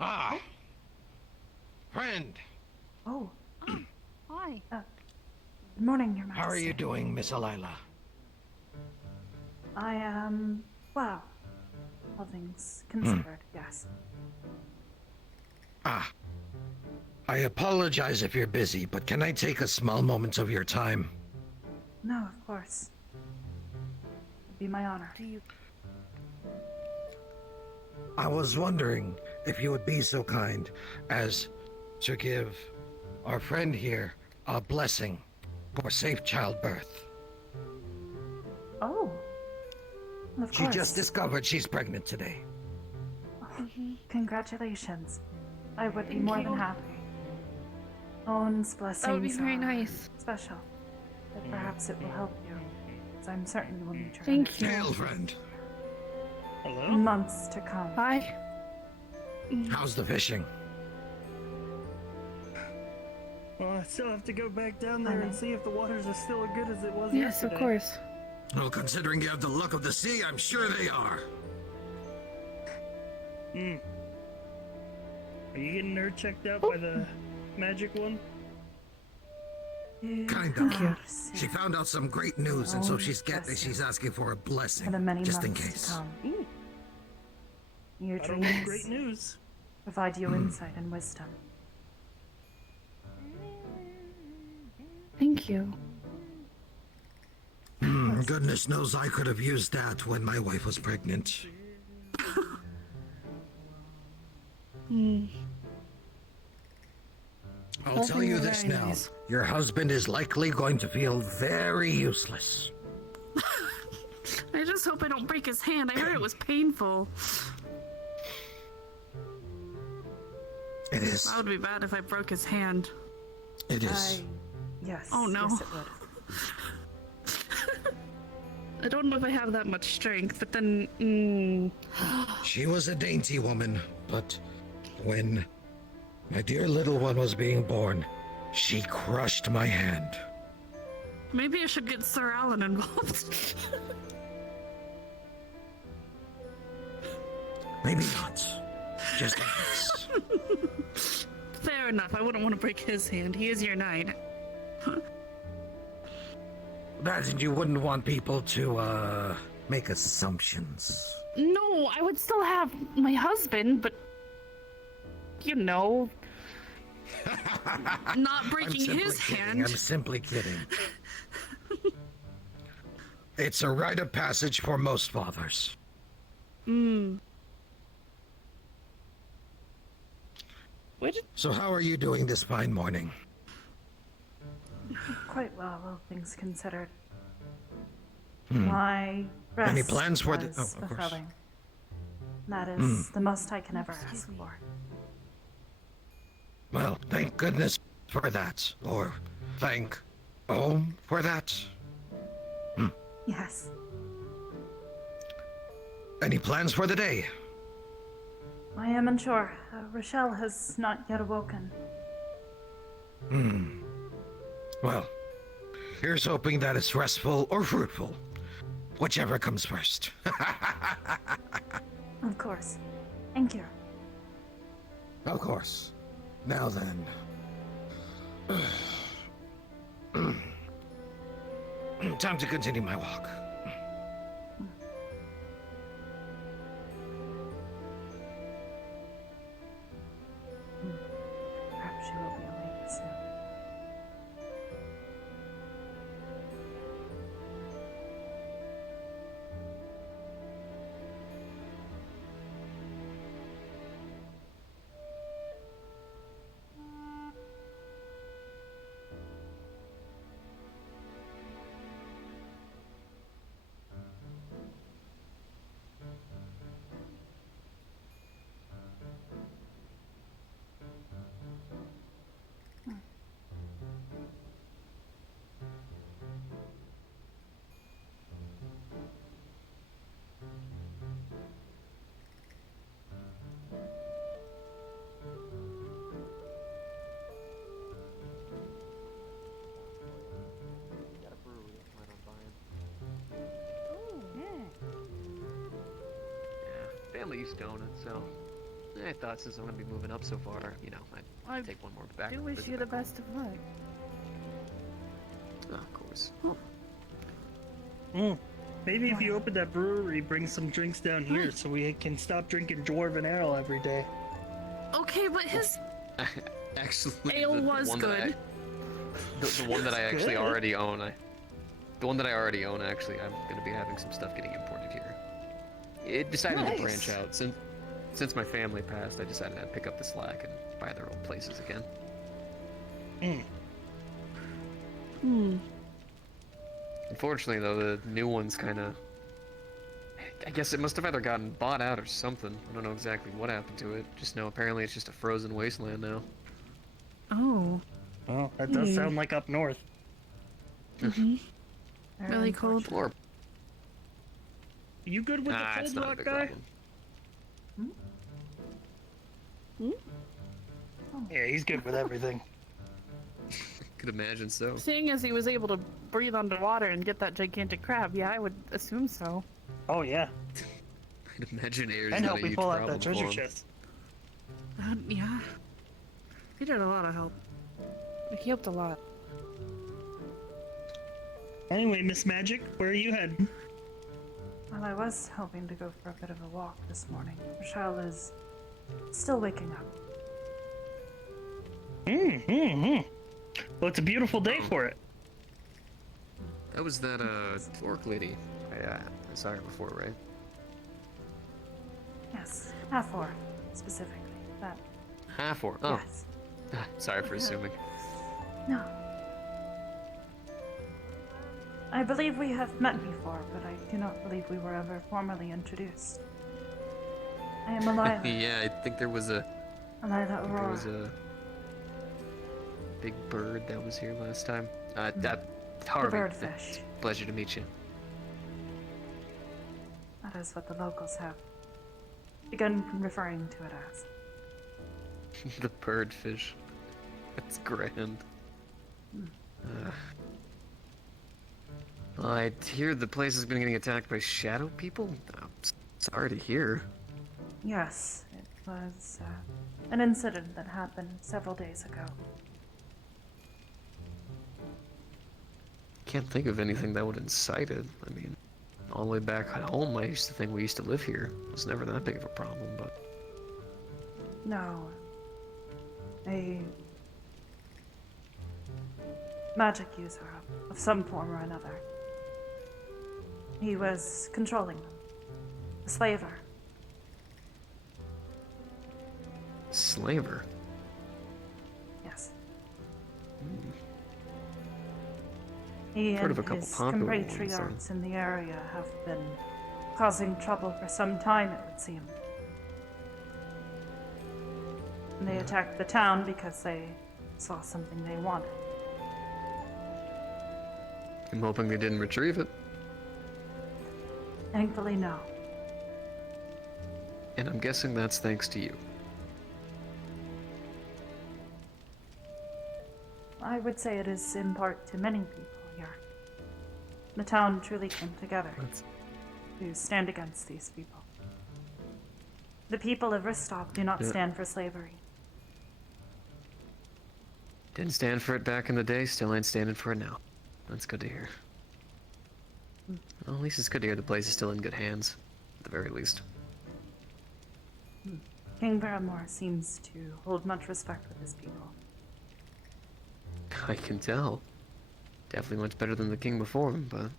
Ah, friend. Oh, Hi. good morning, Your How are you Majesty. doing, Miss Alila? I am, well, all things considered, yes. Ah, I apologize if you're busy, but can I take a small moment of your time? No, of course. It'd be my honor. Do you? I was wondering if you would be so kind as to give our friend here a blessing for safe childbirth. Oh, of She course. just discovered she's pregnant today. Congratulations. I would be Thank more you. than happy. Owen's blessings That would be very are nice. special, but perhaps it will help you, as I'm certain you will need your Thank you. Hail, friend. Hello? in months to come. Hi. How's the fishing? Well, I still have to go back down there and see if the waters are still as good as it was Yes, yesterday. of course. Well, considering you have the look of the sea, I'm sure they are. Hmm. Are you getting her checked out by the magic one? Kind Thank you. of. She found out some great news, and so she's asking for a For blessing, the many just in months case. to come. Your I don't need dreams great news. provide you insight and wisdom. Thank you. Goodness knows I could have used that when my wife was pregnant. I'll All tell things you are this very now. nice. Your husband is likely going to feel very useless. I just hope I don't break his hand. I heard it was painful. It is. That would be bad if I broke his hand. It is. Yes. Oh, no. Yes, it would. I don't know if I have that much strength, but then, She was a dainty woman, but when my dear little one was being born, she crushed my hand. maybe I should get Sir Alan involved. Maybe not. Just in case. Fair enough. I wouldn't want to break his hand. He is your knight. Imagine you wouldn't want people to, make assumptions. No, I would still have my husband, but you know, not breaking his hand. I'm simply kidding. It's a rite of passage for most fathers. What? So how are you doing this fine morning? Quite well, all things considered. My rest Any plans for was the- oh, of course. fulfilling. That is the most I can ever ask for. Well, thank goodness for that. Or thank home for that. Yes. Any plans for the day? I am unsure. Rochelle has not yet awoken. Well, here's hoping that it's restful or fruitful. Whichever comes first. Of course. Thank you. Of course. Now then. Time to continue my walk. Perhaps she will be awake soon. Yeah, family Stone, so I thought since I'm gonna be moving up so far, you know, I I'd take one more back. do wish visit you the back home. best of luck. Oh, of course. Maybe if you open that brewery, bring some drinks down here so we can stop drinking Dwarven Ale every day. Okay, but his Actually, ale the was one good. That the one that I actually good. already own, the one that I already own, actually, I'm gonna be having some stuff getting imported here. It decided to branch Nice. out since my family passed. I decided I'd pick up the slack and buy their old places again. Unfortunately, though, the new one's kind of. I guess it must have either gotten bought out or something. I don't know exactly what happened to it. Just know apparently it's just a frozen wasteland now. Oh. Well, that does sound like up north. Mm-hmm. Very Really cold. unfortunate. Or You good with the it's cold not a rock big guy? problem. Yeah, he's good with everything. Could imagine so. Seeing as he was able to breathe underwater and get that gigantic crab, yeah, I would assume so. Oh yeah, I'd imagine air's and not help a me huge pull out problem that treasure for him. chest. Yeah. He did a lot of help. He helped a lot. Anyway, Miss Magic, where are you heading? Well, I was hoping to go for a bit of a walk this morning. Rochelle is still waking up. Well, it's a beautiful day for it. That was that orc lady. I saw her before, right? Yes, half four, specifically. That, Half orc. Oh, yes. sorry for assuming. No. I believe we have met before, but I do not believe we were ever formally introduced. I am Alila. Yeah, I think there was a Alila Aurora. big bird that was here last time. That Harvey. birdfish. Pleasure to meet you. That is what the locals have begun referring to it as. The birdfish. That's grand. I hear the place has been getting attacked by shadow people. I'm sorry to hear. Yes, it was an incident that happened several days ago. Can't think of anything that would incite it. I mean, all the way back at home, I used to think we used to live here. It was never that big of a problem, but No. A magic user of some form or another. He was controlling them. A slaver. slaver. Yes. He Heard and of a couple his popular ones, compatriots in the area have been causing trouble for some time, it would seem. And they attacked the town because they saw something they wanted. I'm hoping they didn't retrieve it. Thankfully, no. And I'm guessing that's thanks to you. I would say it is in part to many people here. The town truly came together to stand against these people. The people of Ristov do not Yeah. stand for slavery. Didn't stand for it back in the day, still ain't standing for it now. That's good to hear. Well, at least it's good to hear the place is still in good hands, at the very least. King Barrymore seems to hold much respect with his people. I can tell. Definitely much better than the king before him, but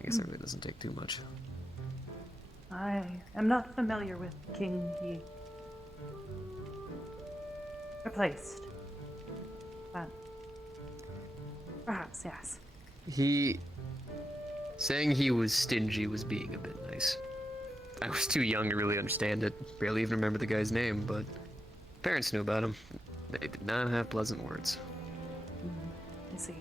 I guess it really doesn't take too much. I am not familiar with the king he replaced. But perhaps, yes. Saying he was stingy was being a bit nice. I was too young to really understand it. Barely even remember the guy's name, but parents knew about him. They did not have pleasant words. I see.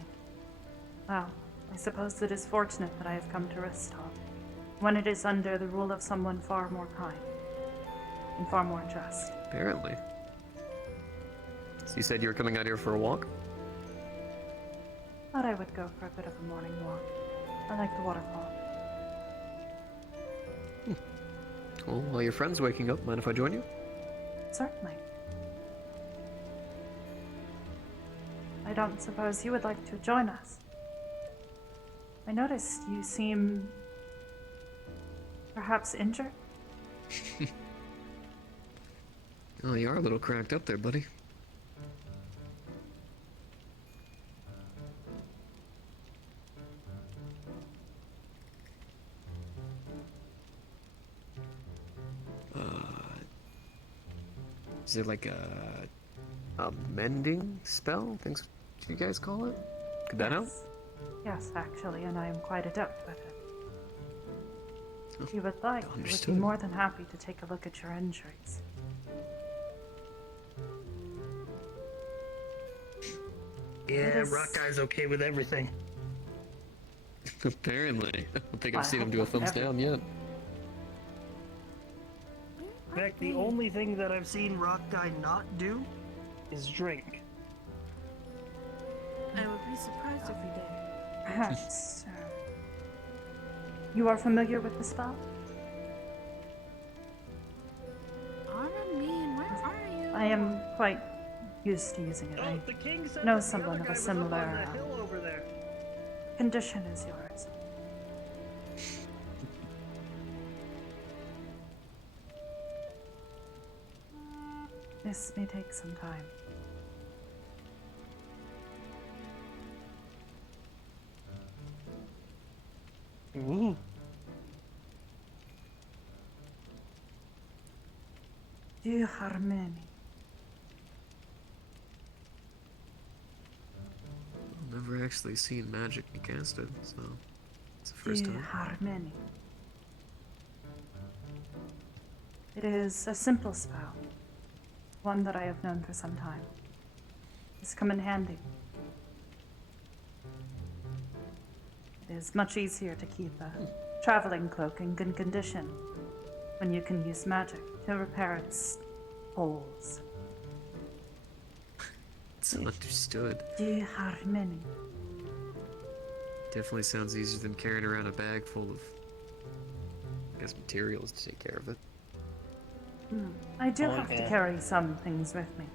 Well, I suppose it is fortunate that I have come to Ristov, when it is under the rule of someone far more kind and far more just. Apparently. So you said you were coming out here for a walk? Thought I would go for a bit of a morning walk. I like the waterfall. Well, while your friend's waking up, mind if I join you? Certainly. I don't suppose you would like to join us. I noticed you seem perhaps injured. Oh, you are a little cracked up there, buddy. Is it like a mending spell? Things you guys call it? Could that help? Yes, actually, and I am quite adept with it. If you would like, I would be Understood. more than happy to take a look at your injuries. Yeah, is- Rock Guy's okay with everything. Apparently. I don't think I I've seen him hope do a not thumbs ever. down yet. In fact, the only thing that I've seen Rock Guy not do is drink. I would be surprised if he did. Perhaps. You are familiar with the spell? Honor me, and where are you? I am quite used to using it. I the king said know that the someone other of guy a was up on similar, the hill over there. condition is yours. This may take some time. Ooh. Du harmony. Never actually seen magic be casted, so it's the first Du time. harmony. It is a simple spell, one that I have known for some time. It's come in handy. It is much easier to keep a traveling cloak in good condition when you can use magic to repair its holes. It's understood. Du harmony. Definitely sounds easier than carrying around a bag full of, I guess, materials to take care of it. I do Oh, have to yeah. carry some things with me.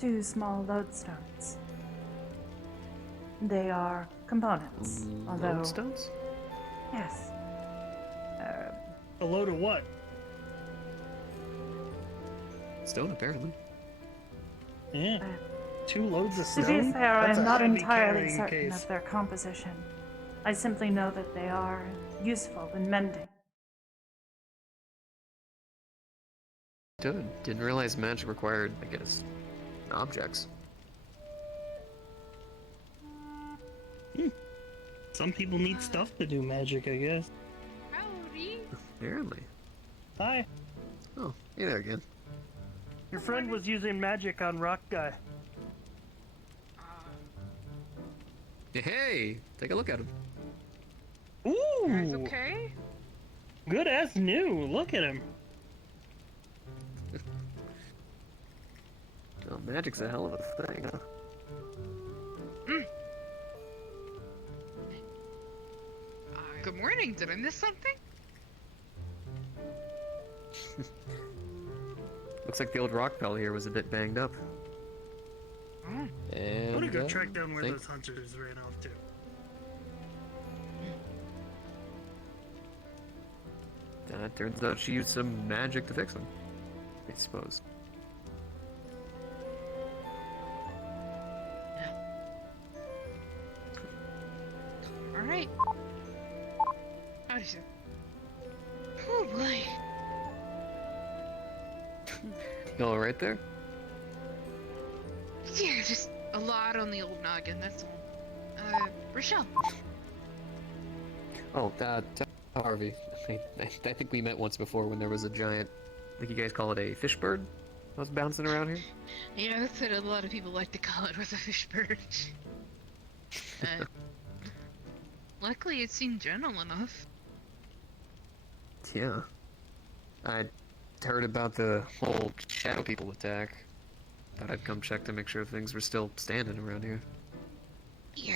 2 small lodestones. They are components, although Lodestones? yes, A load of what? Stone, apparently. Yeah. 2 loads of to stone? be fair, I That's am a not heavy entirely carrying certain case. of their composition. I simply know that they are useful in mending. Good. Didn't realize magic required, I guess, objects. Some people need stuff to do magic, I guess. Howdy. Apparently. Hi. Oh, hey there again. Your friend was using magic on Rock Guy. Hey, take a look at him. Guys Ooh! okay? Good as new. Look at him. Oh, magic's a hell of a thing, huh? Good morning. Did I miss something? Looks like the old rock pal here was a bit banged up. Oh, And, I'm gonna go track down where think- those hunters ran off to. Turns out she used some magic to fix them, I suppose. all right. Howdy, sir. Oh boy. You all right there? Yeah, just a lot on the old noggin. That's all. Rochelle. Oh, Harvey. I think we met once before when there was a giant, I think you guys call it a fish bird, that was bouncing around here. Yeah, that's what a lot of people like to call it, with a fish bird. Luckily, it seemed gentle enough. Yeah. I heard about the whole shadow people attack. Thought I'd come check to make sure things were still standing around here. Yeah.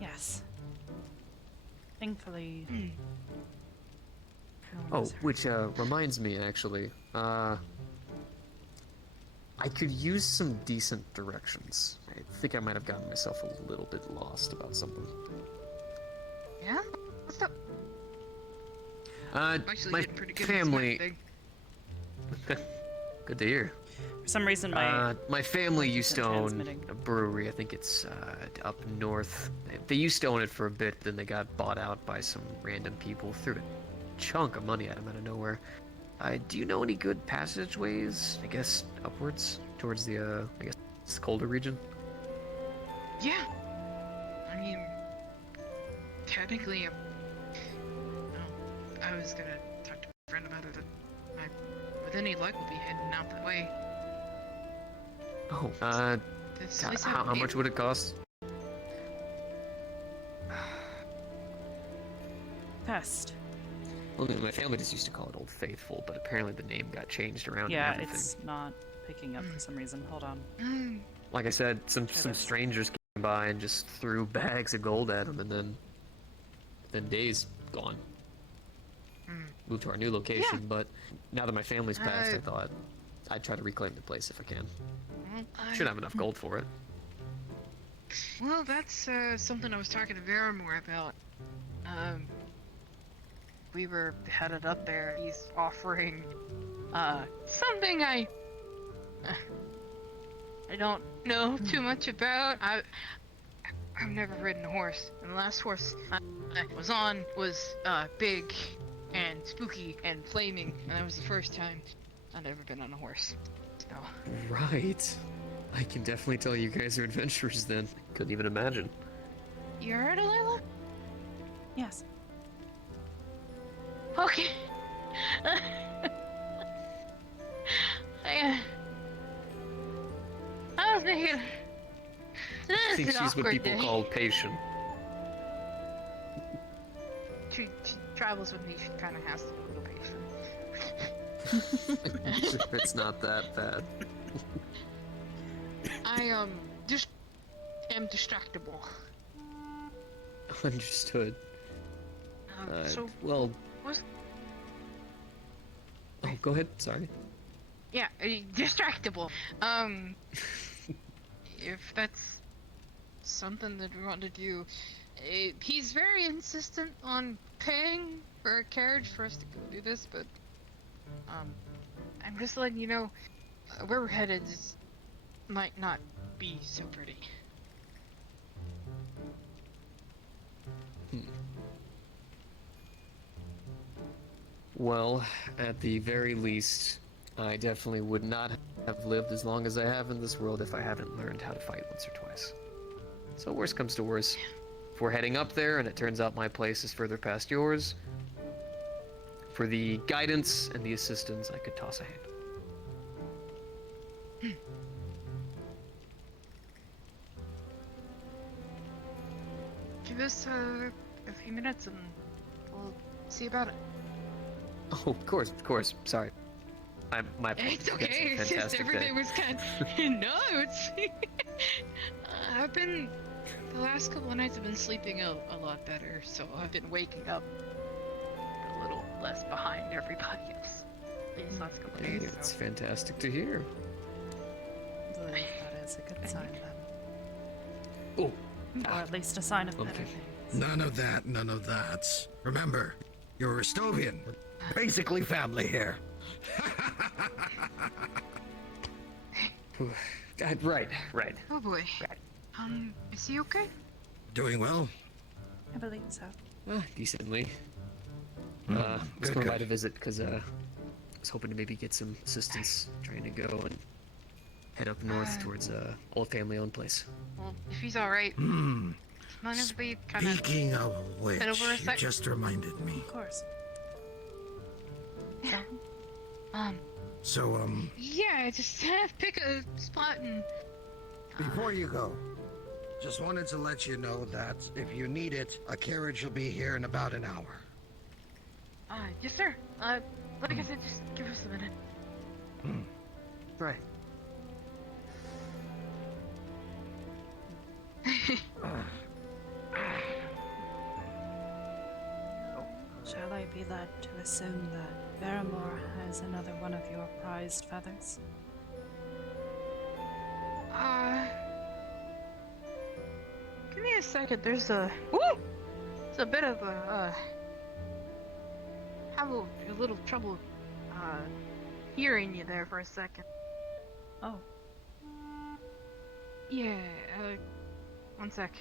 Yes. Thankfully. Oh, which reminds me, actually, I could use some decent directions. I think I might have gotten myself a little bit lost about something. Yeah? What's up? Actually My getting pretty good family. Good to hear. For some reason, my My family used to own transmitting. a brewery. I think it's up north. They used to own it for a bit, then they got bought out by some random people. Threw a chunk of money at them out of nowhere. Do you know any good passageways? I guess upwards towards the I guess it's the colder region. Yeah. I mean, technically, I was gonna talk to a friend about it. With any luck, we'll be heading out that way. Oh, This H- place how, out how near- much would it cost? Pest. Well, my family just used to call it Old Faithful, but apparently the name got changed around Yeah, and everything. it's not picking up for some reason. Hold on. Mm, Like I said, some this. strangers came by and just threw bags of gold at them, and then within days, gone. Moved to our new location, but now that my family's passed, I thought I'd try to reclaim the place if I can. Should have enough gold for it. Well, that's something I was talking to Varamore about. We were headed up there. He's offering something I don't know too much about. I've never ridden a horse, and the last horse I was on was big and spooky and flaming, and that was the first time I'd ever been on a horse. So, Right. I can definitely tell you guys are adventurers then. Couldn't even imagine. you heard, Alayla? Yes. Okay. I was thinking. I This think is an she's what awkward people day. call patient. She travels with me. She kind of has to be a little patient. It's not that bad. I just am distractible. Understood. So Well, what's oh, go ahead. Sorry. yeah, distractible. If that's something that we want to do, he's very insistent on paying for a carriage for us to go do this, but I'm just letting you know where we're headed might not be so pretty. Well, at the very least, I definitely would not have lived as long as I have in this world if I haven't learned how to fight once or twice. So worst comes to worst, if we're heading up there and it turns out my place is further past yours, for the guidance and the assistance, I could toss a hand. Give us a few minutes and we'll see about it. Oh, of course. Sorry. My It's apologies. okay. That's It's a just fantastic everything day. was kind of no. It's I've been the last couple of nights. I've been sleeping a lot better, so I've been waking up a little less behind everybody else these last couple of Hey, days. it's So. fantastic to hear. I believe that is a good sign then. Oh, Or at least a sign of better Okay. things. None of that, none of that. Remember, you're a Ristovian. Basically family here. right. Oh boy. Is he okay? Doing well? I believe so. Decently. good, Let's provide good. a visit because I was hoping to maybe get some assistance trying to go and head up north towards old family-owned place. Well, if he's all right, Hmm. mind if we kind of Speaking of which, over a you sec. just reminded me. Of course. So, yeah, just pick a spot and before you go, just wanted to let you know that if you need it, a carriage will be here in about an hour. yes sir. Like I said, just give us a minute. Right. Shall I be led to assume that Barrymore has another one of your prized feathers? Give me a second. There's a it's a bit of a have a little trouble hearing you there for a second. Oh, Yeah, one sec.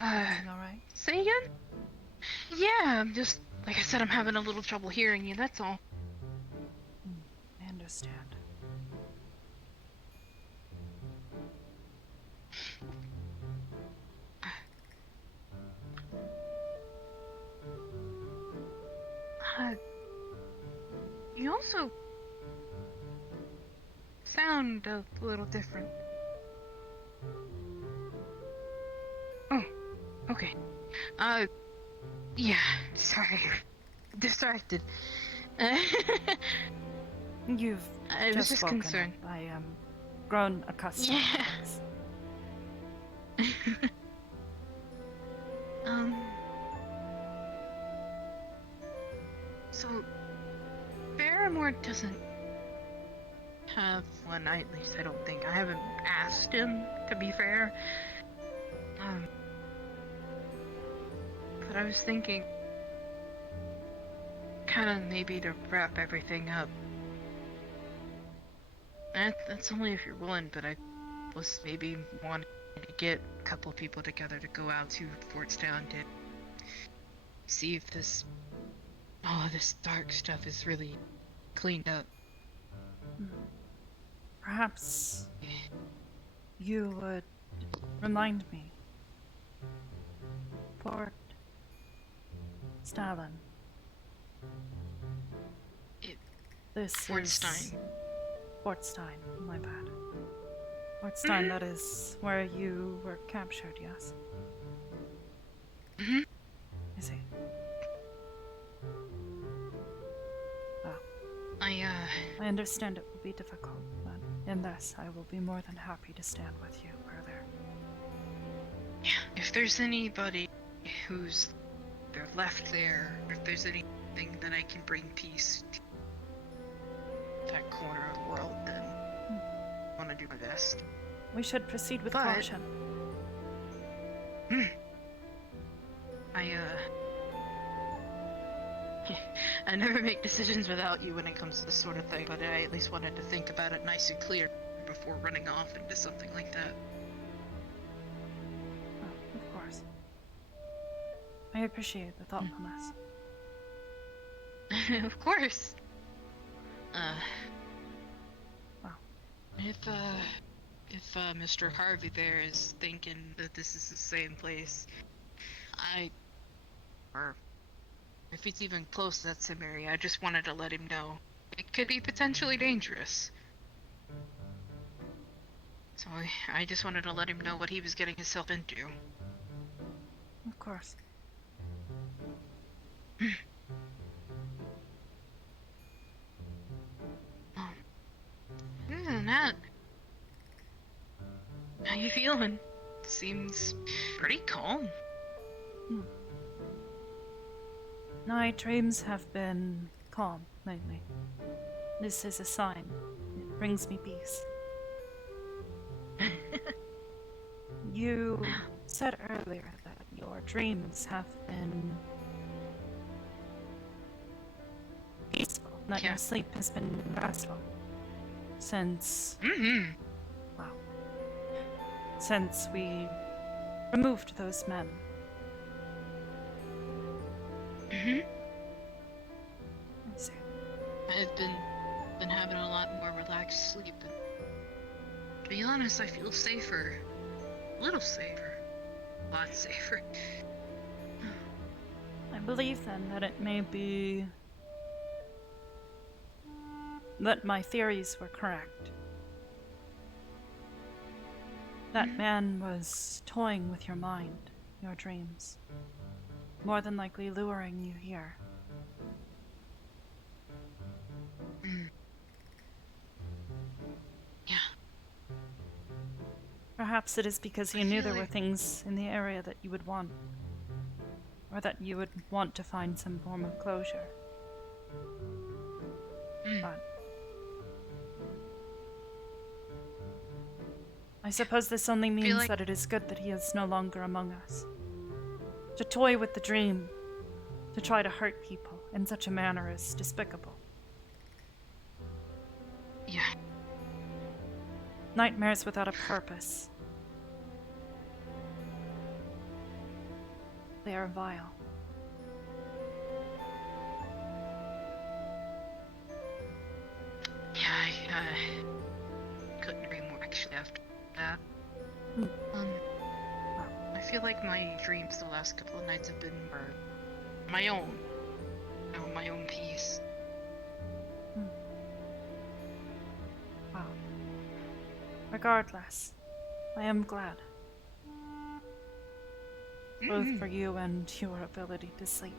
everything all right? Say again? Yeah, I'm just, like I said, I'm having a little trouble hearing you, that's all. I understand. Uh, you also sound a little different. Oh, okay. Yeah, sorry. Distracted. You've I was just woken concerned. up. I am grown accustomed Yeah. to this. So, Barrymore doesn't have one, at least I don't think. I haven't asked him, to be fair. But I was thinking, kind of maybe to wrap everything up. That's only if you're willing, but I was maybe wanting to get a couple people together to go out to Fortstown to see if all of this dark stuff is really cleaned up. Perhaps you would remind me. Fort Stalin. This Fortstein. is Fortstein, my bad. Fortstein, that is where you were captured, yes? Mm-hmm. I see. Well, I understand it will be difficult, but in this, I will be more than happy to stand with you further. Yeah, if there's anybody who's they're left there, or if there's anything that I can bring peace to that corner of the world, then I want to do my best. We should proceed with But- caution. I never make decisions without you when it comes to this sort of thing, but I at least wanted to think about it nice and clear before running off into something like that. Oh, of course. I appreciate the thoughtfulness. Of course. Wow. If Mr. Harvey there is thinking that this is the same place, or if he's even close to that same area, I just wanted to let him know it could be potentially dangerous. So I just wanted to let him know what he was getting himself into. Of course. Other than that, how you feeling? Seems pretty calm. My dreams have been calm lately. This is a sign. It brings me peace. You said earlier that your dreams have been peaceful, that Yeah. your sleep has been restful. Since, Mm-hmm. wow, since we removed those men. Mm-hmm. I see. I've been having a lot more relaxed sleep, and to be honest, I feel safer. A little safer. A lot safer. I believe then that it may be that my theories were correct. That man was toying with your mind, your dreams, more than likely luring you here. Yeah. Perhaps it is because you I knew feel there were like- things in the area that you would want, or that you would want to find some form of closure. But I suppose this only means like- that it is good that he is no longer among us. To toy with the dream, to try to hurt people in such a manner is despicable. Yeah. Nightmares without a purpose. They are vile. Yeah, I couldn't agree more actually after that. I feel like my dreams the last couple of nights have been for my own. You know, my own peace. Wow. Regardless, I am glad. Both for you and your ability to sleep.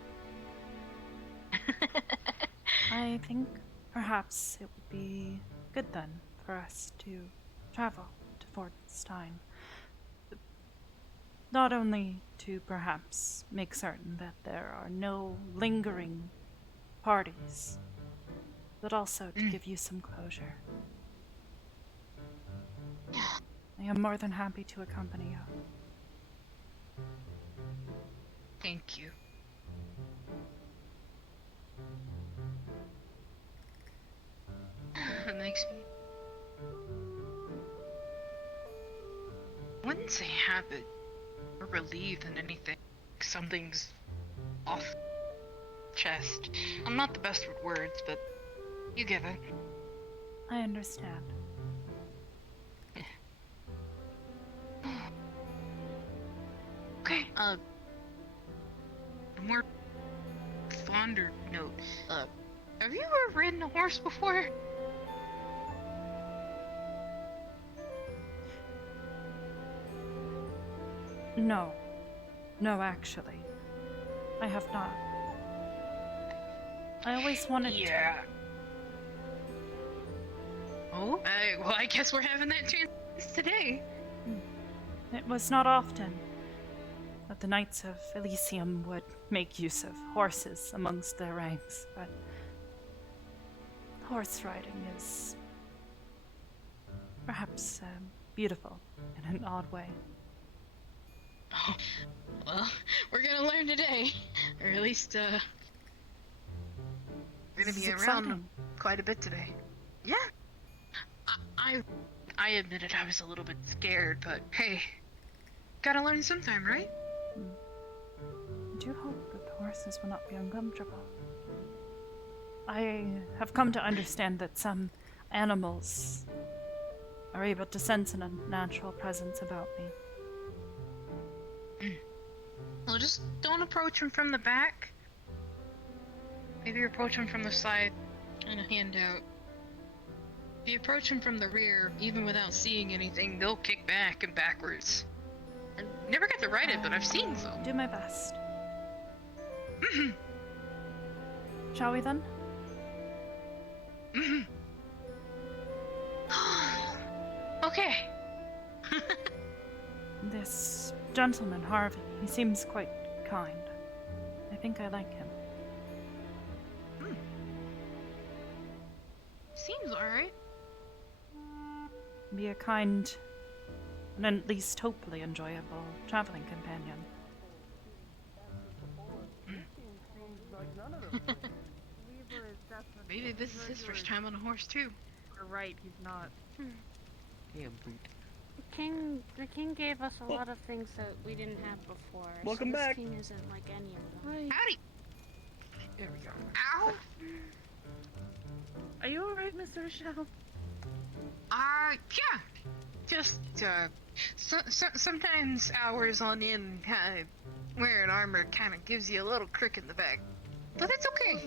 I think perhaps it would be good then for us to travel to Fortenstein. Not only to perhaps make certain that there are no lingering parties, but also to give you some closure. I am more than happy to accompany you. Thank you. It makes me... I wouldn't say happy or relieved than anything. Something's off chest. I'm not the best with words, but you get it. I understand. Okay, a more fonder note. Have you ever ridden a horse before? No. No, actually. I have not. I always wanted to. Yeah. Oh? Well, I guess we're having that chance today. It was not often that the Knights of Elysium would make use of horses amongst their ranks, but horse riding is perhaps beautiful in an odd way. Oh, well, we're gonna learn today. Or at least, we're gonna This be is around exciting. quite a bit today. Yeah. I admitted I was a little bit scared, but hey, gotta learn sometime, right? I do hope that the horses will not be uncomfortable. I have come to understand that some animals are able to sense an unnatural presence about me. Well, just don't approach him from the back. Maybe approach him from the side and a hand out. If you approach him from the rear, even without seeing anything, they'll kick back and backwards. I never got to ride it, but I've seen some. Do my best. Shall we then? Okay. This gentleman, Harvey, he seems quite kind. I think I like him. Seems alright. Be a kind and at least hopefully enjoyable traveling companion. Maybe this is his first time on a horse too. You're right, he's not. Damn boot. The king gave us a lot of things that we didn't have before. Welcome so this back. king isn't like any of them. Howdy! There we go. Ow! Are you alright, Mr. Rochelle? Yeah. Just, sometimes hours on end, wearing armor kind of gives you a little crick in the back. But it's okay.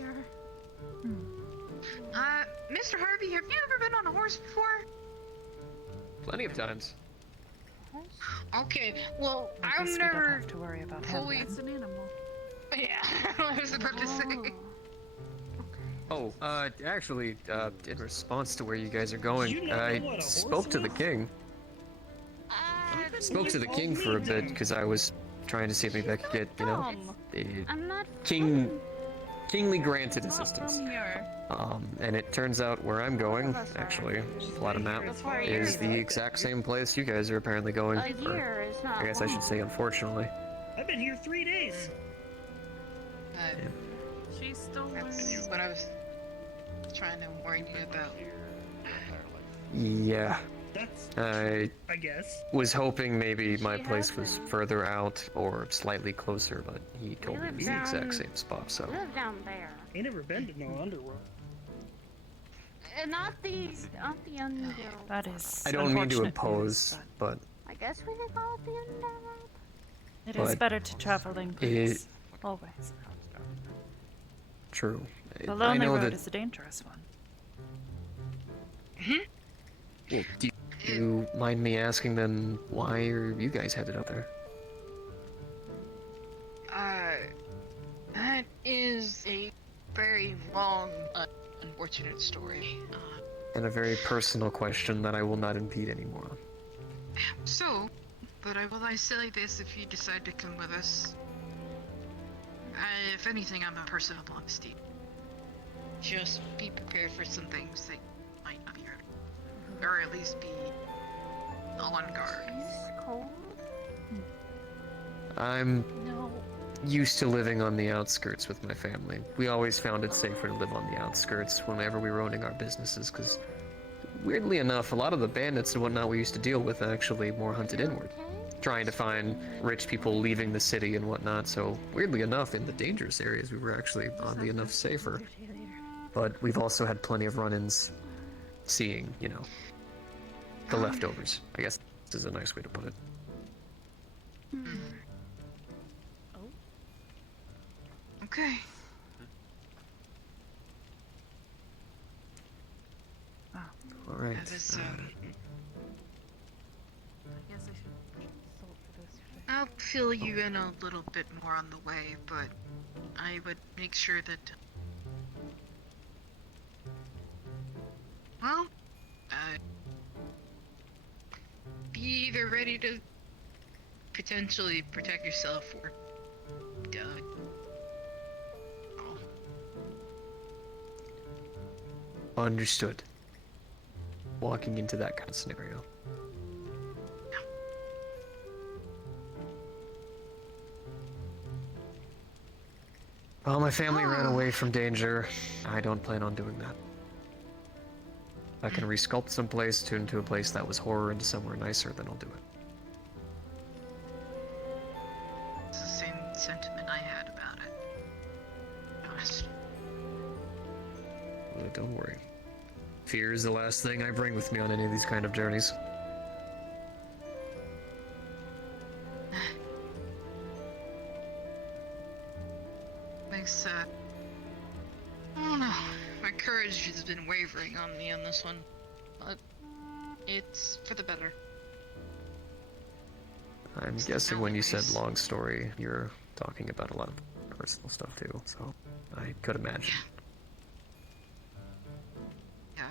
Mr. Harvey, have you ever been on a horse before? Plenty of times. Okay, well, I I'm guess we don't never have to worry about him. fully. then. It's an animal. Yeah, I was about to say. Oh, actually, in response to where you guys are Do going, you not know I what a horse spoke to the is? king. Spoke to the king for a bit because I was trying to see if maybe I could get, you know, Dumb. a I'm not kingly granted Not assistance. from here. And it turns out where I'm going, of us are. actually, plot a map, Before a is year. the exact same place you guys are apparently going. A or, year is not I guess I should long. say, unfortunately. I've been here 3 days. She's still That's learning. what I was trying to warn you about. Yeah, That's, I I guess. was hoping maybe my She place has was been. further out or slightly closer, but he told me it live was the down- exact same spot, so. Live down there. Ain't never been to no underworld. And not the underworld. That is. I don't mean to unfortunate oppose, news, but I guess we could call it the underworld. but it is but better to travel in groups. Always. true. The I lonely know road that. is a dangerous one. Well, do you mind me asking then why are you guys headed up there? That is a very long, unfortunate story. And a very personal question that I will not impede anymore on. But I will say this if you decide to come with us. If anything, I'm a person of honesty. Just be prepared for some things that might not be heard. Or at least be on guard. It's cold. I'm No. used to living on the outskirts with my family. We always found it safer to live on the outskirts whenever we were owning our businesses, because weirdly enough, a lot of the bandits and whatnot we used to deal with actually more hunted inward, trying to find rich people leaving the city and whatnot. So weirdly enough, in the dangerous areas, we were actually oddly enough safer. But we've also had plenty of run-ins seeing, you know, the leftovers. I guess this is a nice way to put it. Okay. All right. I was, I guess I should salt for this. I'll fill you in a little bit more on the way, but I would make sure that. Well, be either ready to potentially protect yourself or. Understood. Walking into that kind of scenario. Well, my family ran away from danger. I don't plan on doing that. If I can resculpt some place into a place that was horror into somewhere nicer, then I'll do it. It's the same sentiment I had about it. Honest. Well, don't worry. Fear is the last thing I bring with me on any of these kind of journeys. Thanks, I don't know. My courage has been wavering on me on this one. But it's for the better. I'm It's the guessing when you said boundaries. long story, you're talking about a lot of personal stuff too, so I could imagine. Yeah.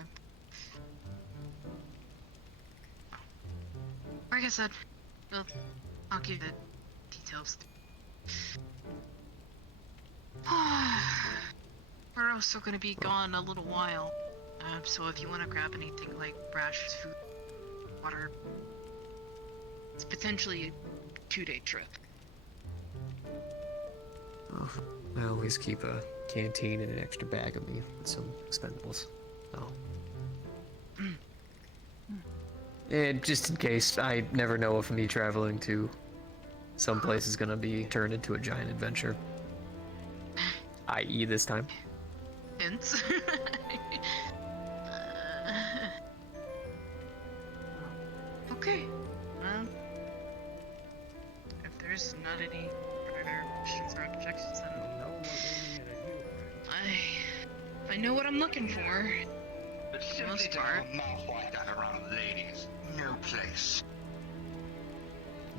Like I said, well, I'll give the details. We're also gonna be gone a little while, so if you want to grab anything like rations, food, water, it's potentially a 2-day trip. Oh, I always keep a canteen and an extra bag of me with some expendables. Oh. And just in case, I never know if me traveling to some place is gonna be turned into a giant adventure. I.e. this time. Hints. Okay. Well, if there's not any further questions or objections, then I know what I'm looking for. But For the simply most to part. have a mouth like that around ladies, no place.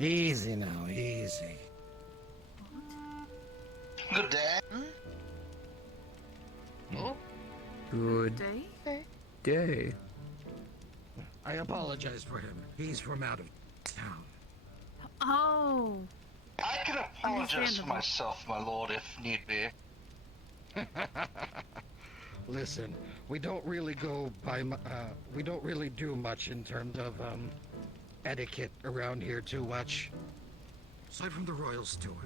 Easy now, easy. Good day. Oh, Good Day? day. I apologize for him. He's from out of town. Oh. I can apologize for Understandable. myself, my lord, if need be. Listen, we don't really go by. We don't really do much in terms of etiquette around here too much. Aside from the royal steward.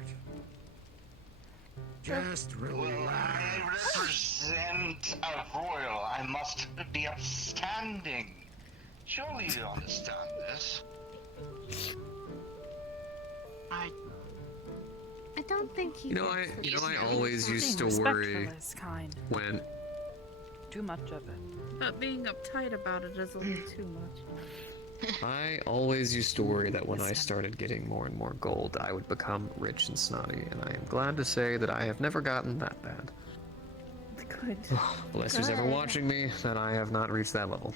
Just Well, relax. I represent a royal. I must be upstanding. Surely you understand this. I don't think he. You know, I always used to Being worry respectful is kind. when Too much of it. But being uptight about it is a little too much. I always used to worry that when I started getting more and more gold, I would become rich and snotty, and I am glad to say that I have never gotten that bad. Good. Unless who's ever watching me, that I have not reached that level.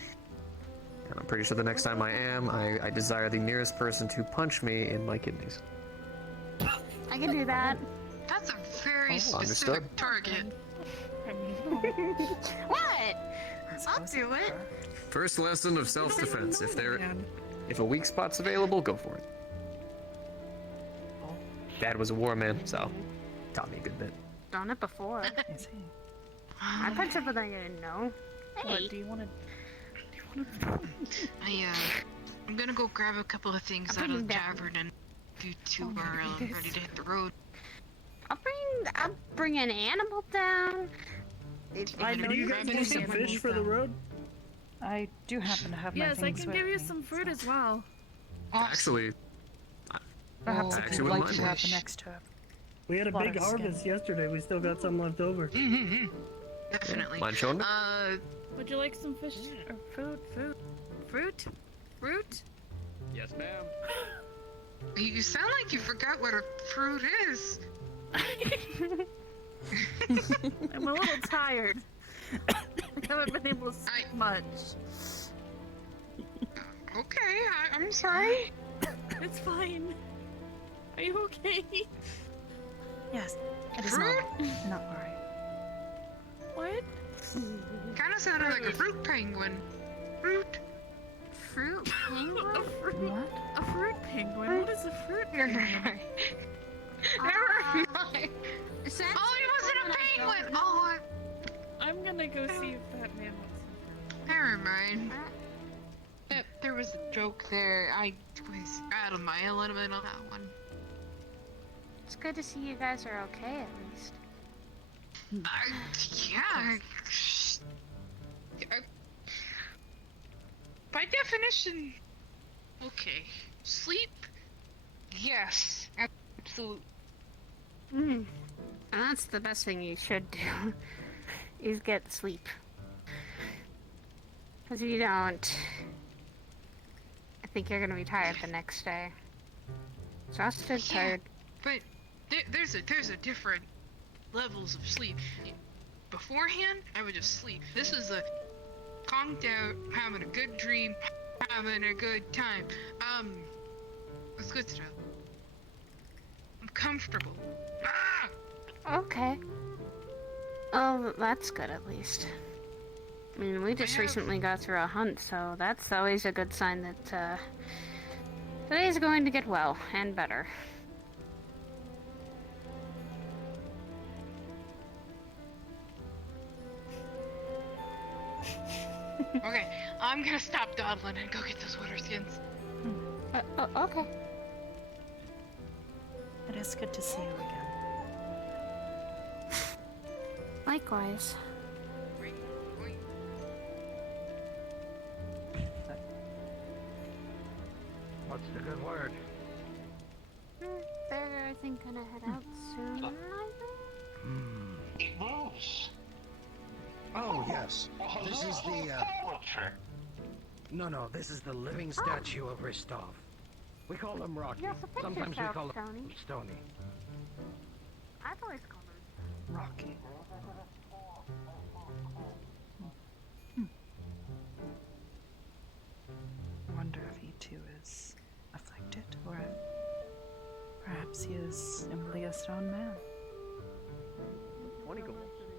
And I'm pretty sure the next time I am, I desire the nearest person to punch me in my kidneys. I can do that. that's a very understood. specific target. What? I'll do it. First lesson of self-defense. If a weak spot's available, go for it. Dad was a war man, so taught me a good bit. Done it before. Is he? I punched something I didn't know. What Hey. do you want to? I'm gonna go grab a couple of things I'll out bring of the that. tavern and you two are ready to hit the road. I'll bring an animal down. I Do know Do you you guys can need some get fish for the road? I do happen to have my Yes, I things can with give you me, some fruit so as well. Actually, Perhaps I if actually you'd wouldn't like to mind. have the next trip. We had a Water big skin. harvest yesterday. We still got some left over. Definitely. mind showing me? Would you like some fish or fruit? Yes, ma'am. You sound like you forgot what a fruit is. I'm a little tired. I haven't been able to sleep much. Okay, I'm sorry. It's fine. Are you okay? Yes, it is Fruit? not worry. What? Kind of sounded like a fruit penguin. Fruit. Fruit penguin? A fruit? What? A fruit penguin? What is a fruit Never penguin? mind. Never mind. Is that Oh, he wasn't a penguin. Oh, I'm gonna go see if that man wants some never mind. There was a joke there. I was out of my element on that one. It's good to see you guys are okay at least. Yeah. By definition, okay. Sleep? Yes, absolutely. And that's the best thing you should do, is get sleep. Because if you don't, I think you're gonna be tired the next day. Exhausted, Yeah. tired. But there's a different levels of sleep. Beforehand, I would just sleep. This is a conked out, having a good dream, having a good time. It's good stuff. I'm comfortable. Ah! Okay. Oh, that's good at least. I mean, we just have- recently got through a hunt, so that's always a good sign that, today's going to get well and better. Okay, I'm gonna stop dawdling and go get those water skins. Okay. It is good to see you again. Likewise. What's the good word? They're, I think, gonna head out soon, I think. It moves. Oh, yes. This is the, poetry. No, this is the living statue of Ristov. We call him Rocky. Yeah, so fix Sometimes we yourself, call him Tony. Stony. I've always called them. Rocky. I wonder if he too is afflicted, or he is simply a stone man. 20 gold.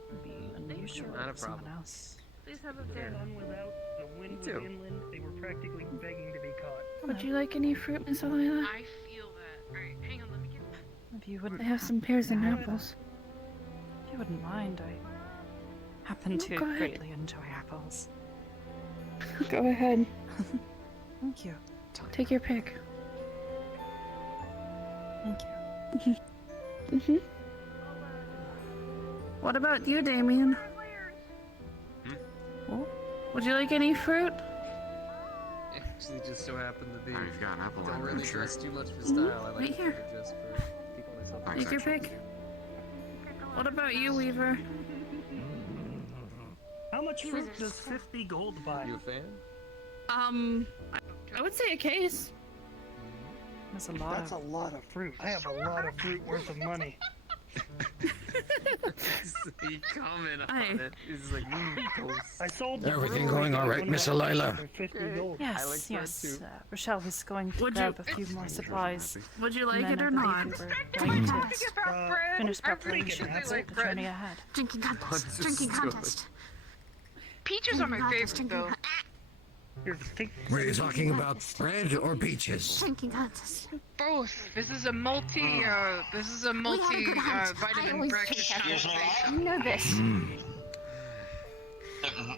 It'd be unusual Not a if someone problem. else. Please have a The bear. sun was out, the wind was too. inland, they were practically begging to be caught. Would you like any fruit, Miss Alila? I feel that. Alright, hang on, let me get. If you wouldn't I have some pears and Yeah. apples. If you wouldn't mind, I happen to go ahead. greatly enjoy apples. Go ahead. Thank you. Take your pick. Thank you. Mm-hmm. What about you, Damien? Oh, Would you like any fruit? Actually, just so happened to be. I've got an apple. Don't I'm really sure. dress too much for style. I right like to here. keep it just for people myself. Thanks, Take your actually. pick. What about you, Weaver? How much fruit does 50 gold buy? You a fan? I would say a case. that's a lot That's a of. lot of fruit. I have a lot of fruit worth of money. He comment Aye. on it. He's like, toast. I sold the Everything brewery going that all I right, owned Miss last Alila? year for 50 gold. Yes, like bread yes. too. Rochelle was going to Would grab you- a few more supplies. Would you like and it then or I not? believe we were going to finish I preparations think for the journey ahead. Drinking contest. What's Drinking this story? contest. Peaches are my favorite though. Here, take Were you talking about bread or peaches? Drinking contest. Both. This is a multi good hunt. I vitamin always breakfast. drink Excuse me, You know this.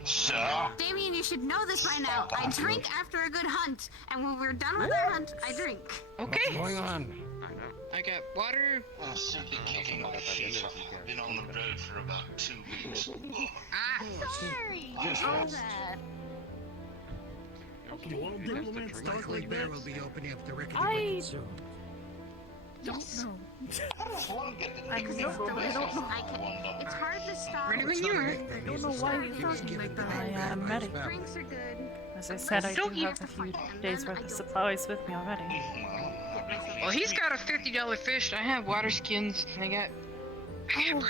sir. Damien, you should know this by now. I drink after a good hunt, and when we're done with our hunt, I drink. What's Okay. going on? I got water. I'm simply kicking my feet. I've been on the road for about 2 weeks. Ah. Sorry. Yes, All yes. that. You old diplomats talk like Bear that? will be opening up the rickety I- wicket soon. Yes. How does one get the I'm nickname so for delicious. myself? I can. It's hard to stop. Ready when you are. I don't know why you're talking like that. I am ready. Drinks are good. As I said, I do Don't have a few days worth of supplies with me already. Well, he's got a $50 fish. I have water skins. And I got bread.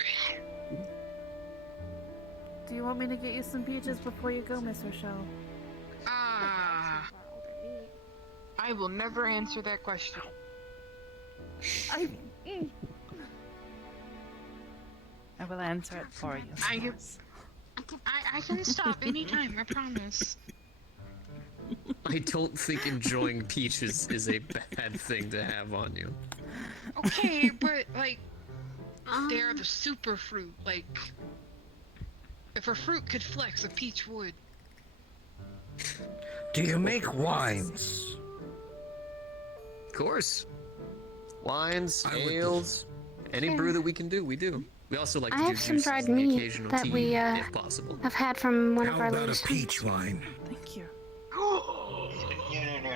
Do you want me to get you some peaches before you go, Miss Rochelle? Ah. I will never answer that question. I will answer it for you. I- Yes. I can stop anytime. I promise. I don't think enjoying peaches is a bad thing to have on you. Okay, but like, they are the super fruit. Like, if a fruit could flex, a peach would. Do you make wines? Of course. Wines, I would- ales, any brew that we can do, we do. We also like to I do have some juices dried and the meat occasional that tea, we, if possible. I've had from one of How our about a latest peach wine? Thank you. No,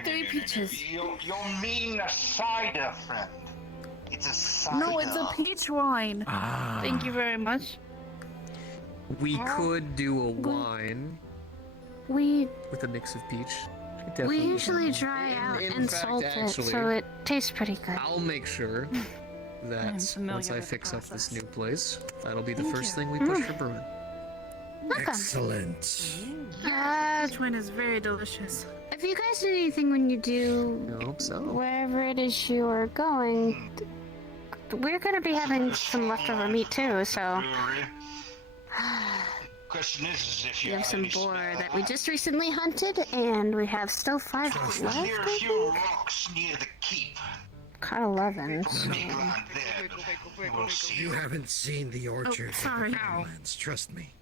3 peaches. You mean a cider, friend. It's a cider. No, it's a peach wine. Ah. Thank you very much. We could do a wine We with a mix of peach. we Definitely. usually dry out in and fact, salt actually- it, so it tastes pretty good. I'll make sure I'm that familiar once I with the fix up this process. new place, that'll be the Thank first you. thing we push for brewing. Welcome. Excellent. Peach wine is very delicious. If you guys need anything when you do I hope so. wherever it is you are going, we're gonna be having some leftover meat too, so Brewery. Question is if we you have some any boar spare that we just recently hunted, and we have still 5 There's left, near a I few think? rocks near the keep. Caught 11, so... Big land there, but we'll see. You haven't seen the orchard of sorry. the Farmlands, trust me.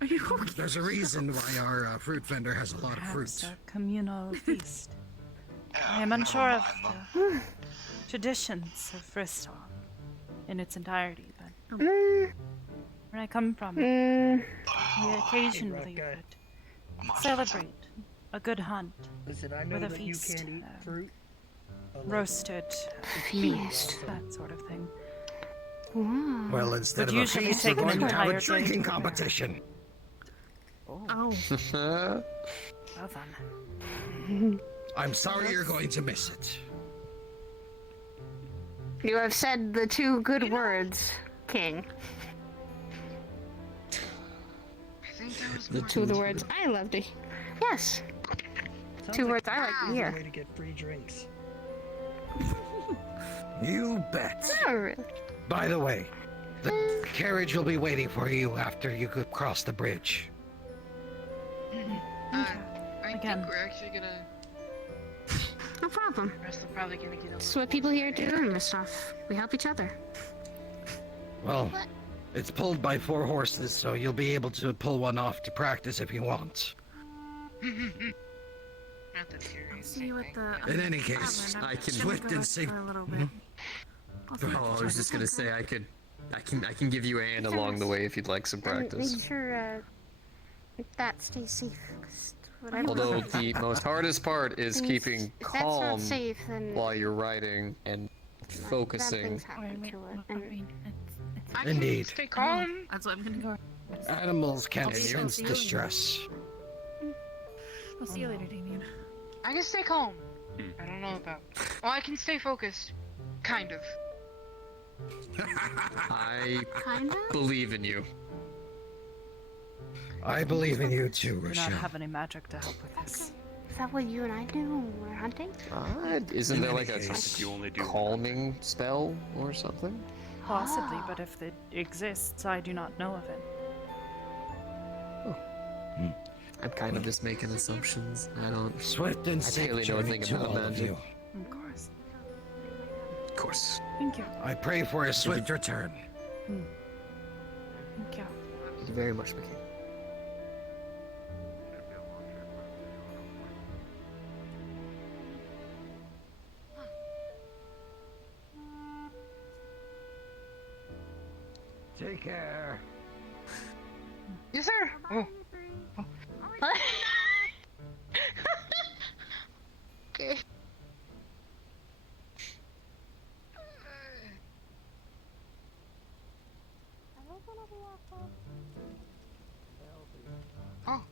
Are you okay? There's a reason why our fruit vendor has a lot of Perhaps fruit. a communal feast. I am Never unsure of mind, the traditions of Ristov in its entirety, but Mm, where I come from, mm, we occasionally guy. would celebrate a good hunt, Listen, I know with a that you feast, can't eat fruit. roasted feast. that sort of thing. Wow. Well, instead Would of a usually feast, we're take an going to have entire a day drinking to prepare. competition. Oh, Well then. I'm sorry you're going to miss it. You have said the 2 good words, King. I think that was The mine. 2 of the words I love to... Yes. Sounds 2 like words I like to a hear. way to get free drinks. You bet. Not really. By the way, the carriage will be waiting for you after you could cross the bridge. I Again. think we're actually gonna. No problem. Rest are probably gonna get a That's little what people here do today. in Ristov. We help each other. Well, it's pulled by 4 horses, so you'll be able to pull one off to practice if you want. Not that serious. See you I at think, the. but- In any case, I can- swift and safe. For a little bit. I'll see Oh, I you was just gonna say I can give you a hand Yes. along the way if you'd like some And make practice. sure that stays safe. 'Cause whatever Although happens- the most hardest part is things- keeping if that's not calm safe, then while you're riding and bad focusing. things happen to it. And I can Indeed. stay calm. That's what I'm gonna go. Animals can I'll see you sense later. distress. I'll see you later, Damien. I can stay calm. I don't know about. Well, I can stay focused. Kind of. I kinda. believe in you. I believe in you too, Do not Rochelle. have any magic to help with this. Is that what you and I do when we're hunting? Isn't In there any like a case, you only do calming spell or something? Possibly, but if it exists, I do not know of it. I'm kind of just making assumptions. I don't. Swift and I safe barely know a journey thing to about all of magic. you. Of course. Of course. Thank you. I pray for a swift return. Thank you. Thank you very much, McKay. Take care. Yes, sir. Oh. Okay. Oh.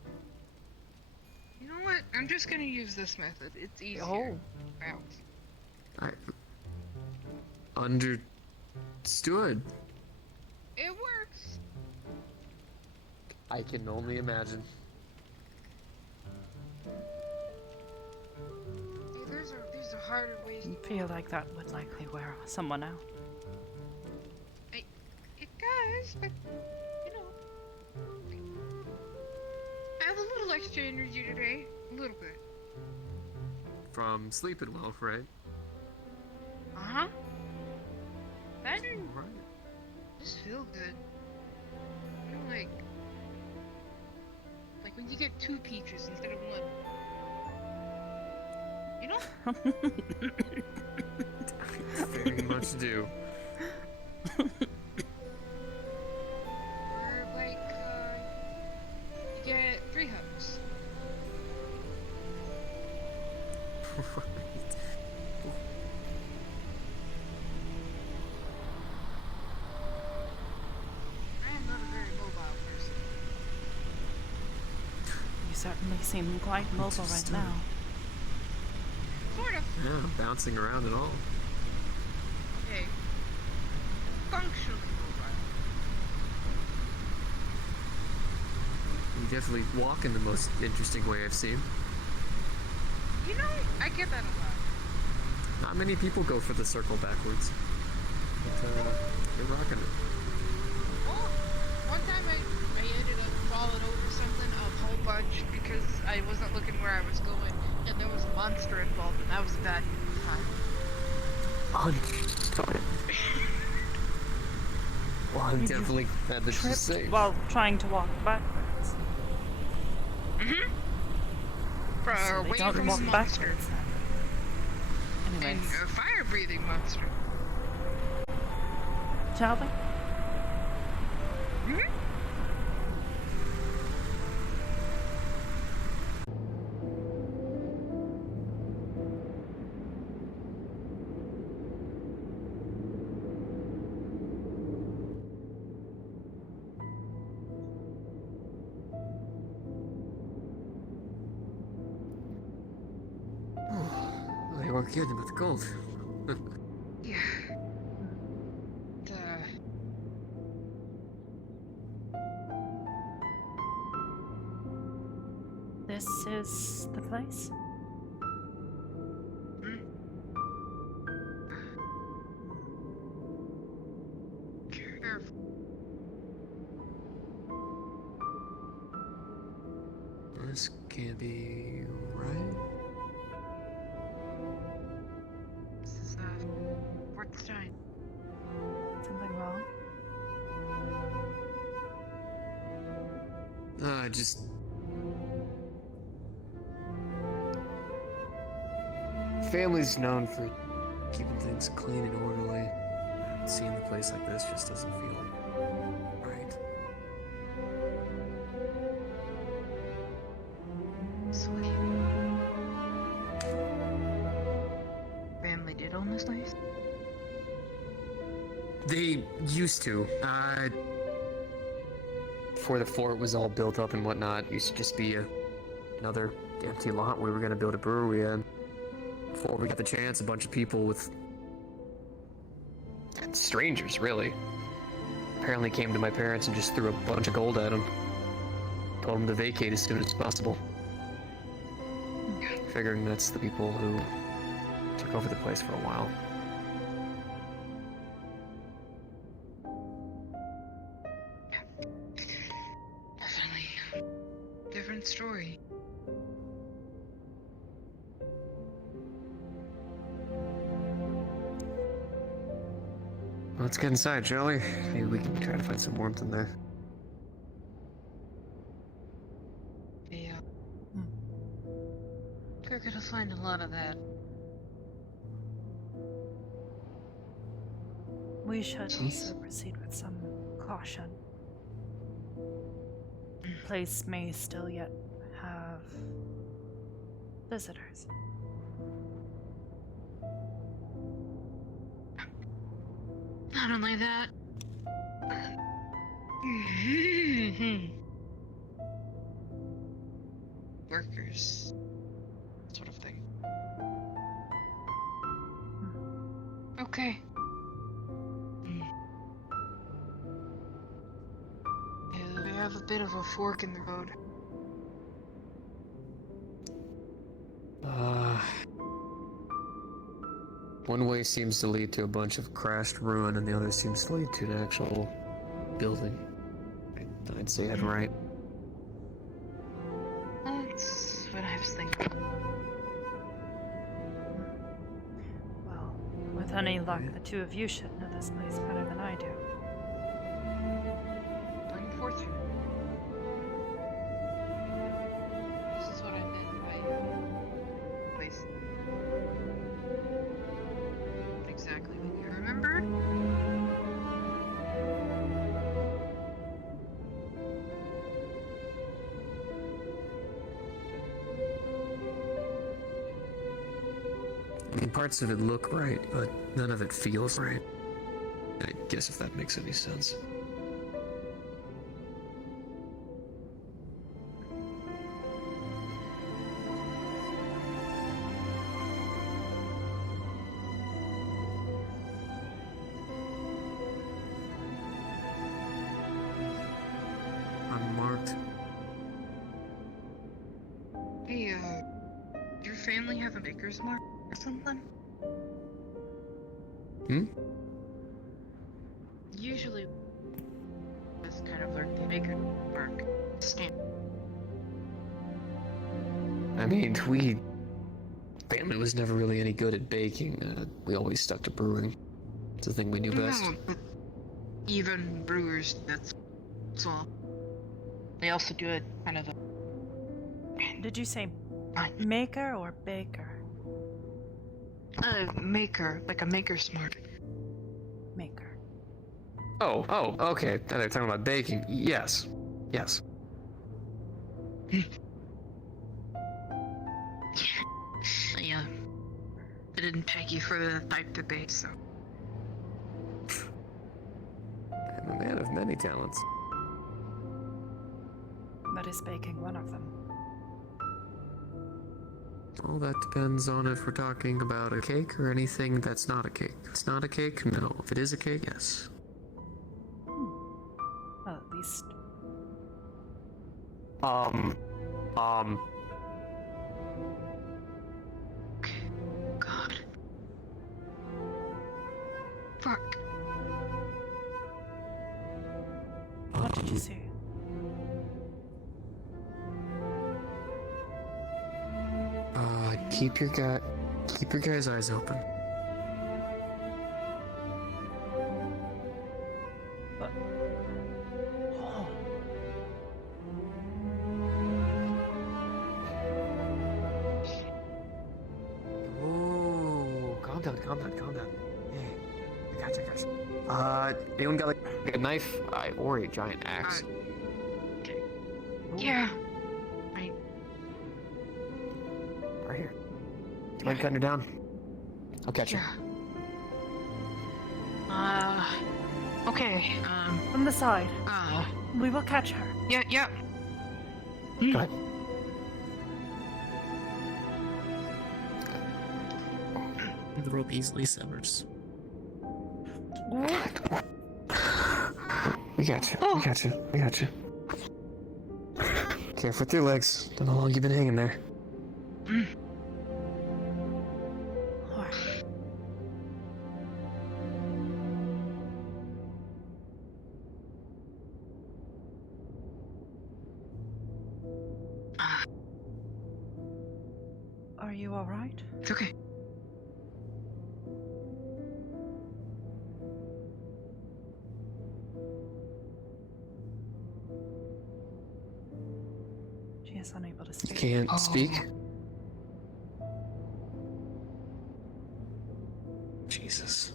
You know what? I'm just gonna use this method. It's easier. Oh. Wow. I understood. It works. I can only imagine. See, there's a harder ways. I feel like that would likely wear someone out. It does, but you know, I have a little extra energy today. A little bit. From sleeping well, right? Uh huh. That didn't Right. just feel good. You know, like when you get 2 peaches instead of 1. You know? Very much do. Or like you get 3 hugs. I am not a very mobile person. You certainly seem quite mobile right now. Sort of. Yeah, bouncing around and all. Hey. Functionally mobile. You definitely walk in the most interesting way I've seen. You know, I get that a lot. Not many people go for the circle backwards. But, you're rocking it. Well, one time I ended up falling over something a whole bunch because I wasn't looking where I was going, and there was a monster involved, and that was a bad time. Well, I'm You definitely glad that she's Tripped safe. while trying to walk backwards. So Away they don't from walk a monster. backwards then. And Anyways, a fire-breathing monster. shall we? Mm-hmm. They were kidding about the cold. Yeah. This is the place? can't be right. This is, fourth time. Something wrong? Just... Family's known for keeping things clean and orderly. Seeing the place like this just doesn't feel right. Sweet. Family did own this place? They used to. Before the fort was all built up and whatnot, it used to just be another empty lot we were gonna build a brewery in. Before we got the chance, a bunch of people with... strangers, really. Apparently came to my parents and just threw a bunch of gold at them. Told them to vacate as soon as possible. Figuring that's the people who took over the place for a while. Definitely different story. Let's get inside, shall we? Maybe we can try to find some warmth in there. Yeah. We're gonna find a lot of that. We should also proceed with some caution. The place may still yet have visitors. Not only that. Workers. Sort of thing. Okay. Yeah, we have a bit of a fork in the road. One way seems to lead to a bunch of crashed ruin, and the other seems to lead to an actual building. I'd say I'd right. That's what I was thinking. Well, with any luck, the two of you should know this place better than I do. Unfortunate. This is what I meant by place. Exactly what you remember? I mean, parts of it look right, but none of it feels right. I guess if that makes any sense. Unmarked. Hey, your family have a baker's mark or something? Hmm? Usually, it's kind of like the baker's mark stamp. I mean, family was never really any good at baking. We always stuck to brewing. It's the thing we knew best. No, but even brewers, that's all. They also do it kind of. Did you say maker or baker? Maker, like a maker's mark. Maker. Oh, okay. Now they're talking about baking. Yes. Yes. Yeah. I didn't peg you for the type to bake, so. I'm a man of many talents. But is baking one of them? All that depends on if we're talking about a cake or anything that's not a cake. If it's not a cake, no. If it is a cake, yes. Well, at least. God. Fuck. What did you see? keep your guys' eyes open. Ooh, calm down. Hey, I got you. Anyone got like a knife? Or a giant axe? Yeah. Right here. Do you mind cutting her down? I'll catch her. Okay. From the side. We will catch her. Yeah. Go ahead. The rope easily severs. We got you. Careful with your legs. Don't know how long you've been hanging there. Are you alright? It's okay. She is unable to speak. Can't speak? Jesus.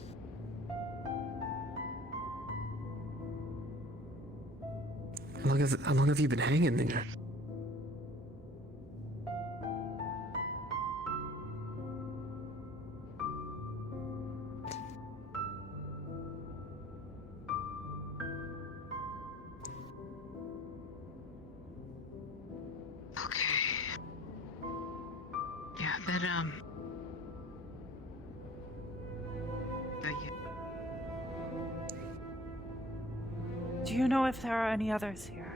How long have you been hanging there? Do you know if there are any others here?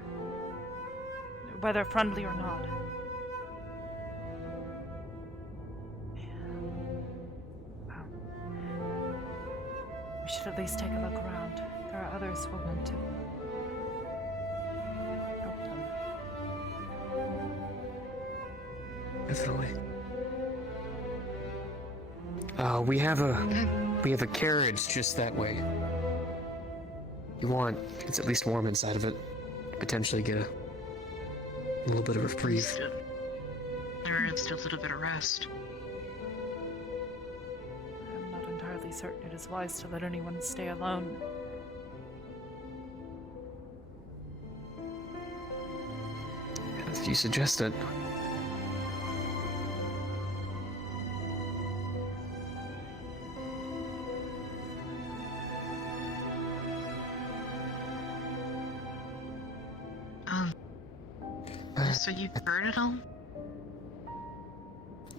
Whether friendly or not? Wow. We should at least take a look around. There are others who want to help them. Definitely. We have a carriage just that way. It's at least warm inside of it. Potentially get a little bit of reprieve. Still a little bit of rest. I'm not entirely certain it is wise to let anyone stay alone. If you suggest it. So you've heard it all?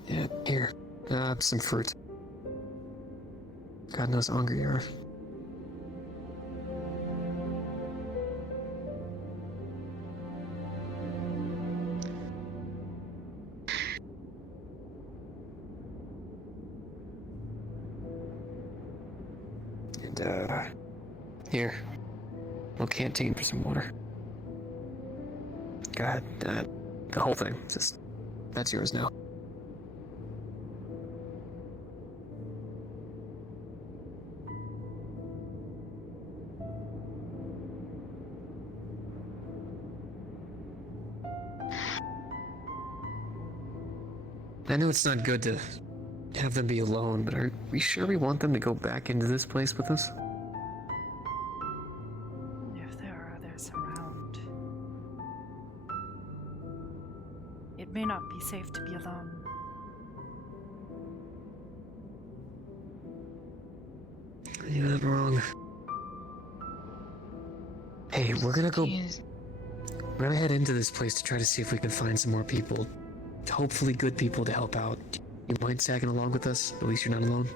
Yeah, here. Some fruit. God knows how hungry you are. And, here. Little canteen for some water. Go ahead. The whole thing. That's yours now. I know it's not good to have them be alone, but are we sure we want them to go back into this place with us? If there are others around, it may not be safe to be alone. You're not wrong. Hey, we're gonna head into this place to try to see if we can find some more people. Hopefully good people to help out. You mind tagging along with us? At least you're not alone.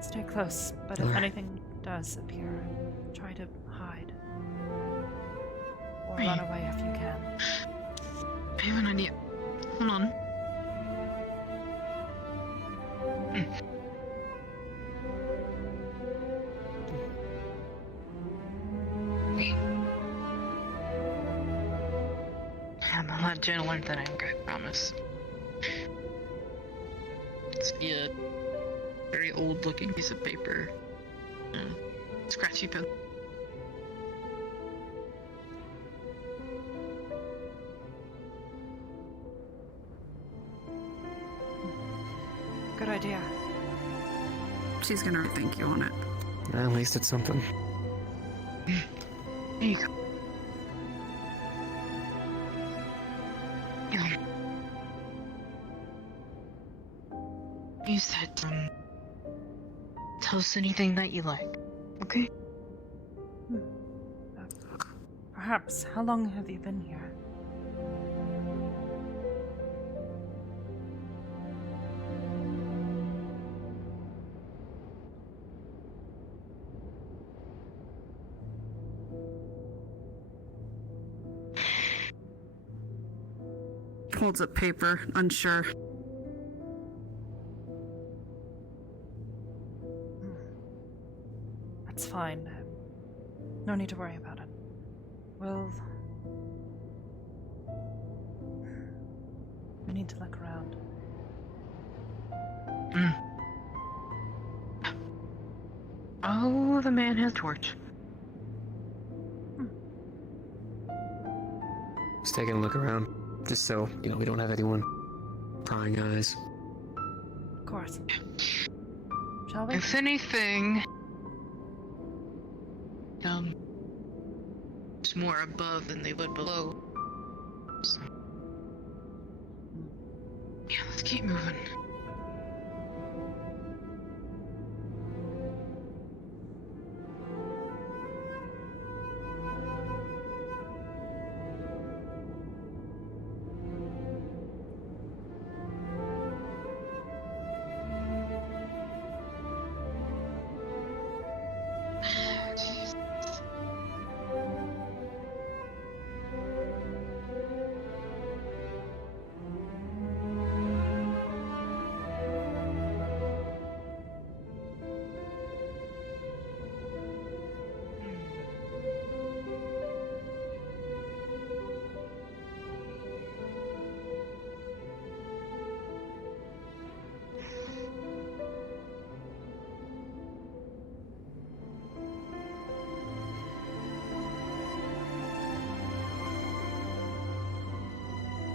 Stay close, but if anything does appear, try to hide. Or run away if you can. I have an idea. Hold on. Wait. I'm a lot gentler than I'm good, I promise. See a very old-looking piece of paper. Scratchy pen. Good idea. She's gonna thank you on it. At least it's something. There you go. You said, tell us anything that you like, okay? Perhaps. How long have you been here? Holds up paper, unsure. That's fine. No need to worry about it. We need to look around. Oh, the man has a torch. Just taking a look around. Just so, we don't have anyone prying eyes. Of course. Shall we? If anything, it's more above than they would below. So, yeah, let's keep moving.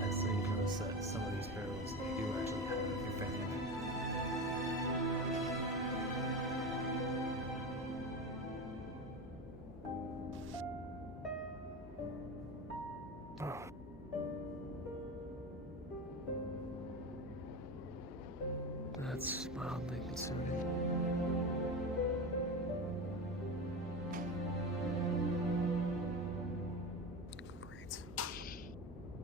So you notice that some of these barrels do actually have your family. That's mildly concerning. Great.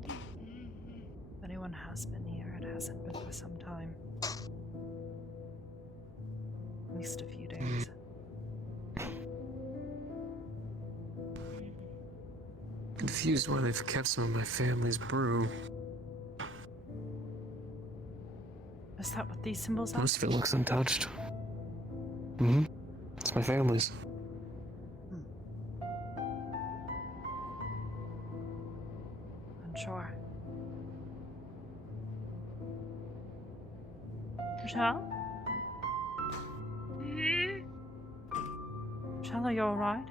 If anyone has been here, it hasn't been for some time. At least a few days. Confused why they've kept some of my family's brew. Is that what these symbols are? Most of it looks untouched. It's my family's. Unsure. Michelle? Michelle, are you alright?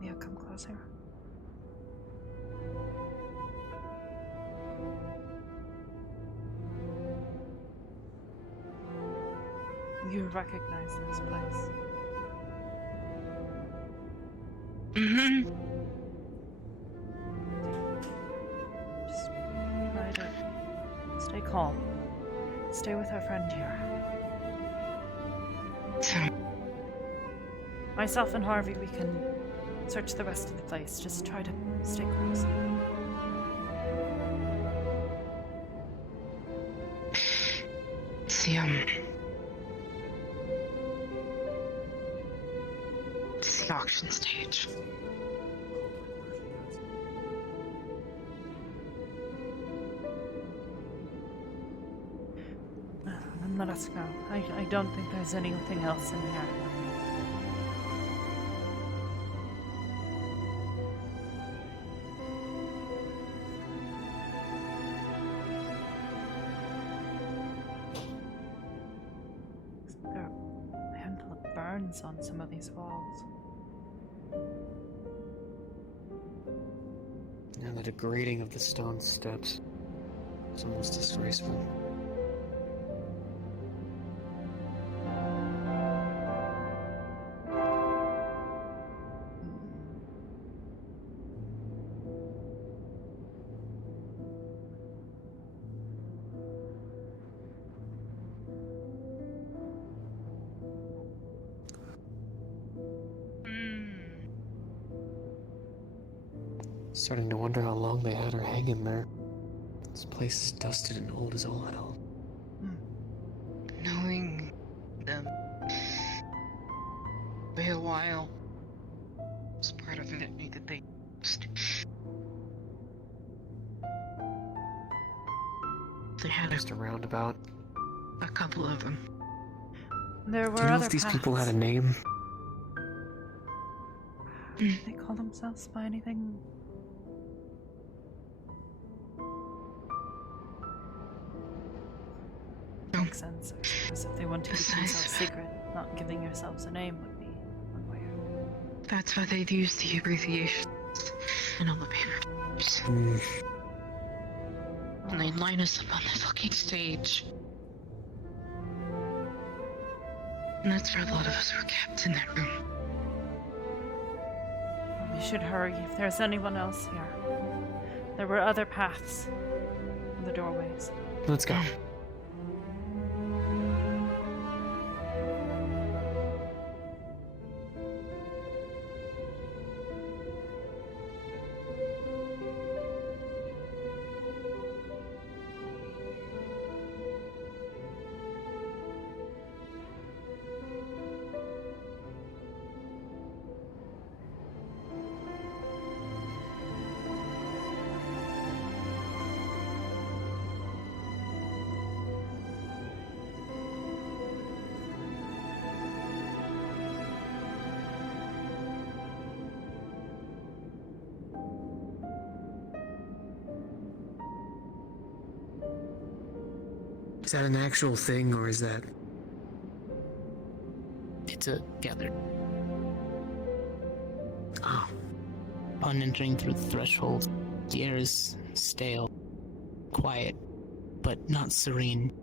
Mia, come closer. You recognize this place. Just try to stay calm. Stay with our friend here. Myself and Harvey, we can search the rest of the place. Just try to stay close. See, it's the auction stage. Let us go. I don't think there's anything else in here. names on some of these walls. And the degrading of the stone steps. It's almost disgraceful. Starting to wonder how long they had her hanging there. This place is dusted and old as all hell. Knowing them for a while was part of it that they had Just a roundabout. a couple of them. There were Do you know other if these people paths. had a name? Do they call themselves by anything? Makes sense, I suppose. If they want to keep themselves secret, not giving yourselves a name would be one way. That's why they've used the abbreviations in all the papers. And they line us up on the fucking stage. And that's where a lot of us were kept in that room. Well, we should hurry if there's anyone else here. There were other paths in the doorways. Let's go. Is that an actual thing, or is that... It's a gathered. Oh. Upon entering through the threshold, the air is stale, quiet, but not serene.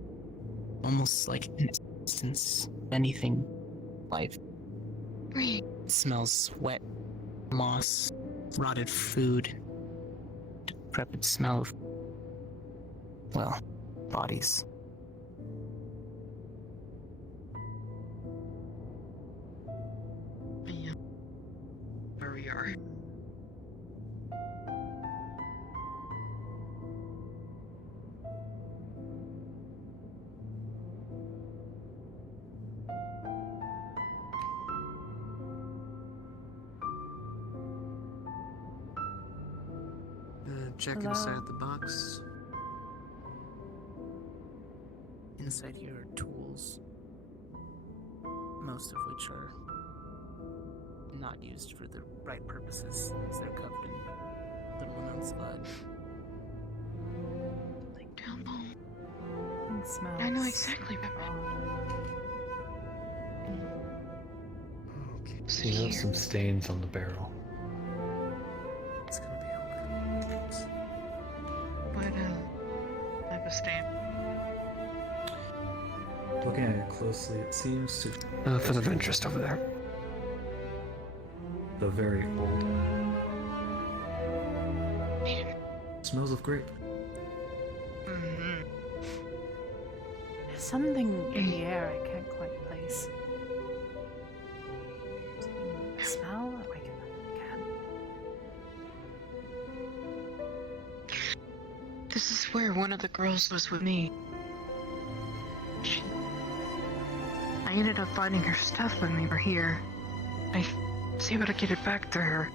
Almost like an essence of anything life. It smells wet, moss, rotted food, decrepit smell of, well, bodies. Yeah. Where we are. Check Hello? inside the box. Inside here are tools, most of which are not used for the right purposes, as they're covered in little amounts of blood. Like Dumbo. It smells. I know exactly what. Okay. So you have some stains on the barrel. It's gonna be okay. What type of stamp? Looking at it closely, it seems to For the ventrist over there. the very old. Smells of grape. Mm-hmm. There's something in the air I can't quite place. Smell? I can't. This is where one of the girls was with me. I ended up finding her stuff when we were here. I was able to get it back to her.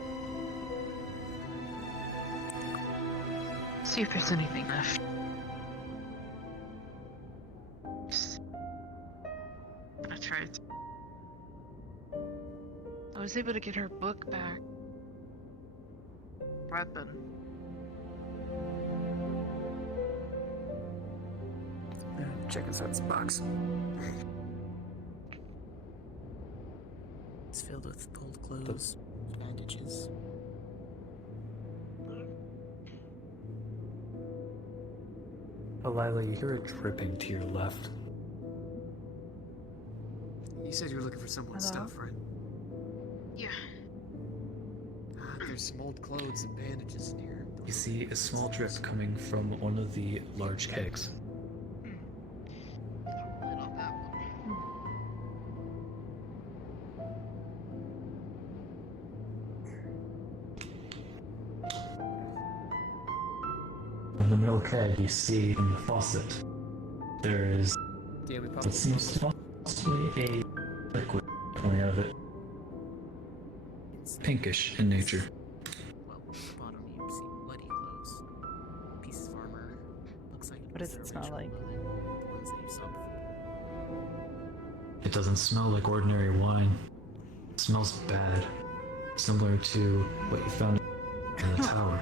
See if there's anything left. That's right. I was able to get her book back. Weapon. Check inside this box. old clothes, bandages. Lila, you hear it dripping to your left. You said you were looking for someone's Hello? stuff, right? Yeah. There's some old clothes and bandages in here. You see a small drip coming from one of the large kegs. Lit on that one. In the middle keg, you see in the faucet, there is Yeah, we what probably seems to possibly a liquid coming out of it. It's Pinkish in nature. well, at the bottom you see bloody clothes, pieces of armor. Looks like it What was does their it smell original like? clothing, the ones that you saw before. It doesn't smell like ordinary wine. It smells bad. Similar to what you found in the tower.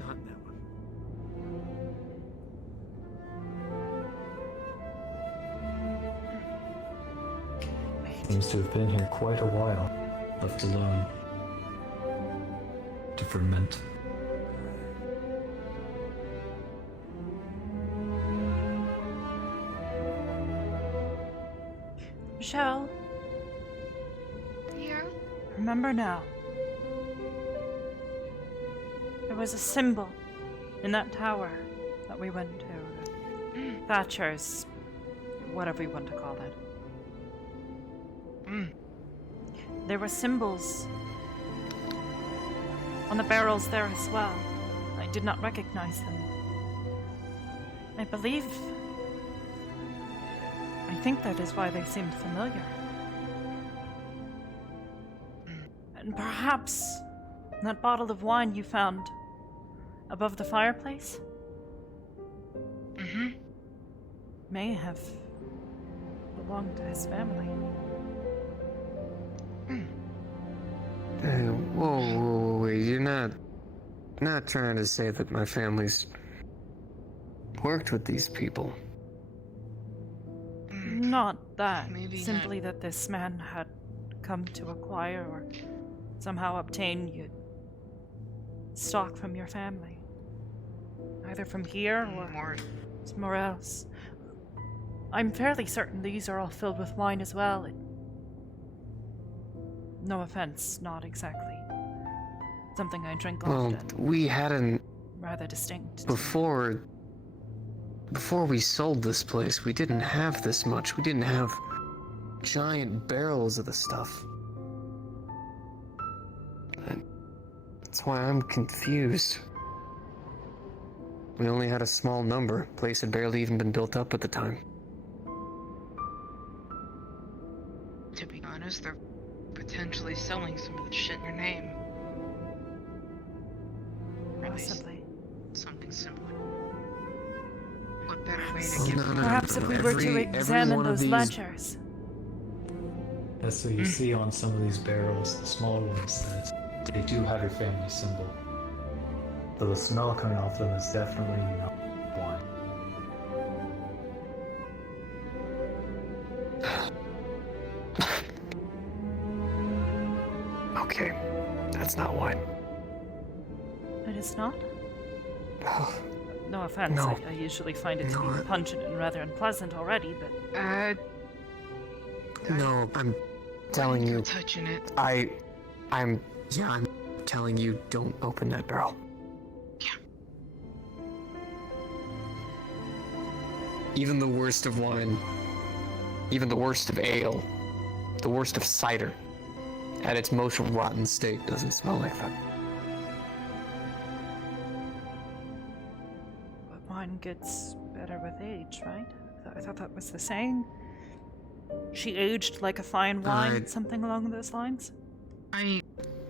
Not in that one. Seems to have been here quite a while, left alone to ferment. Michelle, Yeah. remember now. There was a symbol in that tower that we went to. Thatcher's, whatever you want to call it. There were symbols on the barrels there as well. I did not recognize them. I think that is why they seemed familiar. And perhaps that bottle of wine you found above the fireplace may have belonged to his family. Whoa, wait, you're not trying to say that my family's worked with these people. Not that. Maybe Simply that this man had come to acquire or somehow obtain you stock from your family. Either from here or More. somewhere else. I'm fairly certain these are all filled with wine as well. No offense, not exactly something I drink Well, often. we hadn't Rather distinct. before we sold this place. We didn't have this much. We didn't have giant barrels of the stuff. And that's why I'm confused. We only had a small number. Place had barely even been built up at the time. To be honest, they're potentially selling some of the shit in your name. Or at least Possibly. something similar. What better way to Oh, give no, no, Perhaps if we were to every examine one of those these- ledgers. Yeah, so you see on some of these barrels, the smaller ones, that they do have your family symbol. Though the smell coming off them is definitely not wine. Okay, that's not wine. It is not? Oh, No offense, No. I usually find it to No, be pungent and rather unpleasant already, but no, I'm telling you. touching it. I'm telling you, don't open that barrel. Even the worst of wine, even the worst of ale, the worst of cider, at its most rotten state doesn't smell like that. but wine gets better with age, right? I thought that was the saying. She aged like a fine wine, something along those lines.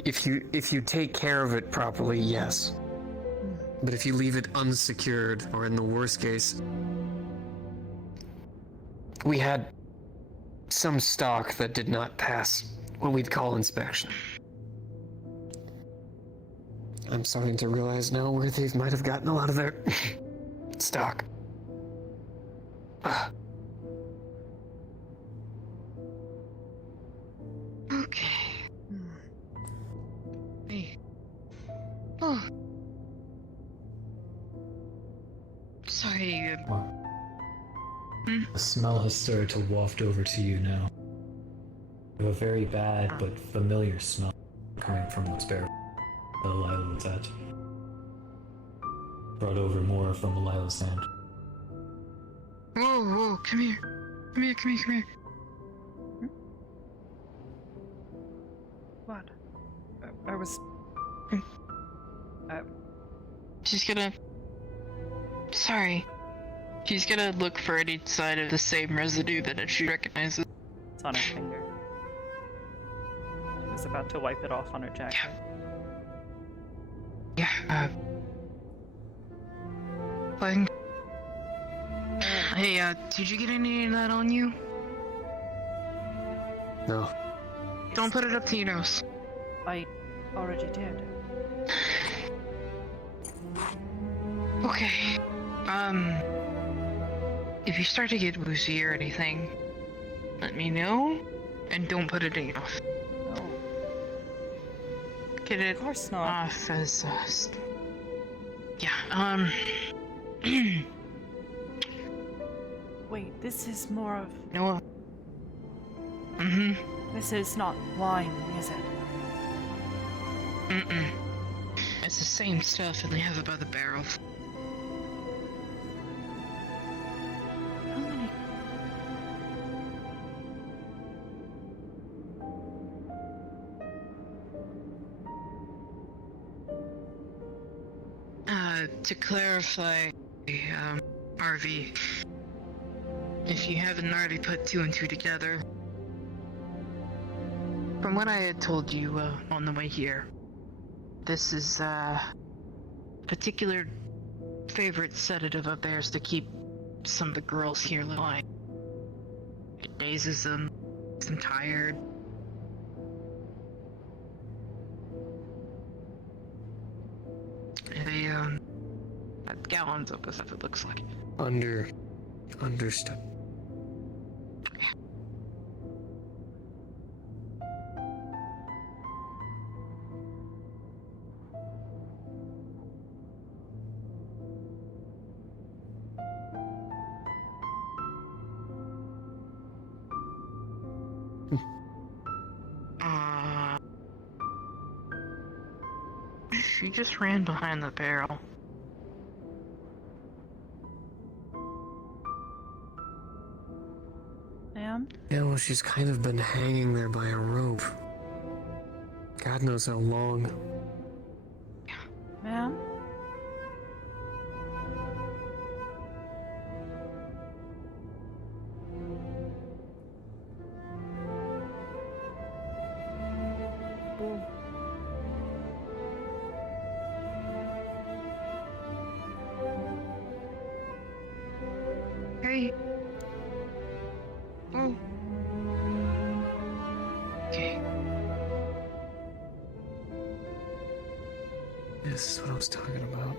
If you take care of it properly, yes. But if you leave it unsecured, or in the worst case, we had some stock that did not pass what we'd call inspection. I'm starting to realize now where they might have gotten a lot of their stock. Okay. Oh. Sorry. The smell has started to waft over to you now. You have a very bad but familiar smell coming from this barrel that Lila was at. Brought over more from Lila's hand. Whoa, whoa, come here. Come here, come here, come here. What? I was... She's gonna... Sorry. She's gonna look for any sign of the same residue that she recognizes. It's on her finger. She was about to wipe it off on her jacket. Yeah, Fine. Hey, did you get any of that on you? No. Don't put it up to your nose. I already did. Okay. If you start to get woozy or anything, let me know, and don't put it in your mouth. No. Get it Of course not. off as, yeah, Wait, this is more of... No. Mm-hmm. This is not wine, is it? Mm-mm. It's the same stuff, and they have it by the barrel. How many... To clarify, RV, if you haven't already put two and two together, from what I had told you, on the way here, this is, particular favorite sedative of theirs to keep some of the girls here alive. It dazes them, makes them tired. They, have gallons of this, if it looks like it. Understood. She just ran behind the barrel. Ma'am? Yeah, well, she's kind of been hanging there by a rope. God knows how long. Ma'am? Hey. Oh. Okay. This is what I was talking about.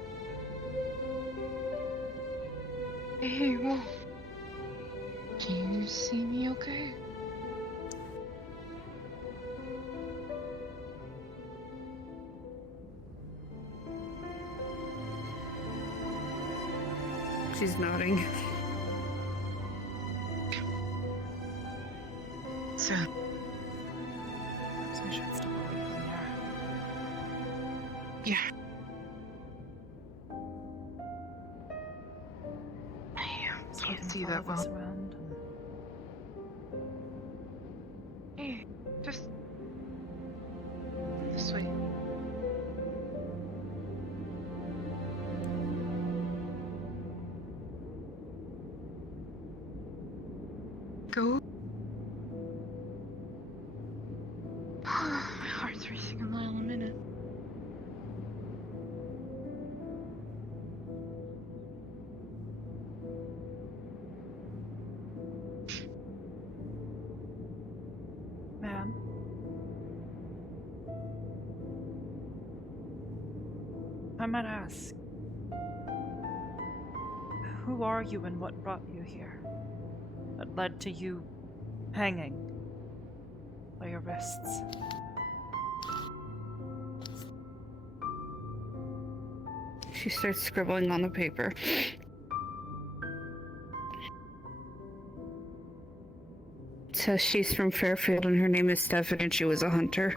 Hey, whoa. Can you see me okay? She's nodding. So, So we should step away from here. yeah. I So we can't can see follow that well. this around. Hey, just this way. Go. My heart's racing a mile a minute. Ma'am? I might ask, who are you and what brought you here? That led to you hanging by your wrists. She starts scribbling on the paper. It says she's from Fairfield and her name is Stephanie and she was a hunter.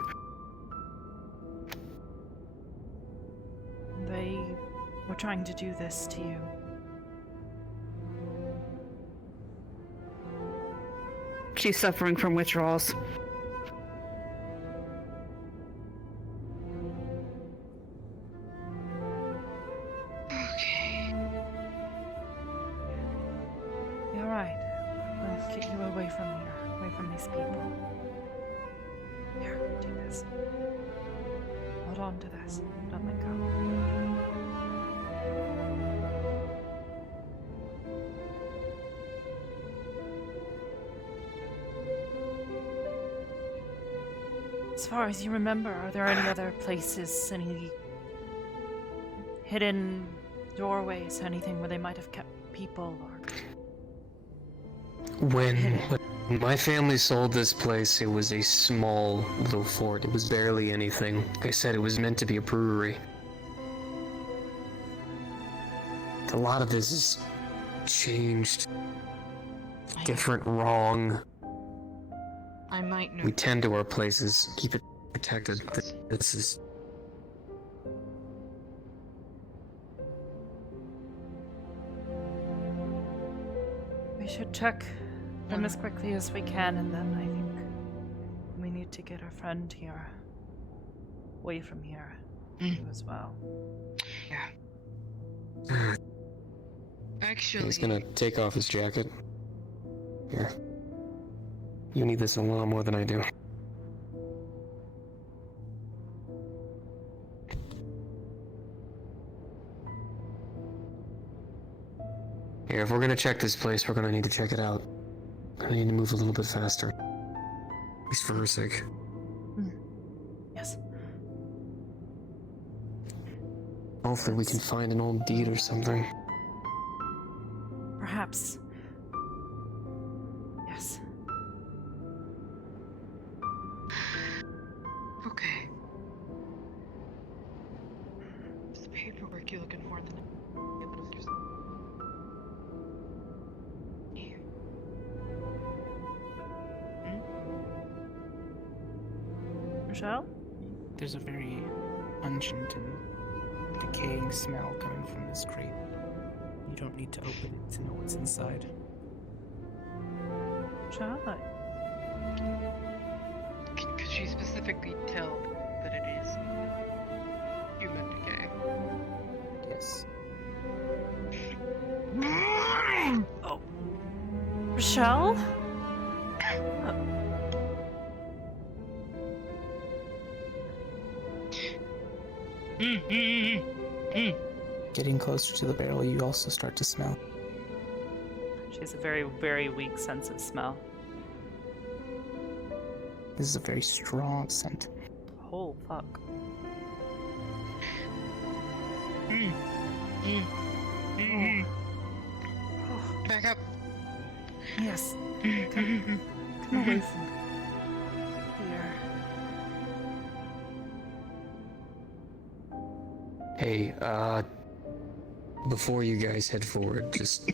They were trying to do this to you. She's suffering from withdrawals. Okay. You're right. We'll get you away from here, away from these people. Here, take this. Hold on to this. Don't let go. As far as you remember, are there any other places, any hidden doorways, anything where they might have kept people or... When my family sold this place, it was a small little fort. It was barely anything. Like I said, it was meant to be a brewery. A lot of this is changed. Different, wrong. I might know. We tend to our places, keep it protected. This is... We should check them as quickly as we can, and then I think we need to get our friend here away from here too as well. Yeah. Actually, He's gonna take off his jacket. Here. You need this a lot more than I do. Here, if we're gonna check this place, we're gonna need to check it out. We're gonna need to move a little bit faster. At least for her sake. Yes. Hopefully we can find an old deed or something. Perhaps. Yes. okay. It's the paperwork you're looking for, then. Michelle? There's a very pungent and decaying smell coming from this crate. You don't need to open it to know what's inside. Michelle? Could she specifically tell that it is human decay? Yes. Oh. Michelle? Getting closer to the barrel, you also start to smell. She has a very, very weak sense of smell. This is a very strong scent. Oh, fuck. Back up. Yes. Come away from here. Hey, before you guys head forward, just...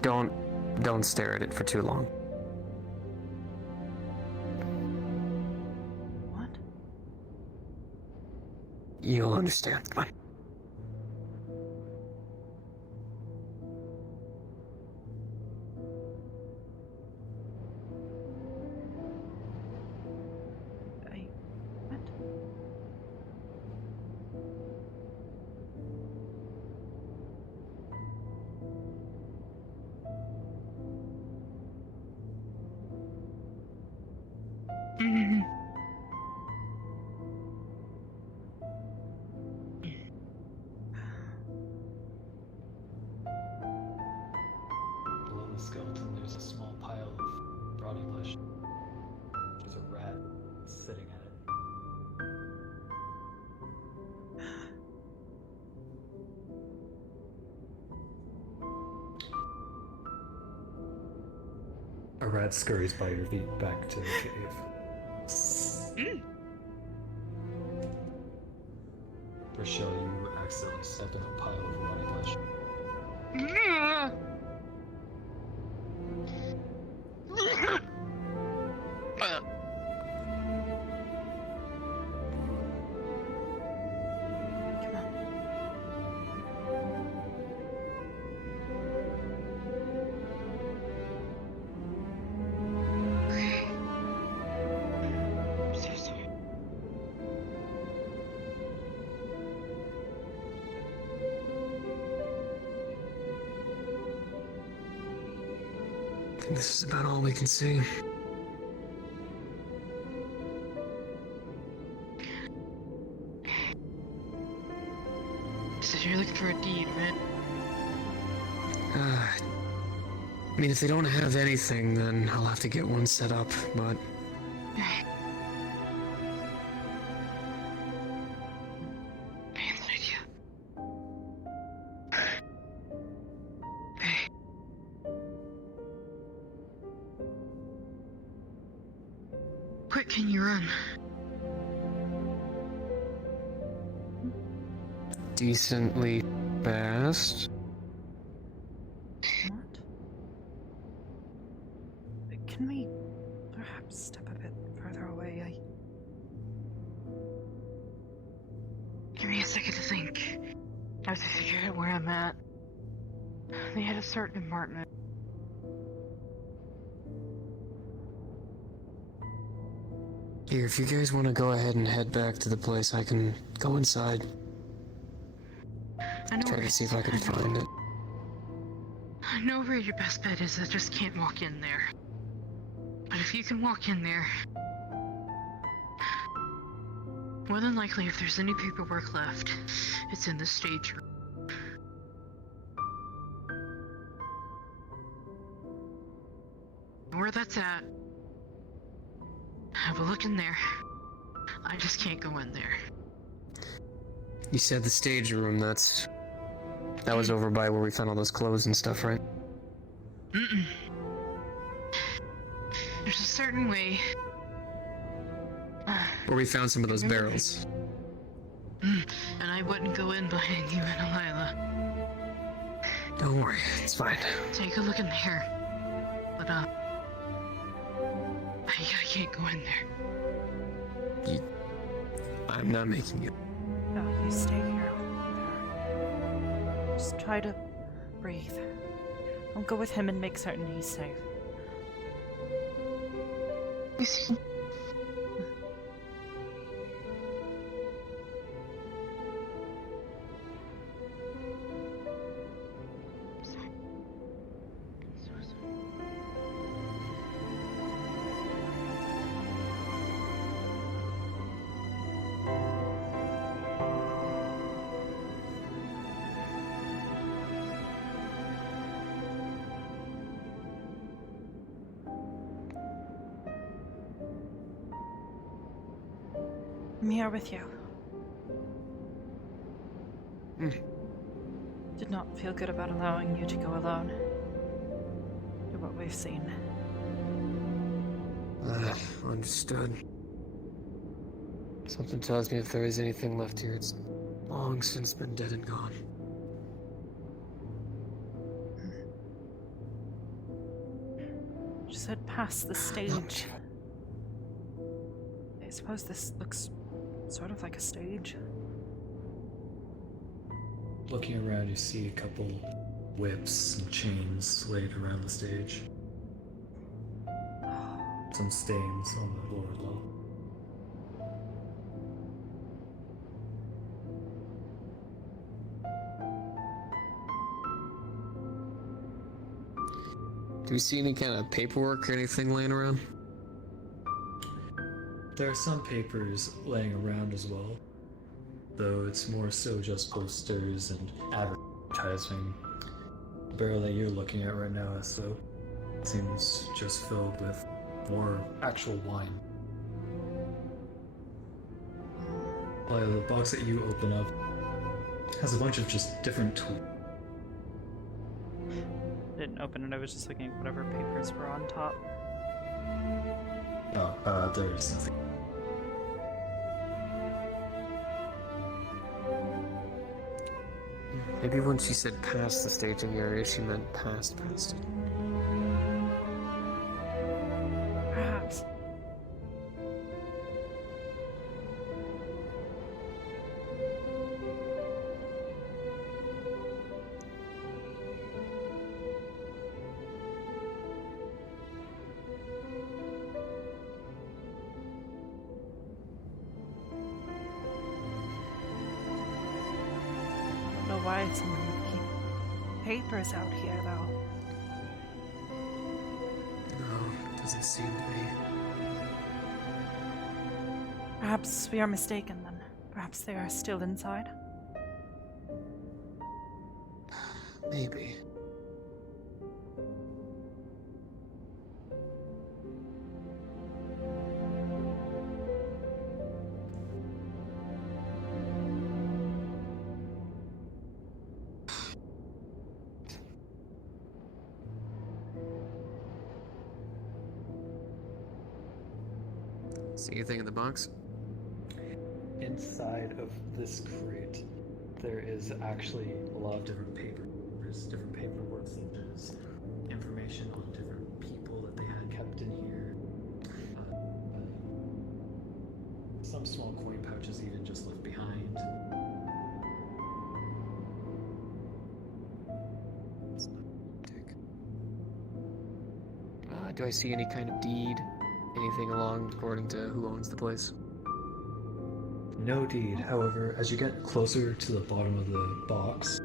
Don't stare at it for too long. What? You'll understand. Come on. What? Below the skeleton, there's a small pile of rotting flesh. There's a rat sitting at it. A rat scurries by your feet back to the cave. Rochelle, you accidentally step in a pile of rotting ash. I think this is about all we can see. So you're looking for a deed, right? I mean, if they don't have anything, then I'll have to get one set up, but... Quick, can you run? decently fast. What? Can we perhaps step a bit further away? Give me a second to think. I have to figure out where I'm at. They had a certain apartment. Here, if you guys want to go ahead and head back to the place, I can go inside. Try to see if I can find it. I know where your best bet is, I just can't walk in there. But if you can walk in there, more than likely if there's any paperwork left, it's in the stage room. Where that's at, have a look in there. I just can't go in there. You said the stage room, that was over by where we found all those clothes and stuff, right? Mm-mm. There's a certain way. Where we found some of those barrels. And I wouldn't go in behind you and Lila. Don't worry, it's fine. Take a look in there. But, I can't go in there. I'm not making you. No, you stay here. Just try to breathe. I'll go with him and make certain he's safe. I'm here with you. Did not feel good about allowing you to go alone. To what we've seen. Understood. Something tells me if there is anything left here, it's long since been dead and gone. Just head past the stage. I suppose this looks sort of like a stage. Looking around, you see a couple whips and chains laid around the stage. Some stains on the lower level. Do we see any kind of paperwork or anything laying around? There are some papers laying around as well, though it's more so just posters and advertising. The barrel that you're looking at right now, so seems just filled with more actual wine. While the box that you open up has a bunch of just different tools. Didn't open it, I was just looking at whatever papers were on top. Oh, there is nothing. Maybe when she said past the staging area, she meant past it. Perhaps. I don't know why someone would keep papers out here, though. No, doesn't seem to be. Perhaps we are mistaken then. Perhaps they are still inside. Maybe. See anything in the box? Inside of this crate, there is actually a lot of different papers, different paperwork, and there's information on different people that they had kept in here. Some small coin pouches even just left behind. Do I see any kind of deed? Anything along according to who owns the place? No deed. However, as you get closer to the bottom of the box,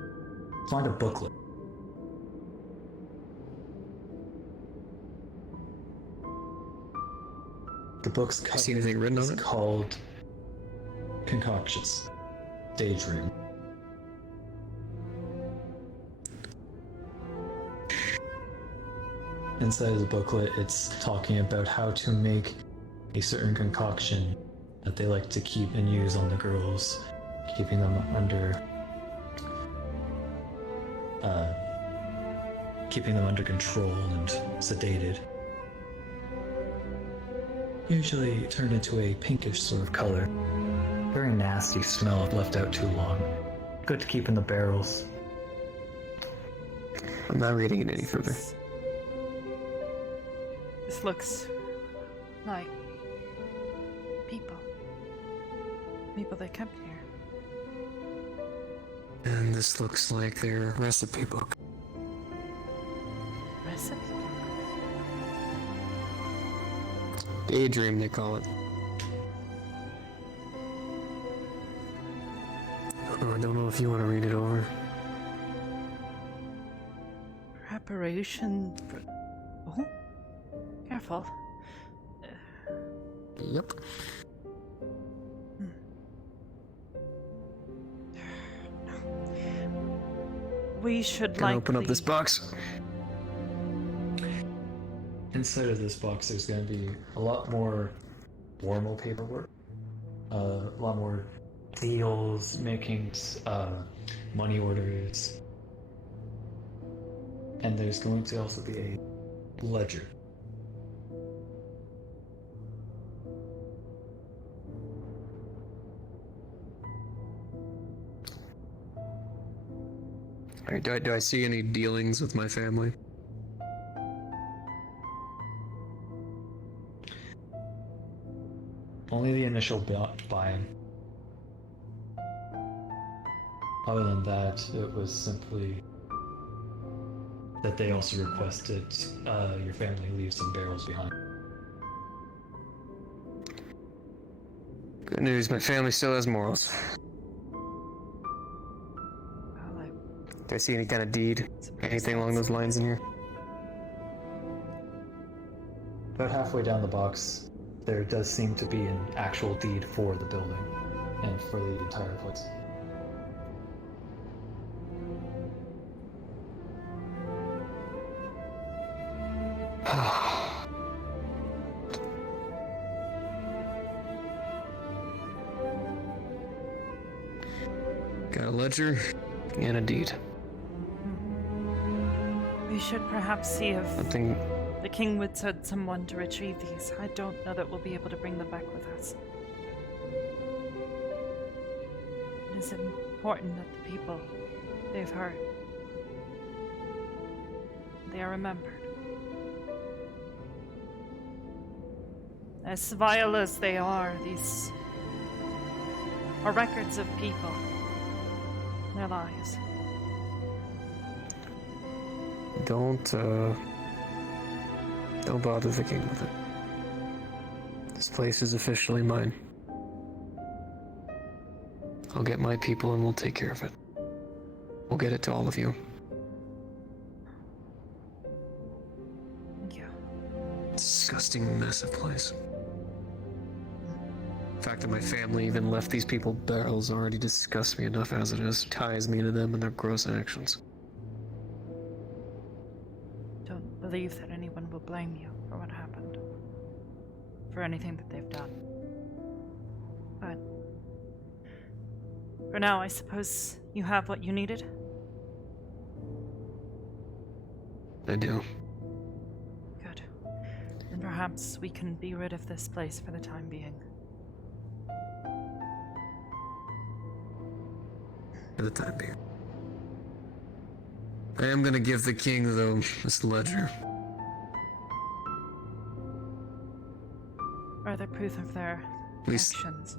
find a booklet. The book's cover See anything written on is it? called Concoctions. Daydream. Inside of the booklet, it's talking about how to make a certain concoction that they like to keep and use on the girls, keeping them under control and sedated. Usually turned into a pinkish sort of color. Very nasty smell if left out too long. Good to keep in the barrels. I'm not reading it any further. This looks like people. People that kept here. And this looks like their recipe book. Recipe book? Daydream, they call it. Oh, I don't know if you want to read it over. Preparation for... Oh? Careful. Yep. We should Can I open up this box? Inside of this box, there's going to be a lot more formal paperwork, a lot more deals, makings, money orders, and there's going to also be a ledger. Alright, do I see any dealings with my family? Only the initial buy-in. Other than that, it was simply that they also requested your family leave some barrels behind. Good news, my family still has morals. Do I see any kind of deed? Anything along those lines in here? About halfway down the box, there does seem to be an actual deed for the building and for the entire place. Got a ledger and a deed. We should perhaps see if Nothing. the king would send someone to retrieve these. I don't know that we'll be able to bring them back with us. It is important that the people They've heard. They are remembered. As vile as they are, these are records of people, their lives. Don't bother the king with it. This place is officially mine. I'll get my people and we'll take care of it. We'll get it to all of you. Thank you. Disgusting mess of place. The fact that my family even left these people barrels already disgusts me enough as it is. Ties me to them and their gross actions. Don't believe that anyone will blame you for what happened. For anything that they've done. But for now, I suppose you have what you needed? I do. Good. Then perhaps we can be rid of this place for the time being. For the time being. I am gonna give the king, though, this ledger. Further proof of their least- actions.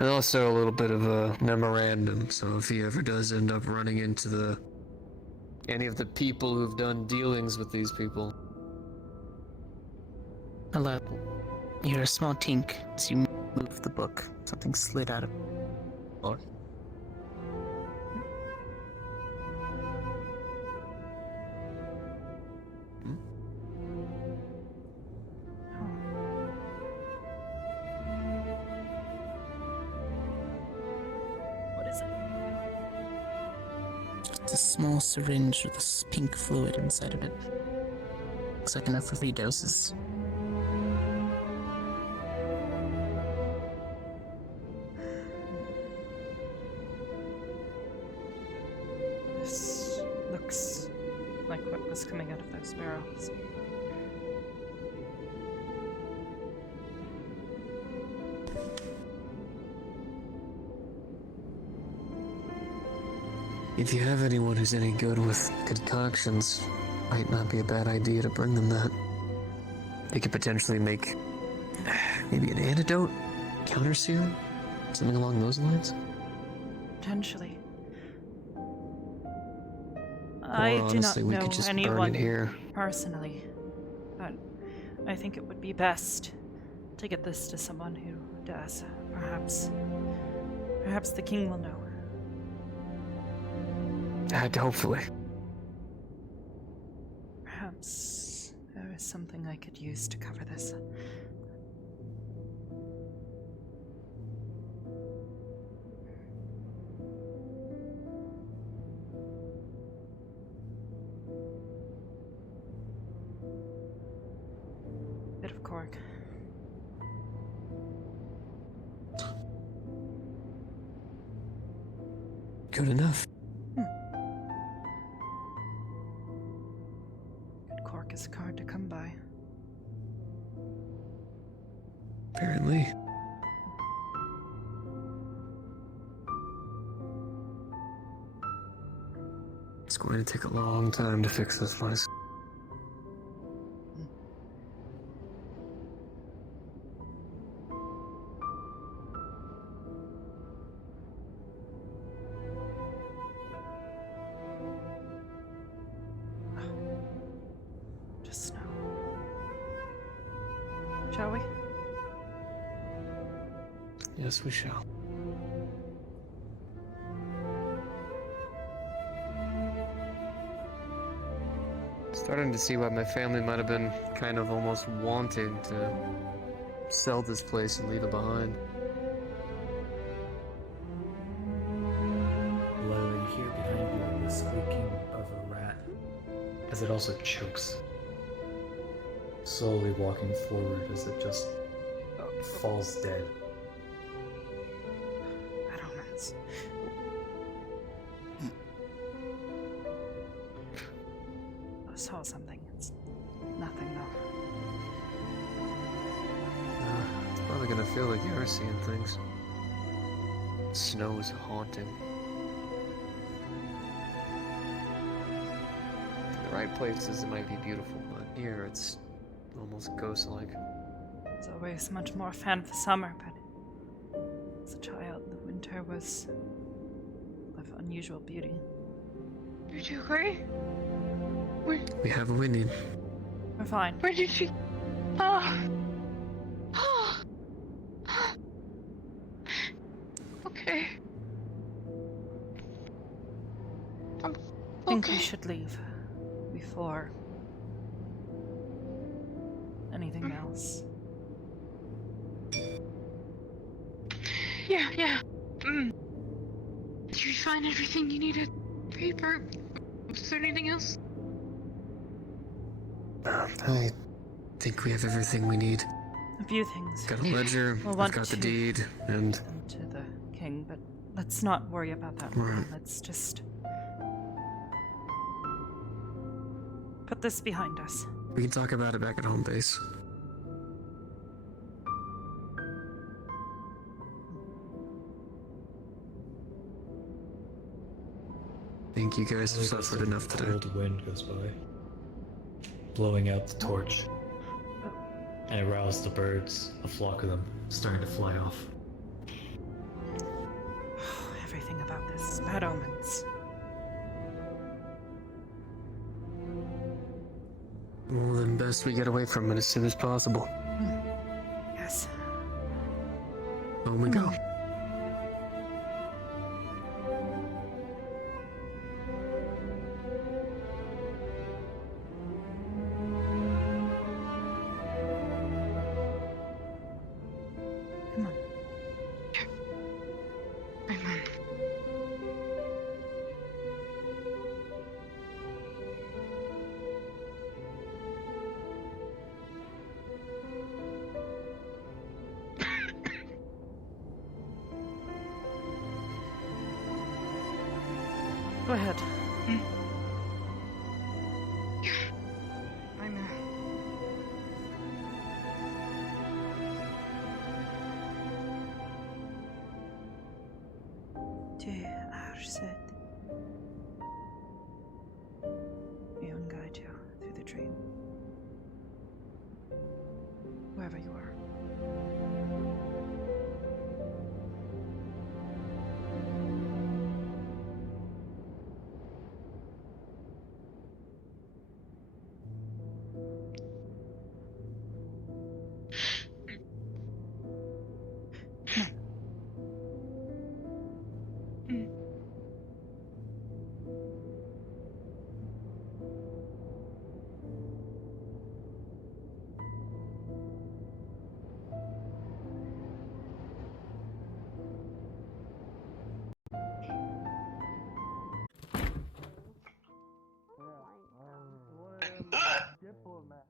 And also a little bit of a memorandum, so if he ever does end up running into any of the people who've done dealings with these people. Hello. You hear a small tink as you move the book. Something slid out of it. What is it? It's a small syringe with this pink fluid inside of it. Looks like enough for 3 doses. This looks like what was coming out of those barrels. If you have anyone who's any good with concoctions, might not be a bad idea to bring them that. They could potentially make maybe an antidote, counter serum, something along those lines. Potentially. Or I do not honestly, we know could just burn anyone it here. personally, but I think it would be best to get this to someone who does. Perhaps the king will know. Hopefully. Perhaps there is something I could use to cover this. Bit of cork. Good enough. Good cork is hard to come by. Apparently. It's going to take a long time to fix this place. Just snow. Shall we? Yes, we shall. Starting to see why my family might have been kind of almost wanting to sell this place and leave it behind. Below, you hear behind you the squeaking of a rat as it also chokes. Slowly walking forward as it just falls dead. Bad omens. I saw something. It's nothing though. It's probably gonna feel like you're seeing things. Snow is haunting. right places it might be beautiful, but here it's almost ghost-like. It's always much more fun for summer, but as a child, the winter was of unusual beauty. Did you agree? We have what we need. We're fine. Where did she? Oh. Okay. I think we should leave before anything else. Yeah. Did you find everything you needed? Paper? Was there anything else? I think we have everything we need. A few things. Got a ledger, We'll I've want got the to deed, and... send to the king, but let's not worry about that. Right. Let's just put this behind us. We can talk about it back at home base. I think you guys have suffered enough today. A cold wind goes by, blowing out the torch, and it roused the birds, a flock of them, starting to fly off. Everything about this is bad omens. Well, then best we get away from it as soon as possible. Yes. Home we go. Come on. Go ahead. I'm Tu är sedd. We will guide you through the dream. Wherever you are.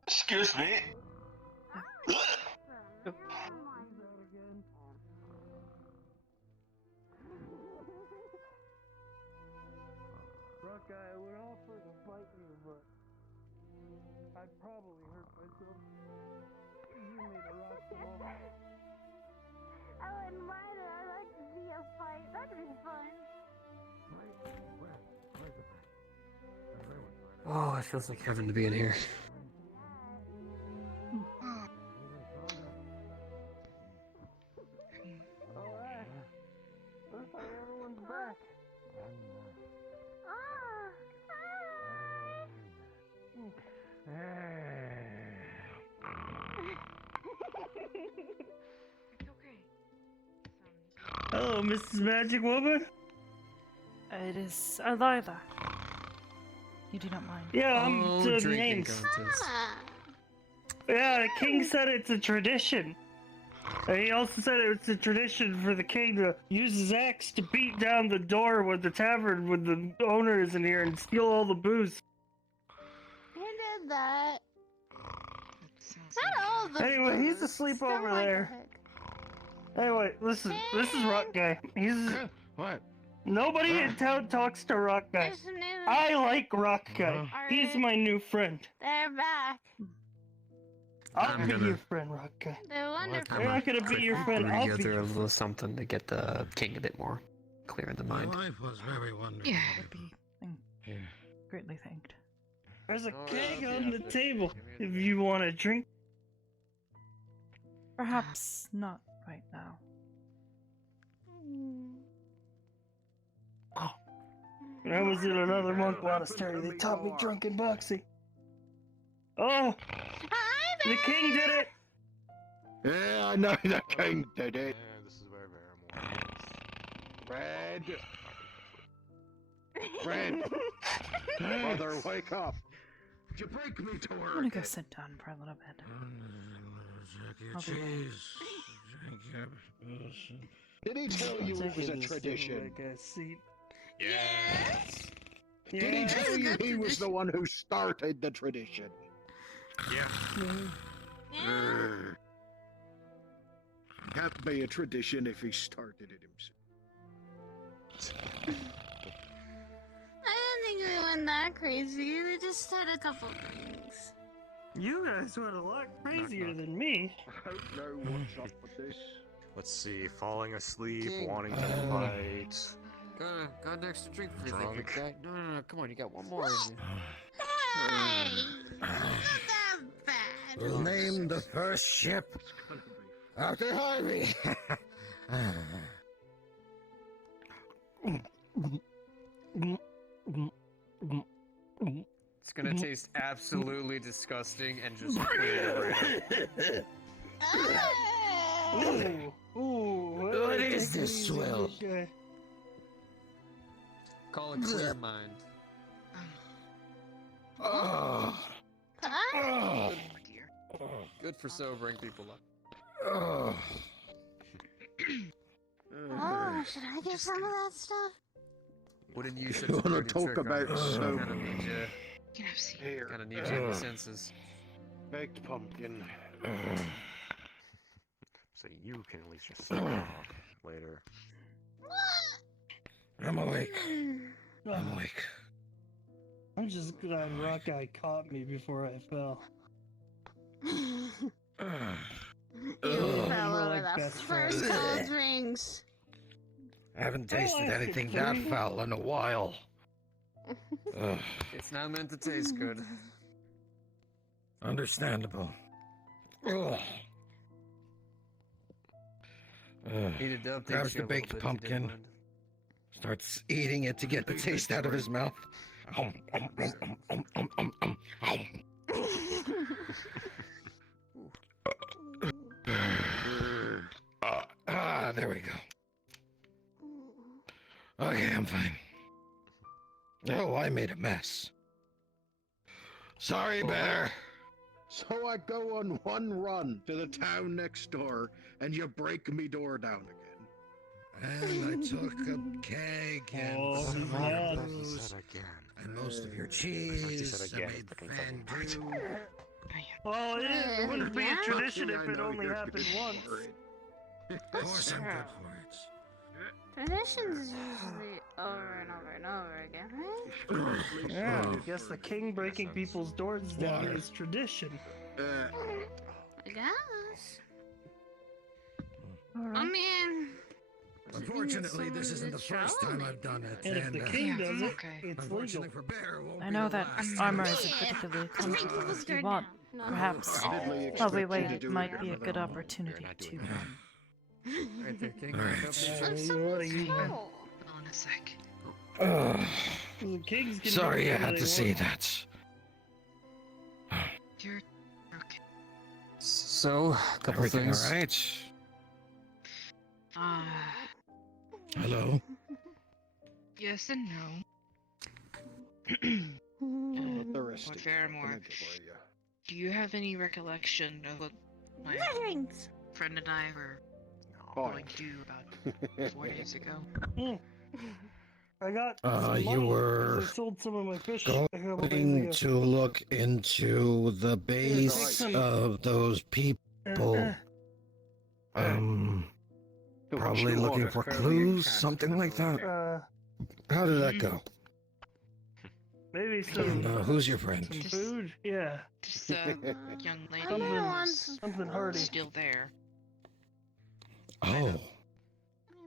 Excuse me. Rock guy, I would offer to fight you, but I'd probably hurt myself. You made a rock wall. I wouldn't mind it. I'd like to see a fight. That'd be fun. Oh, it feels like heaven to be in here. Alright. Looks like everyone's back. Hello, Mrs. Magic Woman. It is Alida. You do not mind. Yeah, I'm the names. Yeah, the king said it's a tradition. And he also said it's a tradition for the king to use his axe to beat down the door with the tavern when the owner is in here and steal all the booze. He did that. Not all the Anyway, he's booze. asleep Still over like there. Anyway, listen, this is Rock Guy. He's what? Nobody in town talks to Rock Guy. I like Rock Guy. He's my new friend. They're back. I'll I'm be gonna- your friend, Rock Guy. They're wonderful. They're not gonna be your friend. Put I'll be together your a little something to get the king a bit more clear in the mind. Life was very wonderful. Yeah. Would be greatly thanked. There's a Oh, keg yeah, on the yeah. table Give me a if you want a drink. Perhaps not right now. When I was in another monk monastery, they taught me drunken boxing. Oh! The king did it! Yeah, I know the king did it. This is where Barrymore Fred. Fred. Mother, wake up. Did you break me to I'm her? gonna go sit down for a little bit. I'll be right. Did he tell you it was a tradition? Like a seat. Yes. Did he tell you he was the one who started the tradition? Yeah. Can't be a tradition if he started it himself. I didn't think we went that crazy. We just had a couple things. You guys went a lot crazier than me. I don't know what's up with this. Let's see, falling asleep, King. wanting to fight. Got an extra drink for you, Drunk. big guy. No, come on, you got one more in you. Hey! Not that bad. We'll name the first ship after Harvey. It's gonna taste absolutely disgusting and just clear right Ooh, What is this swill? Call it clear mind. Oh. Huh? Good for sobering people up. Oh. Oh, should I get some of that stuff? Wouldn't you You wanna talk about soap? Kinda need you. Can I see? Here. Kinda need you in the senses. Baked pumpkin. So you can at least just suck it off later. I'm awake. I'm awake. I'm just glad Rockeye caught me before I fell. You Ugh. fell More over like the best first friends. cold drinks. I haven't tasted I anything could that drink. foul in a while. Ugh. It's not meant to taste good. Understandable. Ugh. Heat it up, Grabs takes you the a little baked bit, if you pumpkin. didn't mind. Starts eating it to get the taste out of his mouth. There we go. Okay, I'm fine. Oh, I made a mess. Sorry, Bear. So I go on one run to the town next door, and you break me door down again. And I took a keg and Oh, some he's of your mad. booze Again. and most of your I thought you cheese. said I again, made freaking fucking part. fondue. Well, it wouldn't be a Yeah. tradition if I it know only you're happened good once. for it. Of course I'm good for it. Traditions is usually over and over and over again, right? Yeah, I guess the king breaking people's doors down Water. is tradition. I guess. I Alright. mean, Unfortunately, this isn't the first time I've done it. And if the king does it, okay. it's Unfortunately legal. for Bear, it won't I be know the that last armor time. isn't particularly let's break comfortable. people's If you door want, down. No, perhaps Diddly expect while we you to wait, do might it be a for good them. opportunity to Right there, King. All right. Pick up the- Let's You wanna use go. Hold on a sec. The king's gonna Sorry do you whatever had they to see want. that. You're okay. So, a couple Everything things. all right? Ah, Hello? yes and no. The rest Lord of Fairmore, you. do you have any recollection of what my Drinks. friend and I were going to do about 4 days ago? I got some You money 'cause were I sold some of my fish a couple days going ago. to look into the base some- of those people. Probably looking for clues, something like that. How did that go? Maybe And some who's your friend? some food. Yeah, This young lady I want who's something hearty. still there. Oh,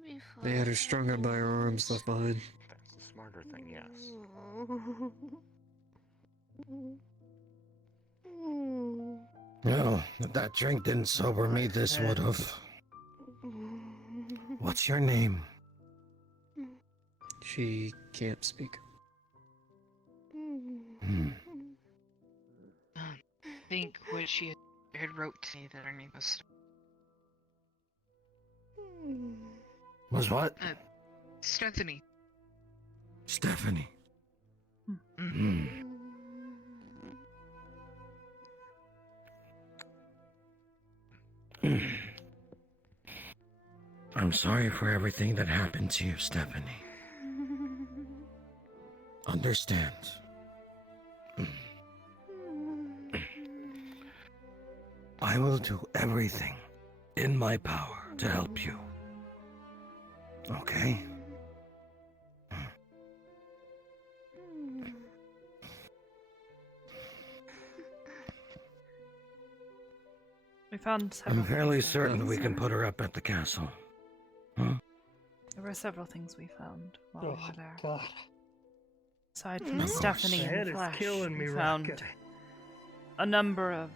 Maybe They had her strung up by her arms, left behind. That's the smarter thing, yes. No, if that drink didn't sober me, this would've. What's your name? She can't speak. I think what she had wrote to me that her name was. Was what? Stephanie. Stephanie. I'm sorry for everything that happened to you, Stephanie. Understand. I will do everything in my power to help you. Okay? We found several I'm fairly things certain we can put her up at the castle. Huh? There were several things we found while we were there. God. Aside from Of course. Stephanie My in head the is flesh, killing me, we Rocket. found a number of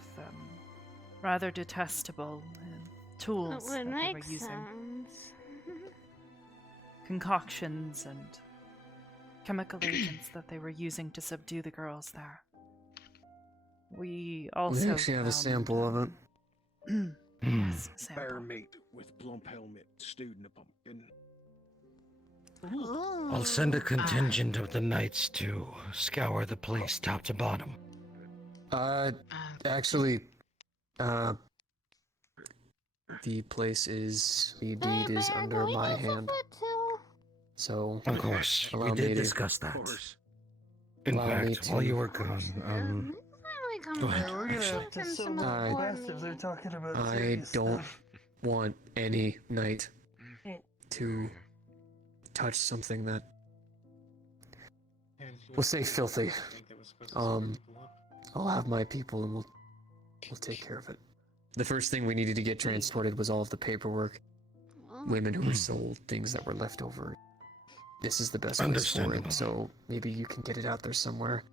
rather detestable tools That would that they were make using. sense. Concoctions and chemical agents that they were using to subdue the girls there. We also We actually have a found, sample of it. yes, a sample. Bear meat with plump helmet, stewed in a pumpkin. I'll send a contingent of the knights to scour the place top to bottom. Actually, the place is, the deed is under my hand. So, Of course, allow we me did to- discuss that. In Allow me fact, while to- you were gone, go ahead. We're gonna have to sue the I- bastards. They're talking about I serious don't stuff. want any knight to touch something that, we'll say, filthy. I'll have my people and we'll take care of it. The first thing we needed to get transported was all of the paperwork, women who were sold, things that were left over. This is the best place for Understandable. it, so maybe you can get it out there somewhere.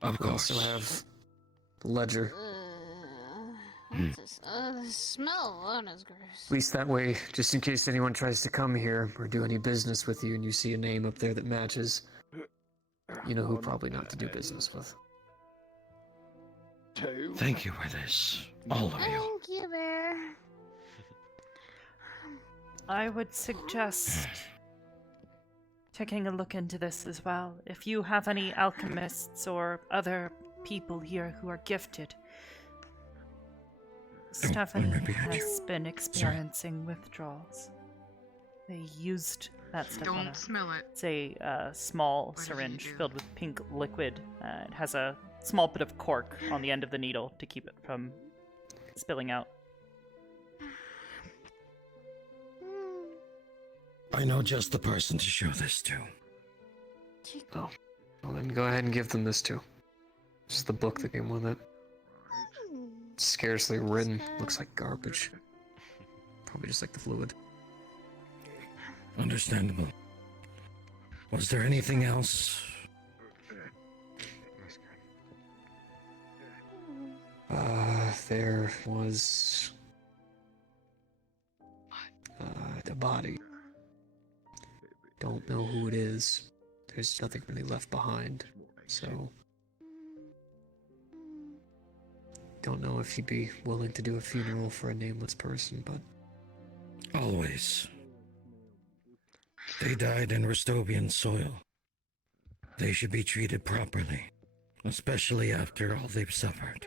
Of We also course. have the ledger. The smell alone is gross. At least that way, just in case anyone tries to come here or do any business with you and you see a name up there that matches, you know who probably not to do business with. Thank you for this, all of you. Thank you, Bear. I would suggest taking a look into this as well. If you have any alchemists or other people here who are gifted, Stephanie has been experiencing withdrawals. They used that stuff on her. Don't smell it. It's a small What did you syringe do? filled with pink liquid. It has a small bit of cork on the end of the needle to keep it from spilling out. I know just the person to show this to. Oh, well then go ahead and give them this too. Just the book that came with it. Scarcely written. Looks like garbage. Probably just like the fluid. Understandable. Was there anything else? There was the body. Don't know who it is. There's nothing really left behind, so don't know if he'd be willing to do a funeral for a nameless person, but Always. They died in Ristovian soil. They should be treated properly, especially after all they've suffered.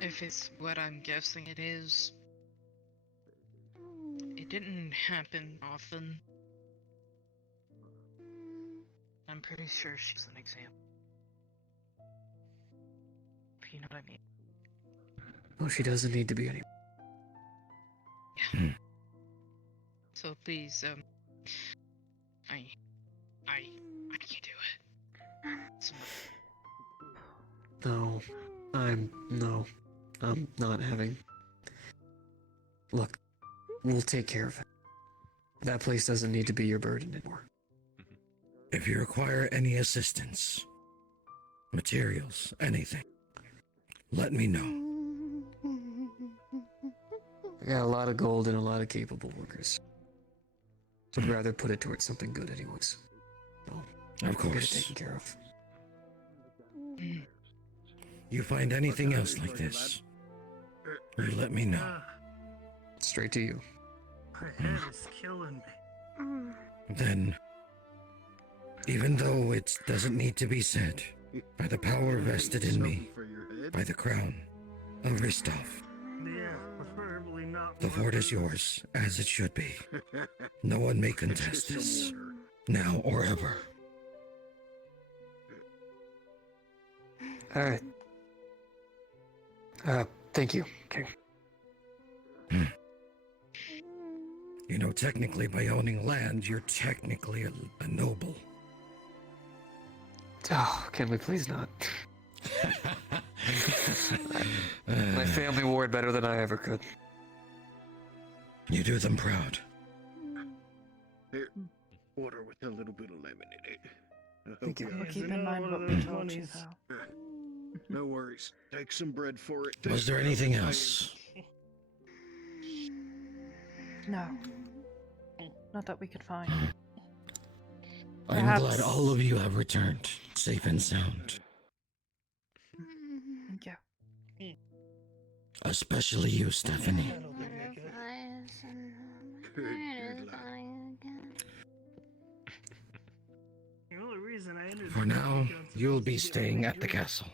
If it's what I'm guessing it is, it didn't happen often. I'm pretty sure she's an example. You know what I mean? well, she doesn't need to be anymore. So please, I can't do it. So, No, I'm not having. Look, we'll take care of it. That place doesn't need to be your burden anymore. If you require any assistance, materials, anything, let me know. I got a lot of gold and a lot of capable workers. I'd rather put it towards something good anyways. So, Of I'll get it course. taken care of. You find anything else like this, you let me know. Straight to you. My head is killing me. Then, even though it doesn't need to be said, by the power vested in me, by the crown of Ristov, Yeah, preferably not. the fort is yours, as it should be. No one may contest this, now or ever. Alright. Thank you. Okay. You know, technically, by owning land, you're technically a noble. Oh, can we please not? My family wore it better than I ever could. You do them proud. Here, water with a little bit of lemon in it. I hope you. you Keep in mind what we told you, though. No worries. Take some bread for it. Was there anything else? No. Not that we could find. I'm Perhaps- glad all of you have returned, safe and sound. Thank you. Especially you, Stephanie. The only reason I ended For up now, because you'll of be the staying at the king castle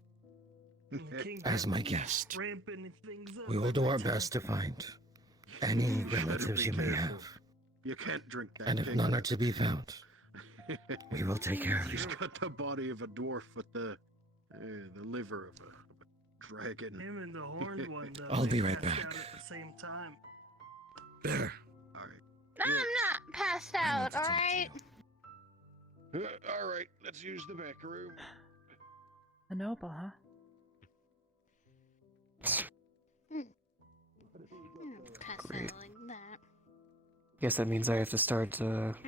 kept as my guest. ramping things up We will do our every time. best to find any relatives you may have. You can't drink that. And if king. none are to be found, we will take care of you. He's got the body of a dwarf with the liver of a dragon. Him and the horned one, though. I'll they be right passed back. out at the same time. There. I'm not passed out, alright? All right, let's use the back room. A noble, huh? Passed Great. out like that. Guess that means I have to start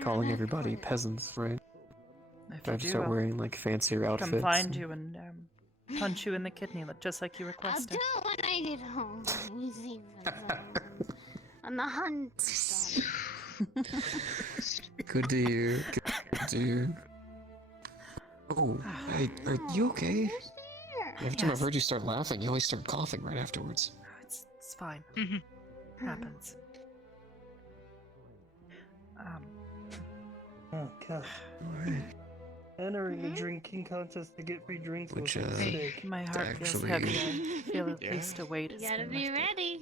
calling everybody peasants, right? If I you have to do, start I'll wearing like fancier outfits. come find you and punch you in the kidney, just like you I'll requested. do it when I get home. On the hunt. Good to hear. Good to hear. Oh, hey, are you okay? Every time I've heard you start laughing, you always start coughing right afterwards. It's fine. Happens. Oh, God. Entering a drinking contest to get free drinks was Which, a mistake. My heart feels actually- heavy. I feel at least a weight You has gotta been be lifted. ready.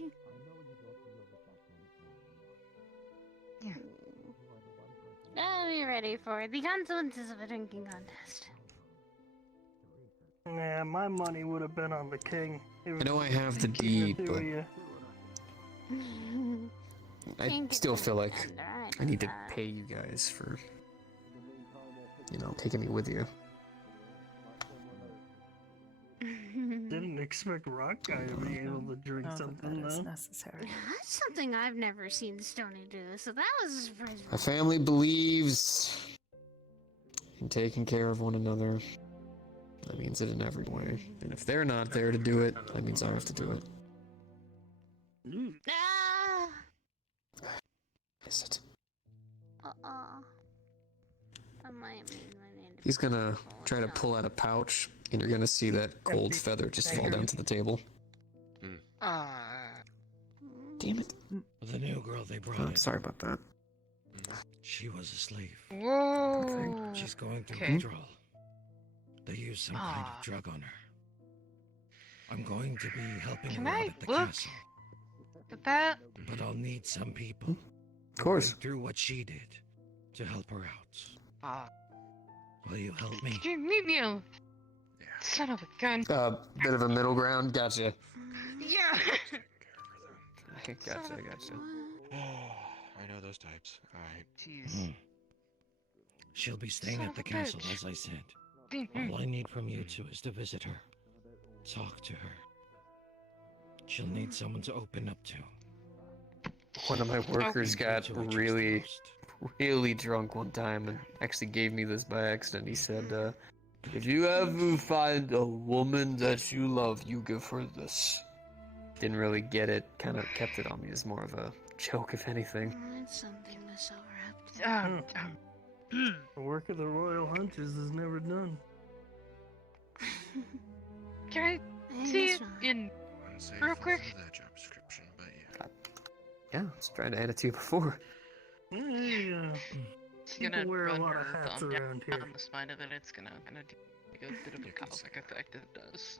Gotta be ready for the consequences of a drinking contest. Yeah, my money would have been on the king. It I know I have the king deed, through but you. I still feel like Alright, I need to pay you guys for, taking me with you. Didn't expect Rock Guy to be able to drink something, That is though. necessary. That's something I've never seen Stony do, so that was a surprise. My family believes in taking care of one another. That means it in every way. And if they're not there to do it, that means I have to do it. Ah! Is it? I might mean my name. He's gonna try to pull out a pouch, and you're gonna see that gold feather just fall down to the table. Damn it. The new girl they brought Oh, in, sorry about that. she was a slave. Whoa. She's going through Okay. withdrawal. They used some kind of drug on her. I'm going to be helping Can her out I at the look castle, at that? but I'll need some people Of course. who through what she did to help her out. Ah. Will you help me? Could you meet me a son of a gun? Bit of a middle ground. Gotcha. Yeah. Gotcha. I know those types. Alright. Jeez. She'll be staying Son at of the a castle, bitch. as I said. All I need from you two is to visit her, talk to her. She'll need someone to open up to. One of my workers got To which really, exposed. really drunk one time and actually gave me this by accident. He said, if you ever find a woman that you love, you give her this. Didn't really get it, kind of kept it on me as more of a joke, if anything. That's something to sober up to. The work of the Royal Hunters is never done. Can I see it in real quick? That job description, but Yeah, I was trying to add it to you before. Yeah. It's People gonna wear a run lot of her hats thumb around down here. the spine of it. It's gonna do like a bit of a cowlick effect. It does.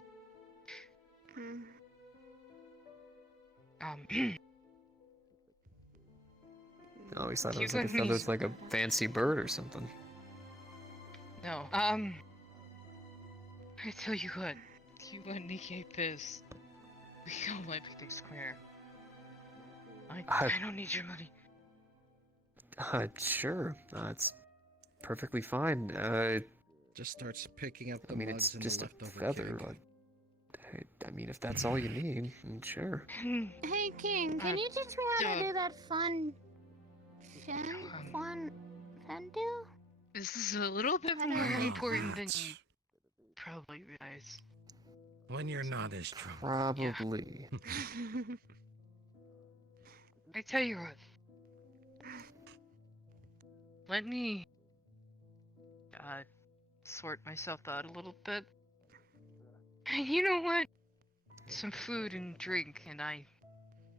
I always thought it You was like a let me- feather's like a fancy bird or something. No. I tell you what. You let me keep this. We can let everything square. I don't need your money. Sure. It's perfectly fine. Just starts picking up the I mean, mugs it's and just the a leftover feather. cake. I mean, if that's all you need, then sure. Hey, King, can you teach me how to do that fun do? This is a little bit more important than you probably realize. When you're not as drunk. Probably. I tell you what. Let me sort myself out a little bit. And you know what? Some food and drink, and I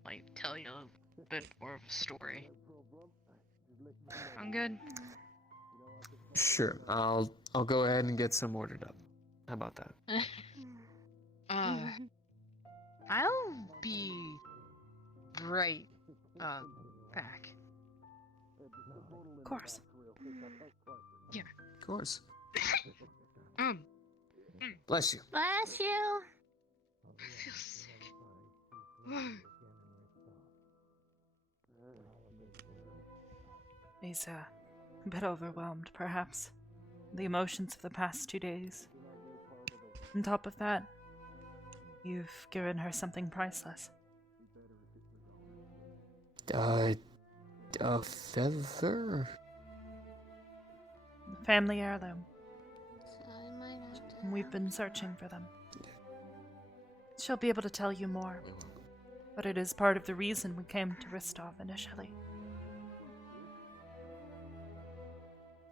might tell you a bit more of a story. I'm good. Sure. I'll go ahead and get some ordered up. How about that? I'll be right back. Of course. Yeah. Of course. Bless you. Bless you. I feel sick. He's a bit overwhelmed, perhaps. The emotions of the past 2 days. On top of that, you've given her something priceless. A feather? Family heirloom. So I might have to. And we've been searching for them. She'll be able to tell you more. But it is part of the reason we came to Ristov initially.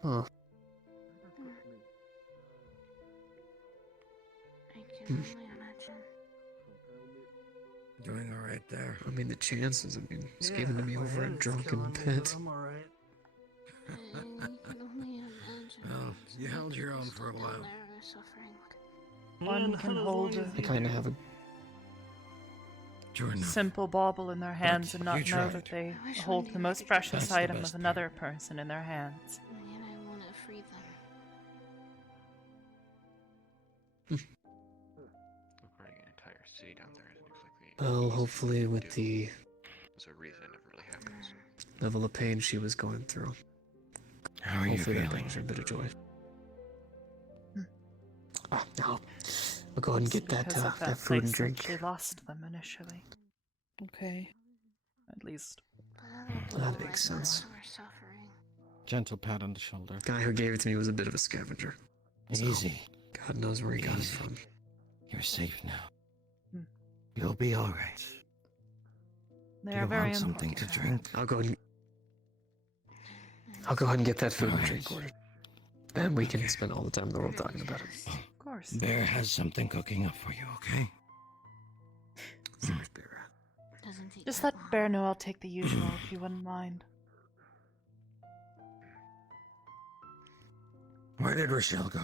Huh. I can only imagine. Doing alright there. I mean, the chances of being Yeah, given to me my over a head is drunken killing me, pit. but I'm alright. I can only imagine. Well, you held your own for a while. They're suffering. One can hold a I kind of have a. Sure enough. simple bauble in their hands But and not you know tried. that they I wish hold one the day most we could precious That's the item best of another person in their hands. And I want to free them. Running an entire city down there isn't exactly. Well, easy hopefully to with do. the There's a reason it never really happens. level of pain she was going through. How are you Hopefully that feeling? brings her a bit of joy. No. We'll go ahead and get that, Because of that food and place that drink. She lost them initially, Okay. at least. That makes sense. We're suffering. Gentle pat on the shoulder. Guy who gave it to me was a bit of a scavenger. So, Easy. God knows where he got it Easy. from. You're safe now. Hmm. You'll be alright. They Do are you very want something to important. drink? I'll go ahead and get that food and Alright. drink ordered. Then we can spend all the time in the world talking about it. Of course. Bear has something cooking up for you, okay? Sorry, Bear. Doesn't take Just that let long. Bear know I'll take the usual if you wouldn't mind. Where did Rochelle go?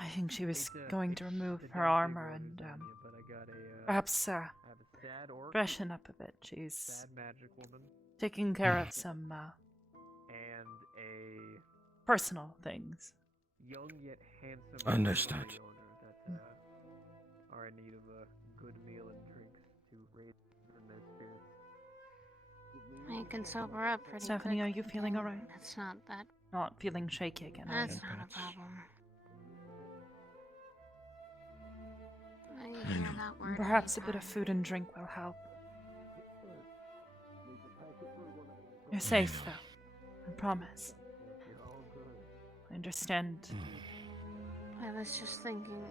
I think she was going to remove her armor and perhaps freshen up a bit. She's magic woman taking care of some and a personal things. young yet handsome Understood. that are in need of a good meal and drinks to raise their spirits. I can sober up pretty Stephanie, quick. are you feeling alright? That's not that. Not feeling shaky again, are That's you? not a problem. I hear that word Perhaps a bit of anytime. food and drink will help. You're safe, though. I promise. I understand I was just thinking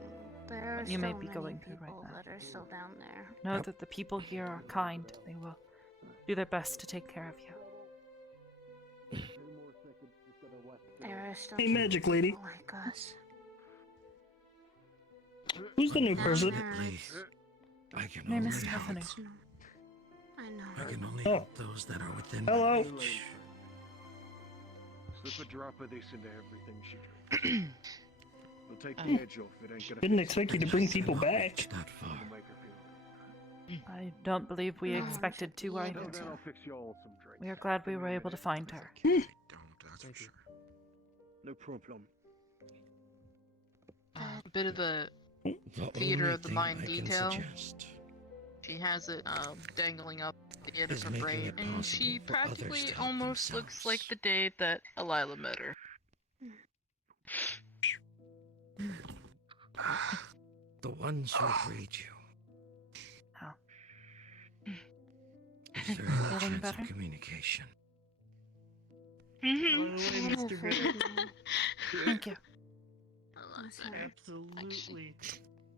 there are what you still may be many going through right people now. that are still down there. Know that the people here are kind. They will do their best to take care of you. There are still Hey, magic lady. people like us. Who's the new Down person? there, Please. I can Name only is help. Stephanie. I know. I can only Oh. help those that are within my Hello. reach. Slip a drop of this into everything she drinks. It'll take the edge off. It ain't gonna Didn't fix expect you to bring people back. That far. It'll make her feel I don't believe we No, expected to yeah, either. no, then I'll fix you all some drinks. We are glad we were able to find her. Don't, that's for sure. No problem. A bit of the The theater only of the thing mind I can detail. suggest She has it dangling up at the end of is her making brain, it and she possible for others practically to help almost looks like themselves. the day that Elila met her. The ones who freed you. How? Is there any Feeling chance better? of communication? By the way, Mr. Griffin. Thank you. Absolutely.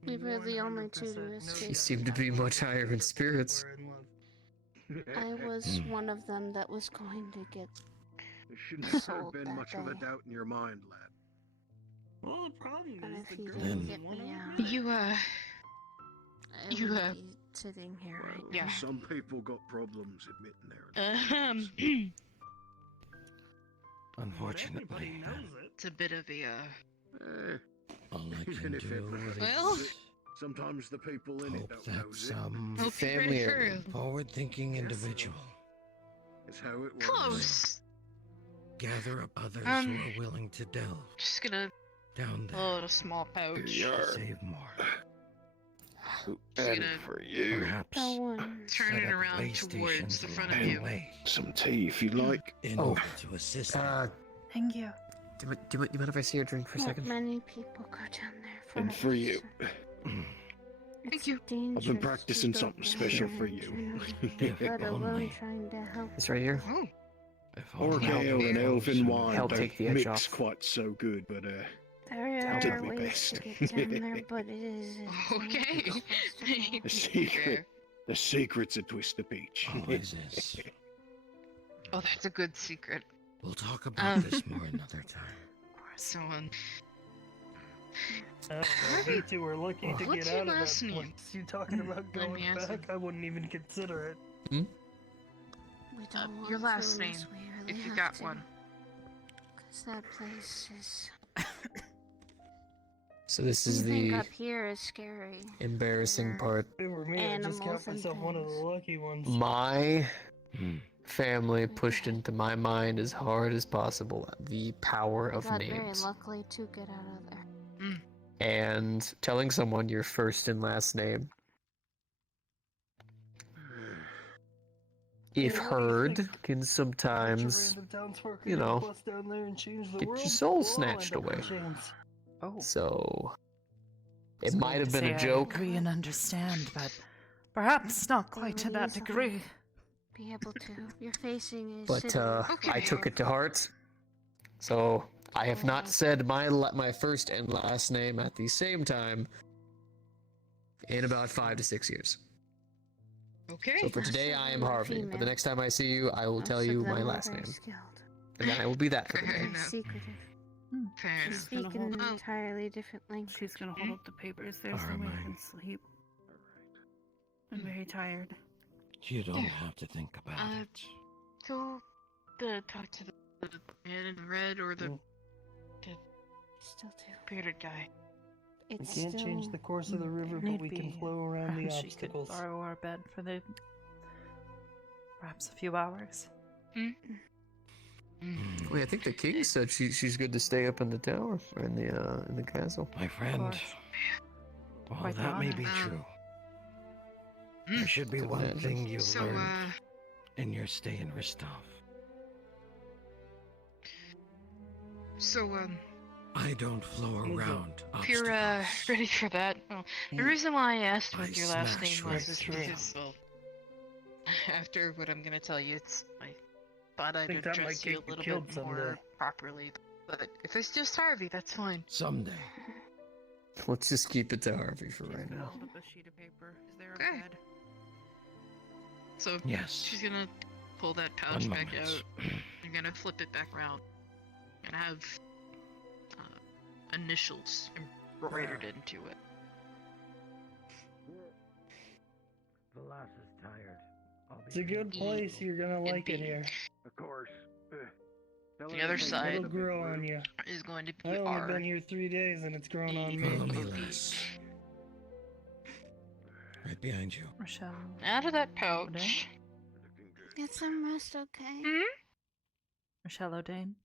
We were the only two to 100% escape. You seem to be much higher in spirits. We're in love. I was one of them that was going to get. There shouldn't have Sold been that much of a day. doubt in your mind, lad. Well, the problem And is if the he girl didn't doesn't get want me to out, admit it. I You, wouldn't be sitting here right yeah. now. Some people got problems admitting their Unfortunately, Everybody knows it. It's a bit of a, all I Even can if do everybody is Well- sometimes the people in it hope don't that knows some Hope you're ready family for area. it. forward-thinking individual it. It's how it works. Close! gather up others Um, who are willing to delve Just gonna down there pull out a small pouch. to save more. Just gonna for you. Perhaps No one. turn set it up around way towards stations the front along of the you. way Some tea if you like. in Oh. order to assist them. Thank you. Do you mind if I see your drink for a Not second? many people go down there for And for us. you. Thank you. I've been Dangerous practicing to go something down special there for and you. try to- Let alone Only. trying to help. It's right here. Oh, If only Orc I ale could and throw elven some wine Help don't take the edge mix off. quite so good, but There did are my ways best. to get down there, but it is. okay. the secret, the secret's a twist of peach. Always is. Oh, that's a good secret. We'll talk about Um, this more another time. So, I don't know. You two are lucky to What's get your out of last that name? place. You talking about Let me going ask back? I wouldn't even consider it. We don't want your last to name, unless we really if you have got to, one. 'cause that place is. So this is Anything the up here is scary. embarrassing part. If it were me, I just Animals got and myself one of the lucky ones. My family pushed into my mind as hard as possible the power I of got very names. luckily to get out of there. And telling someone your first and last name, if Hey, what do you heard, think? can sometimes, Random townsfolk you are gonna know, bust down there and change the get world. your soul We'll all snatched end up in away. chains. Oh. So it was might going have to been a say joke. I agree and understand, but perhaps not quite to that easily degree. Be able to. You're facing a But city I took it to heart. So I have not said my first and last name at the same time in about 5 to 6 years. Okay. So for today I am Most of them are Harvey, but the female. next time I see you, I will Most tell of you them my are last very name, skilled. and then I will be that for the Fair day. enough. Secretive. Fair They enough. speak in an entirely different language. She's gonna hold up the papers there so we can sleep. I'm very tired. You don't have to think about it. Go talk to the man in red or the Still do. bearded guy. We It's can't still. change the course of the river, but Need we can be. flow around the Perhaps she obstacles. could borrow our bed for the perhaps a few hours. Wait, I think the king said she's good to stay up in the tower or in the castle. My friend, course. while Quite that may be honest. true, there should be Could one imagine. thing you So, learned in your stay in Ristov. So, I don't flow around if you're, obstacles. ready for that, well, the reason why I asked I what your last smash name was right is through. because, well, after what I'm gonna tell you, it's my thought I'd think that might address you get a little killed bit someday. more properly. But if it's just Harvey, that's fine. Someday. Let's just keep it to Harvey for right now. Hold up a sheet of paper. Is there a Okay. bed? So Yes. she's gonna pull that pouch back out. I'm gonna flip it back around. And have initials embroidered into it. Velas is tired. It's a good place. You're gonna like it here. Of course. The other side It'll grow on you. is going to be I've only our been here 3 days and it's grown on Follow me. me, lass. Right behind you. Rochelle. Out of that pouch. Get some rest, okay? Rochelle O'Dane.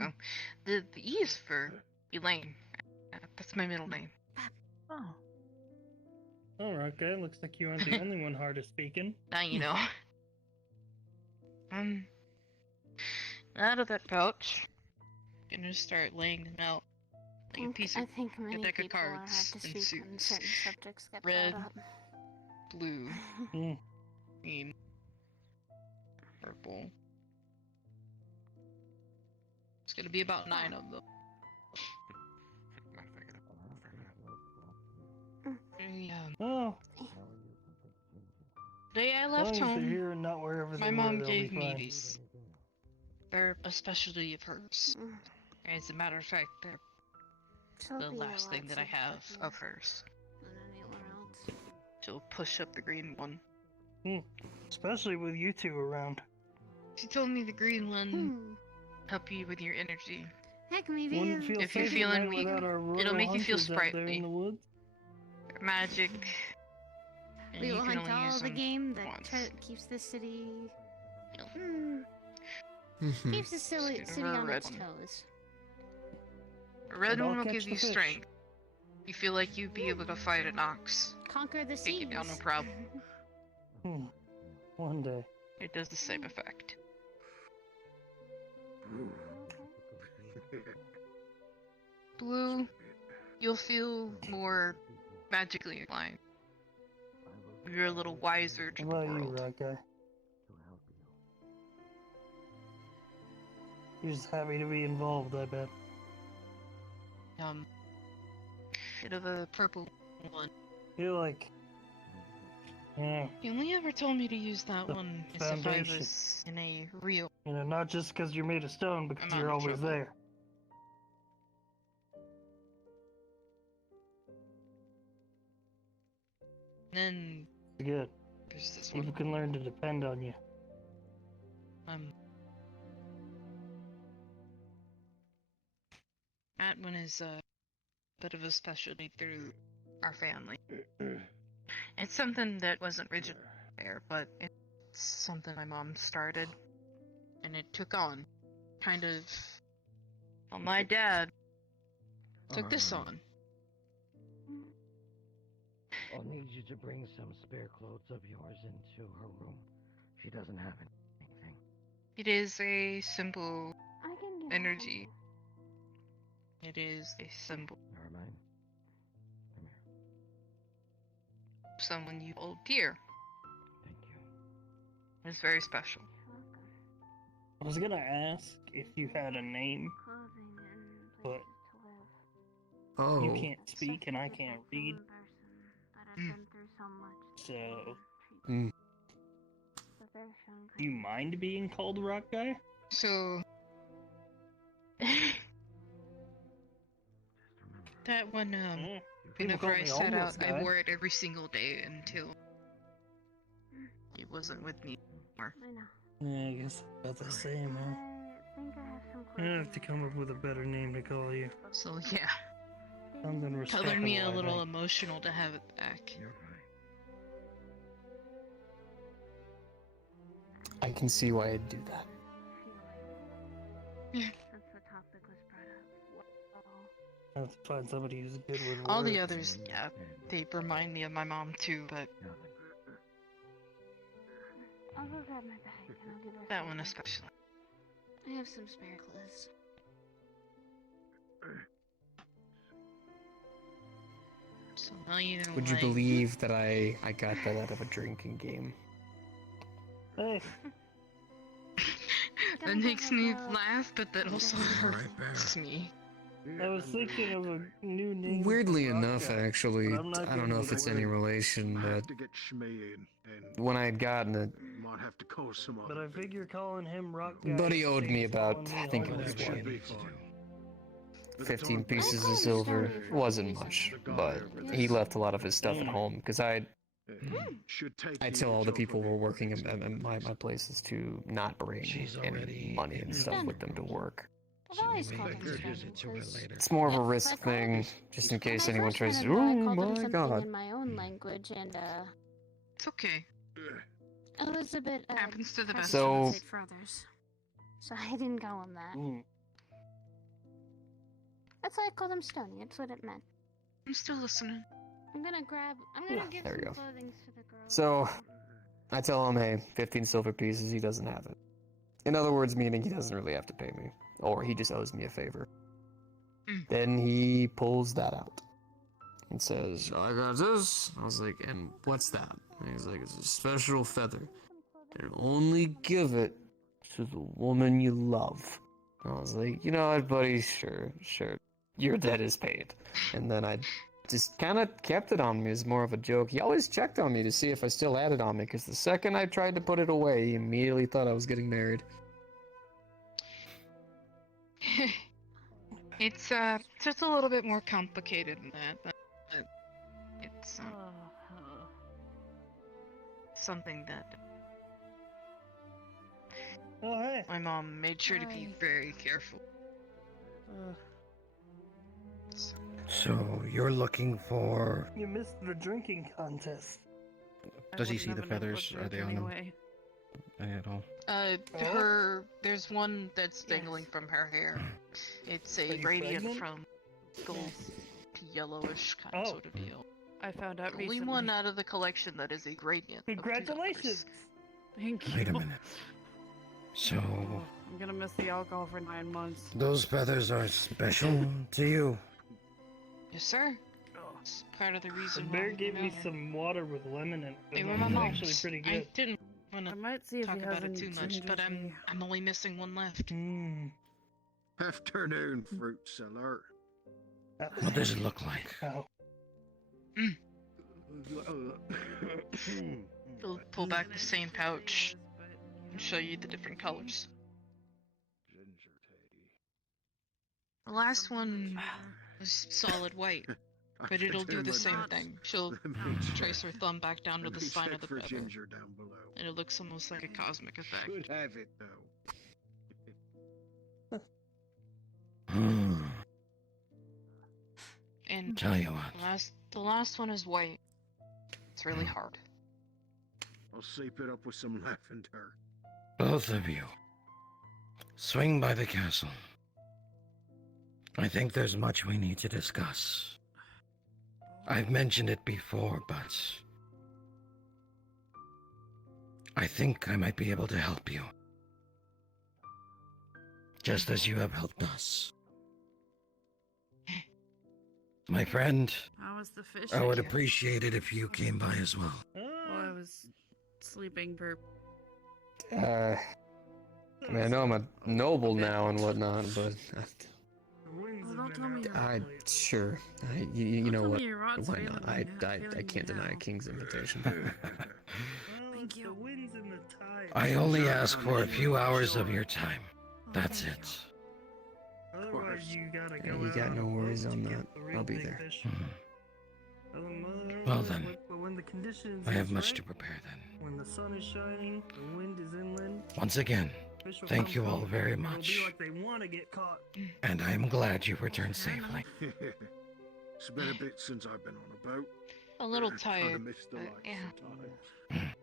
Oh, the E is for Elaine. That's my middle name. Oh. Alright, guy. Looks like you aren't the only one hard of speaking. Now you know. Out of that pouch, gonna start laying them out like a piece of I think many deck of people are hard cards to in speak when suits. certain subjects get Red, brought up. blue, Mm. green, purple. It's gonna be about 9 of them. Oh, Day I as long left as they're home, here and not wherever my they mom were, they'll gave be me fine. these. They're a specialty of hers. As a matter of fact, they're She'll the be a last lot thing that I have safer of hers. than anywhere else. She'll push up the green one. Especially with you two around. She told me the green one Hmm. help you with your energy. Heck, maybe Wouldn't feel If you're safe at feeling night weak, without our it'll royal make you feel hunters out there in sprightly. the woods. Magic. And we you will can hunt only use all the them game that once. keeps the city. Mhm. Keeps the city Give her a on red its one. toes. A red And I'll one will catch give the you fish. strength. You feel like you'd be able to fight an ox. Conquer the Take seas. it down, no problem. One day. It does the same effect. Blue, you'll feel more magically inclined. You're a little wiser to How the about you, world. Rock Guy? You're just happy to be involved, I bet. Bit of a purple one. You're like, yeah, He only ever told me to use that The one as if I foundation. was in a real not just because you're made of stone, because I'm you're out of always trouble. there. Then Good. there's this People one. can learn to depend on you. That one is a bit of a specialty through our family. It's something that wasn't rigid there, but it's something my mom started, and it took on. Kind of. Well, my dad took this on. I'll need you to bring some spare clothes of yours into her room. She doesn't have anything. It is a simple I can give energy. It is a symbol Never mind. Come here. of someone you hold dear. Thank you. It's very special. I was gonna ask if you had a name, clothing and but places to live. Oh. you can't speak and I can't read, That I've been through so much. so Mm. But they're showing do you mind being called Rock Guy? So. That one, People call whenever I me set homeless out, I guy. wore it every single day until it wasn't with me anymore. I know. Yeah, I guess about the same, huh? I think I have some I clothing. have to come up with a better name to call you. So yeah, Something respectable. colored me a I little think. emotional to have it back. I can see why I'd do that. Since the topic was brought up. I have to find somebody who's good with All the words. others, yeah, they remind me of my mom too, but I'll go grab my bag and I'll give her that some. one especially. I have some spare clothes. So now you know, Would you like, believe that I got that out of a drinking game? Hey, That makes me laugh, but that also hurts me. I was thinking of a new name. Weirdly for rock enough, guy, actually, but I'm not I don't giving know if it it's away. any relation, I but have to get Shmee in, and when I had gotten it, might have to call some But other I figure calling him rock guy. Buddy is the owed same me as about, calling me I think it homeless was guy. what, be fine. 15 pieces call of him silver. Stony for a Wasn't reason. much, The guy but over he there. left a lot of his stuff at home because I Should take I the tell all edge the off people of who are it working next at time. my places to not bring She's any already money in and the stuff room. with them to work. I've always Maybe called we him can Stony. visit to her 'Cause later. It's more of a if I risk called thing, him- just in when case I anyone first tries met to. him, though, I Oh called him my something god! in my own language, and It's okay. it was a bit Happens to the best So- of prejudice us. for others. So I didn't call him that. That's why I called him Stony. That's what it meant. I'm still listening. I'm gonna give There we some go. clothing to the girl. So I tell him, hey, 15 silver pieces. He doesn't have it. In other words, meaning he doesn't really have to pay me, or he just owes me a favor. Then he pulls that out and says, I got this. I was like, and what's that? And he's like, it's a special feather. And only give it to the woman you love. And I was like, you know what, buddy? Sure. Your debt is paid. And then I just kind of kept it on me as more of a joke. He always checked on me to see if I still had it on me, because the second I tried to put it away, he immediately thought I was getting married. It's just a little bit more complicated than that. But it's something that Oh, hey. my mom made sure to be very careful. So you're looking for? You missed the drinking contest. Does he see the feathers? Are they on him? At all? There's one that's dangling from her hair. It's Are a you gradient pregnant? from gold to yellowish kind sort of deal. I found out Only recently. one out of the collection that is a gradient. of $2. Congratulations! Thank you. Wait a minute. So I'm gonna miss the alcohol for 9 months. those feathers are special to you? Yes, sir. It's part of the The reason bear why gave me I'm here. some water with lemon in it. They It were was my mom's. actually pretty I good. didn't want I to might see if talk he has about it any too much, but ginger tea. I'm only missing one left. Afternoon fruit seller. What does it look like? Oh. He'll pull back the same pouch and show you the different colors. The last one was solid white, but it'll do the same thing. She'll trace her thumb back down to the spine of the feather, ginger down below. and it looks almost like a cosmic effect. Could have it though. And Tell you what. the last one is white. It's really hard. I'll sweep it up with some lavender. Both of you. Swing by the castle. I think there's much we need to discuss. I've mentioned it before, but I think I might be able to help you. Just as you have helped us. My friend, How was the fish? I would appreciate it if you came by as well. Well, I was sleeping for. I mean, I know I'm a noble now and whatnot, but Well, don't tell me you're. sure. You know tell what? me you're Rod's Why failing not? me. I Failing can't me deny a now. king's invitation. Thank you. The winds and the tide. I only ask for a few hours of your time. That's it. Otherwise, you gotta go You got out no on a boat worries to on get that. the real I'll be big there. fish. Mm-hmm. Well then, But when the conditions I have is much right, to prepare then. When the sun is shining, the wind is inland. Once again, Fish will thank come you all floating. very It'll much. be like they want to get caught. And I am glad you returned safely. It's been a bit since I've been on a boat. A little Kinda tired, missed the but light yeah. sometimes.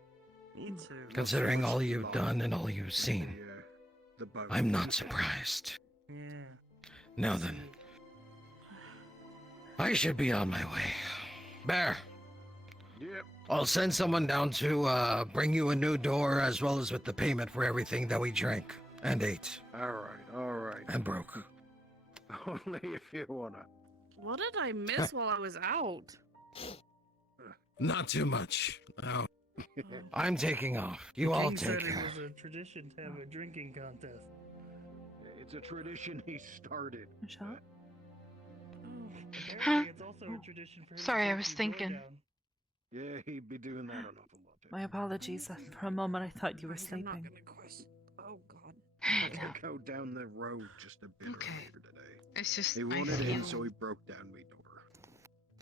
Me too. Considering all you've done and all you've seen, The boat. I'm not surprised. Yeah. Now then, I should be on my way. Bear, Yep. I'll send someone down to bring you a new door as well as with the payment for everything that we drank and ate Alright. and broke. Only if you wanna. What did I miss while I was out? Not too much. Now, I'm taking off. You The all king take said it care. was a tradition to have a drinking contest. It's a tradition he started. Michelle? Apparently, it's also a tradition for him Sorry, to I break was your door thinking. down. Yeah, he'd be doing that an awful lot. My apologies. For a moment, I thought you were I'm not sleeping. gonna question. Oh God. Had to go down the road just a bit earlier today. It's just He I wanted feel in, so he broke down my door.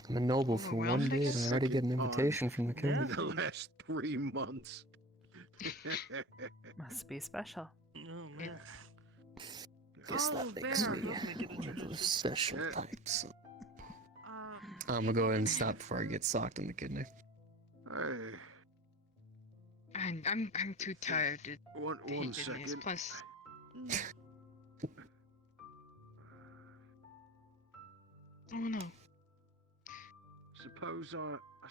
I'm a noble for one Overwhelmed, I day, and guess? I already get an invitation from the king. The last 3 months. Must be special. Oh man. Guess Oh, that makes there. me one of those special Yeah. types. Uh, I'm gonna go ahead and stop before I get socked in the kidney. Hey, I'm too tired to one take this. second. Plus, oh no, Suppose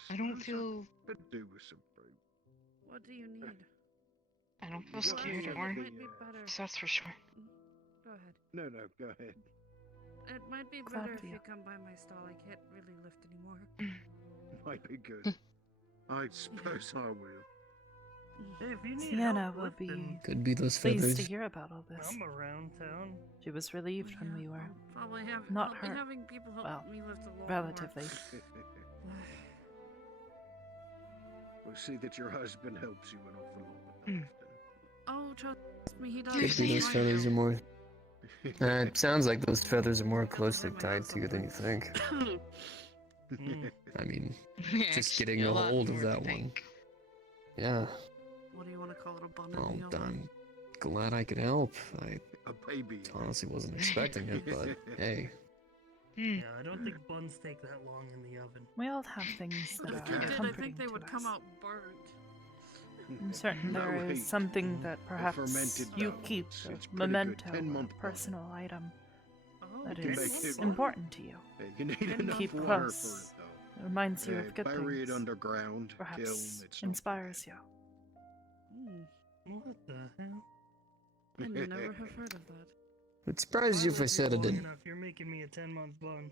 I don't suppose feel could do with some fruit. what do you need? I don't feel Well, scared it or It might be better. that's for sure. Go ahead. No, go ahead. It might be Glad better for if you. you come by my stall. I can't really lift anymore. Might be good. I suppose I will. Hey, if you need Sienna help will be lifting, Could be those pleased feathers. to hear about all this. I'm around town. She was relieved when we were Probably have Not I'll be her. having people help Well, me lift a lot relatively. We'll see that your husband helps you an awful lot with the Mm. lifting. Oh, trust me, he does. Could be those feathers are more. It sounds like those feathers are more closely tied to you than you think. I mean, just Actually, getting a a lot hold of more that to one. think. Yeah. What do you want to call it? A bun Well, in the oven? I'm glad I could help. I A baby. honestly wasn't expecting it, but hey. Hmm. Yeah, I don't think buns take that long in the oven. We all have things that If are they did, I comforting think they to would us. come out burnt. I'm certain there No, is wait. something that perhaps fermented you dough. keep, It's a pretty good. memento, 10 or month a bun. personal item Oh, that You can is make it- important to you. You need enough Keep water close. for it, though. It reminds you of good bury it things. underground, kiln. Perhaps It's not inspires you. What the hell? I never have heard of that. I'd surprise you if I said I Long didn't. enough, you're making me a 10-month bun.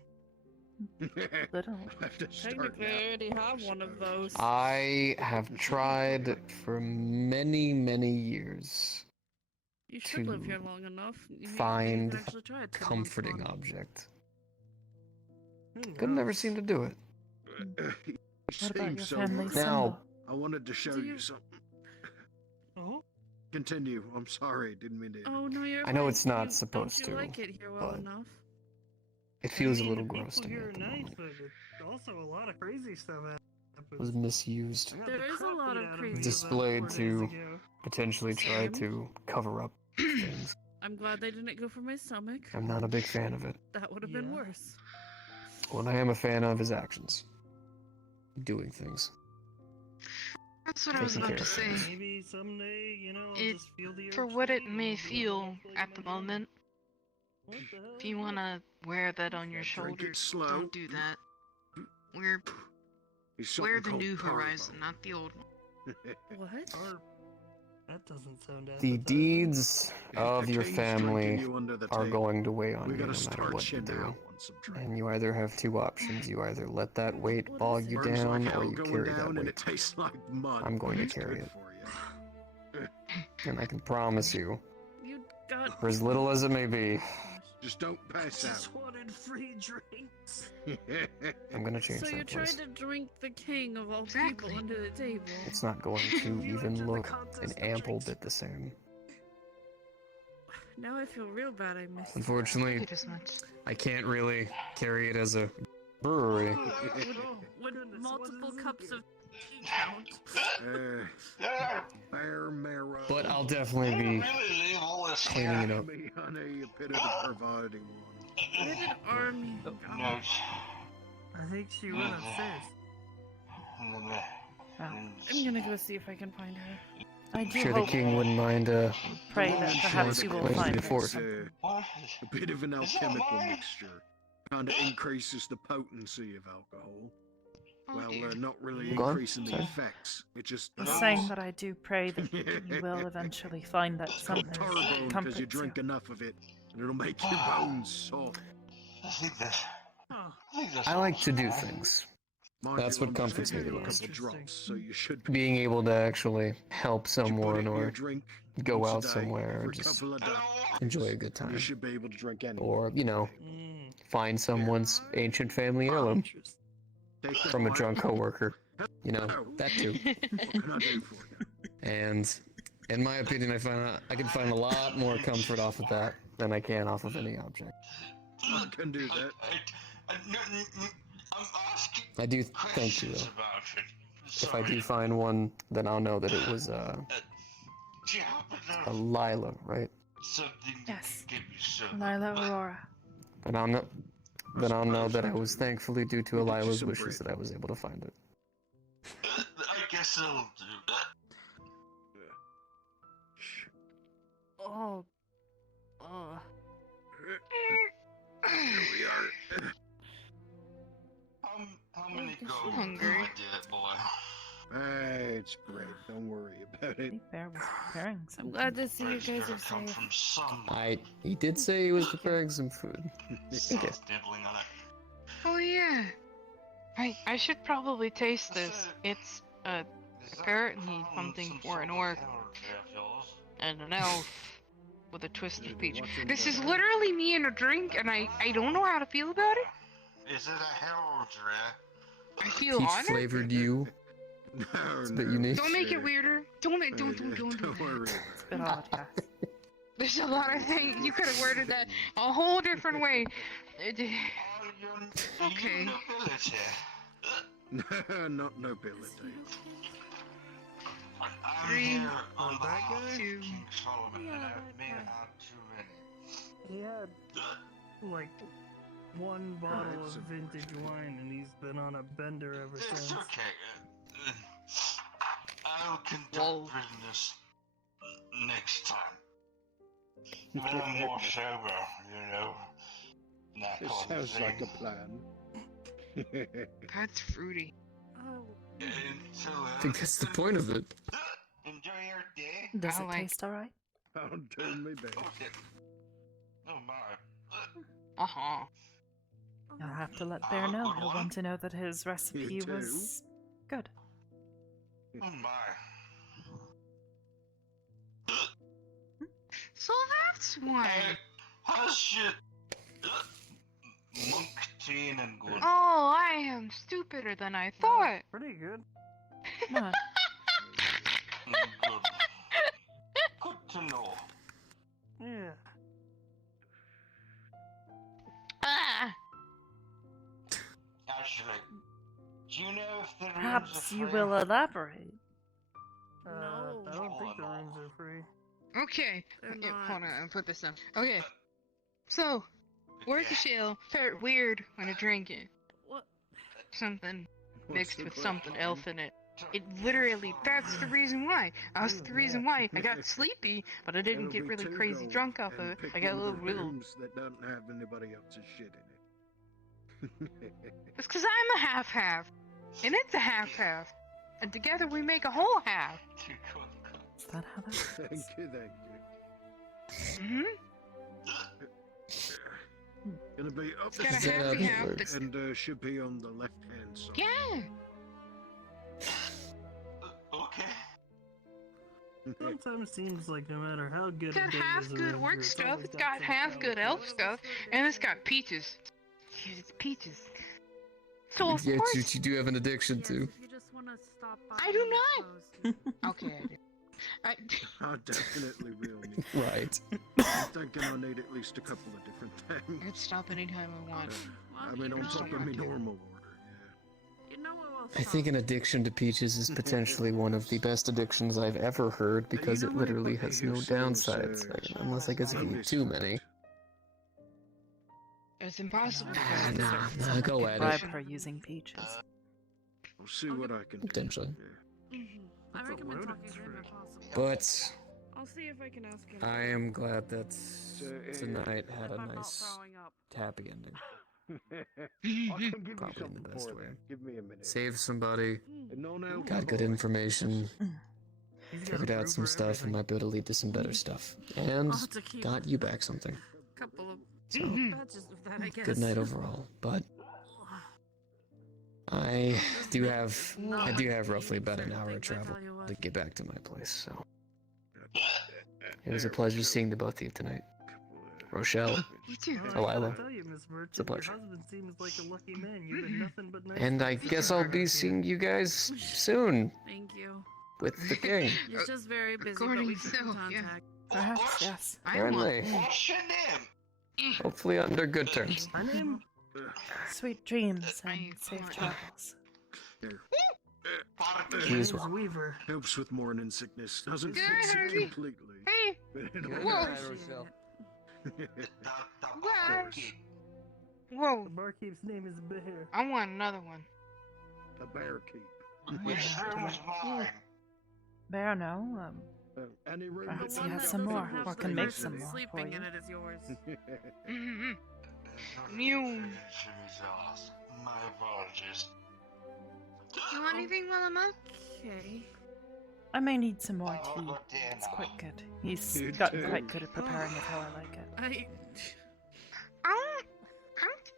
Little. have to start Technically, I now. already have one of those. I have tried for many, many years You should live to here long enough. You find can actually try a 10-month comforting bun. object. Who Could never knows? seem to do it. You What about seem your so family worried. Now- symbol? I wanted to show Do you you- something. Oh? Continue. I'm sorry. Didn't mean to. Oh no, you're I know fine. it's not You- supposed don't you to, like it here well but- enough? It feels I a mean, little the gross to people me here at are the nice, moment. but also a lot of crazy stuff It was happens. misused. I got There the is a crap lot beat of out of crazy me about Displayed 4 days to ago. potentially try Same. to cover up things. I'm glad they didn't go for my stomach. I'm not a big fan of it. That would have been Yeah. worse. What I am a fan of is actions. Doing things. That's what I was Taking about to care of say. Maybe someday, you know, I'll It- just feel the For urge what to it eat may and I'll feel play at the my game. moment, What the hell if you is wanna wear that on your Drink it shoulders, slow. don't do that. Wear He's wear something the new called horizon, not the old one. What? this? That doesn't sound The appetizing. deeds of The your king's family drinking you under the are table. going to weigh on We you no gotta matter start what you you do. now on some drink. And you either have two options. You either let that weight What bog is you it? Burns down, like or hell you going carry that down, and weight. it tastes like mud. I'm going but to it's carry good it. for you. And I can promise you, You got. for as little as it may be, Just don't I pass out. just wanted free drinks. I'm gonna change So you that tried place. to drink the king of all Exactly. people under the table. It's not going to You even entered the look contest an of ample drinks. bit the same. Now I feel real bad I missed. Unfortunately, It as much. I can't really carry it as a brewery. Would multiple cups of tea count? Bear marrow. But I'll definitely be Really leave all this cleaning it here? up. Me, honey, you pity the providing one. Where did Army go? Notes. I think she went upstairs. I'm gonna go see if I can find her. I I'm do sure the hope, king wouldn't mind pray that perhaps you will find It's, her. force. What? a bit of an Is that alchemical mine? mixture. Kinda increases the potency of alcohol. Oh, Well, dear. not really Go on, increasing the sorry. effects. It just I was saying that I do pray that you will eventually find that It's called something tarbone because comforts you drink you. enough of it, and it'll make your bones soft. I think that. Huh. I think that's I like to do things. Mind That's you, what I'm just comforts me giving the you a most. couple drops, so you should be Being able to actually help put it someone in your or drink go once a out day somewhere for or a just couple of days. enjoy a good You time. should be able to drink anyway. Or, you know, find someone's ancient family heirloom Take the from a bite. drunk coworker. You know, that too. What can I do for you? And in my opinion, I can find a lot more comfort off of that than I can off of any object. I can do that. I'm asking I do thank you questions though. about it. If I Sorry. do find one, then I'll know that it was Do you happen to a have Lila, right? something Yes. that can give you some? Lila Aurora. And I'll know that I was thankfully due to We'll get you Lila's some wishes bread. that I was able to find it. I guess I'll do that. Oh. Oh. Here we are. How many I'm go? hungry. I did, boy. It's great. Don't worry about it. Bear was preparing I'm something. glad to see you Bird's guys gotta are come safe. from somewhere. He did say he was preparing some food. Someone's nibbling on it. Oh yeah. I should probably taste this. It's apparently something for an orc and an elf with a twist of peach. This is literally me in a drink, and I don't know how to feel about it. Is it a heraldry? I feel Peach honored. flavored you. No, It's a bit unique. Don't make it weirder. Don't do Don't that. worry. It's a bit odd, yes. There's a lot of things you could have worded that a whole different way. Okay. Nobility. No, not nobility. I'm Three, here on that behalf of guy? King Solomon, and Yeah, I that may guy. have too many. He had like one bottle That's of vintage wine, and he's been on a bender ever It's since. okay. I'll conduct Whoa. business next time. When I'm more sober, you know. That It kind of sounds like a thing. plan. That's fruity. Oh. Until I think that's the point of it. Enjoy your day. Does I it like- taste alright? I'll do me best. Okay. Oh my. Uh-huh. You'll have to let Bear know. He'll want to know that his recipe too. was good. Oh my. So that's why. How's shit? Monk teen and good. Oh, I am stupider than I thought. Pretty good. No, Good. Good to know. Yeah. Ah. Actually, do you know if the rooms perhaps are you free? will elaborate. I No. don't think the rooms are free. Okay. They're Yeah, not. hold on, I'll put this down. Okay. So, where's the shell? Felt weird when I drank it. What? Something What's mixed the with question? something else in it. It literally, that's the reason why. That's the reason why. I got sleepy, but I didn't It'll get be really two crazy gold, drunk off of and it. pick I got a one little of the riddle. rooms that doesn't have anybody else's shit in it. It's because I'm a half-half. And it's a half-half. And together we make a whole half. Is that how that works? Thank you, thank you. Mm-hmm. Gonna be up the Got a Is that how happy it half. works? and should be on the left hand side. Yeah. Okay. Sometimes seems like no matter how good It's a got day half is good around orc here, it's stuff, always it's got some half good elf skeleton. stuff, and it's got peaches. Jeez, it's peaches. So of Yeah, course, you do have an addiction Yes, to. if you just want to stop by. I do and not. expose- Okay, I do. I, I definitely will need. Right. I'm thinking I need at least a couple of different I things. can stop anytime I want. Well, I mean, you on know, top of my normal order. You know what will I think an addiction to peaches is potentially one of the best addictions I've ever heard because You it know literally anybody has no who sells, downsides. Unless I guess if you eat too many. It's impossible. Ah, because nah, it's nah, a- go at Bribe it. her using peaches. I'll see what I can do. Potentially. Yeah. I It's a recommend loaded talking to him if possible. But I'll see if I can ask him. I am glad that uh, tonight had if a I'm not nice throwing up. happy ending. I can give you Probably in something the best for way. that. Give me a minute. Saved somebody, No, no, got good information, He's got figured a out brew some for stuff, and everything. might be able to lead to some better stuff. And I'll have to keep got you back something. a couple of So, batches of that, I guess. good night overall. But I I do have roughly about an hour of travel to get back to my place, so it was a pleasure seeing the both of you tonight. Rochelle, You too. Delilah, tell you, Miss Merchant, it's a pleasure. Your husband seems like a lucky man. You've been nothing but nice. And I guess I'll be seeing you guys soon Thank you. with the king. He's just very busy, but According we to keep in so, yeah. contact. Perhaps, yes. Apparently. What's your name? Hopefully under good terms. My name? Sweet dreams and safe travels. You as well. Weaver. Helps with morning sickness. Doesn't Good, fix it Harvey. completely. Hey! But it Whoa! all- What? Whoa! The barkeep's name is Bear. I want another one. The barkeep. Which room is mine? Bear, no. Any room Perhaps that he one has got some for more, you? or can make some more for Sleeping you. in it is yours. Mew. My apologies. You want anything while I'm up? Okay. I may need some more Oh, tea. good It's dinner. quite good. He's Good gotten too. quite good at preparing it how I like it.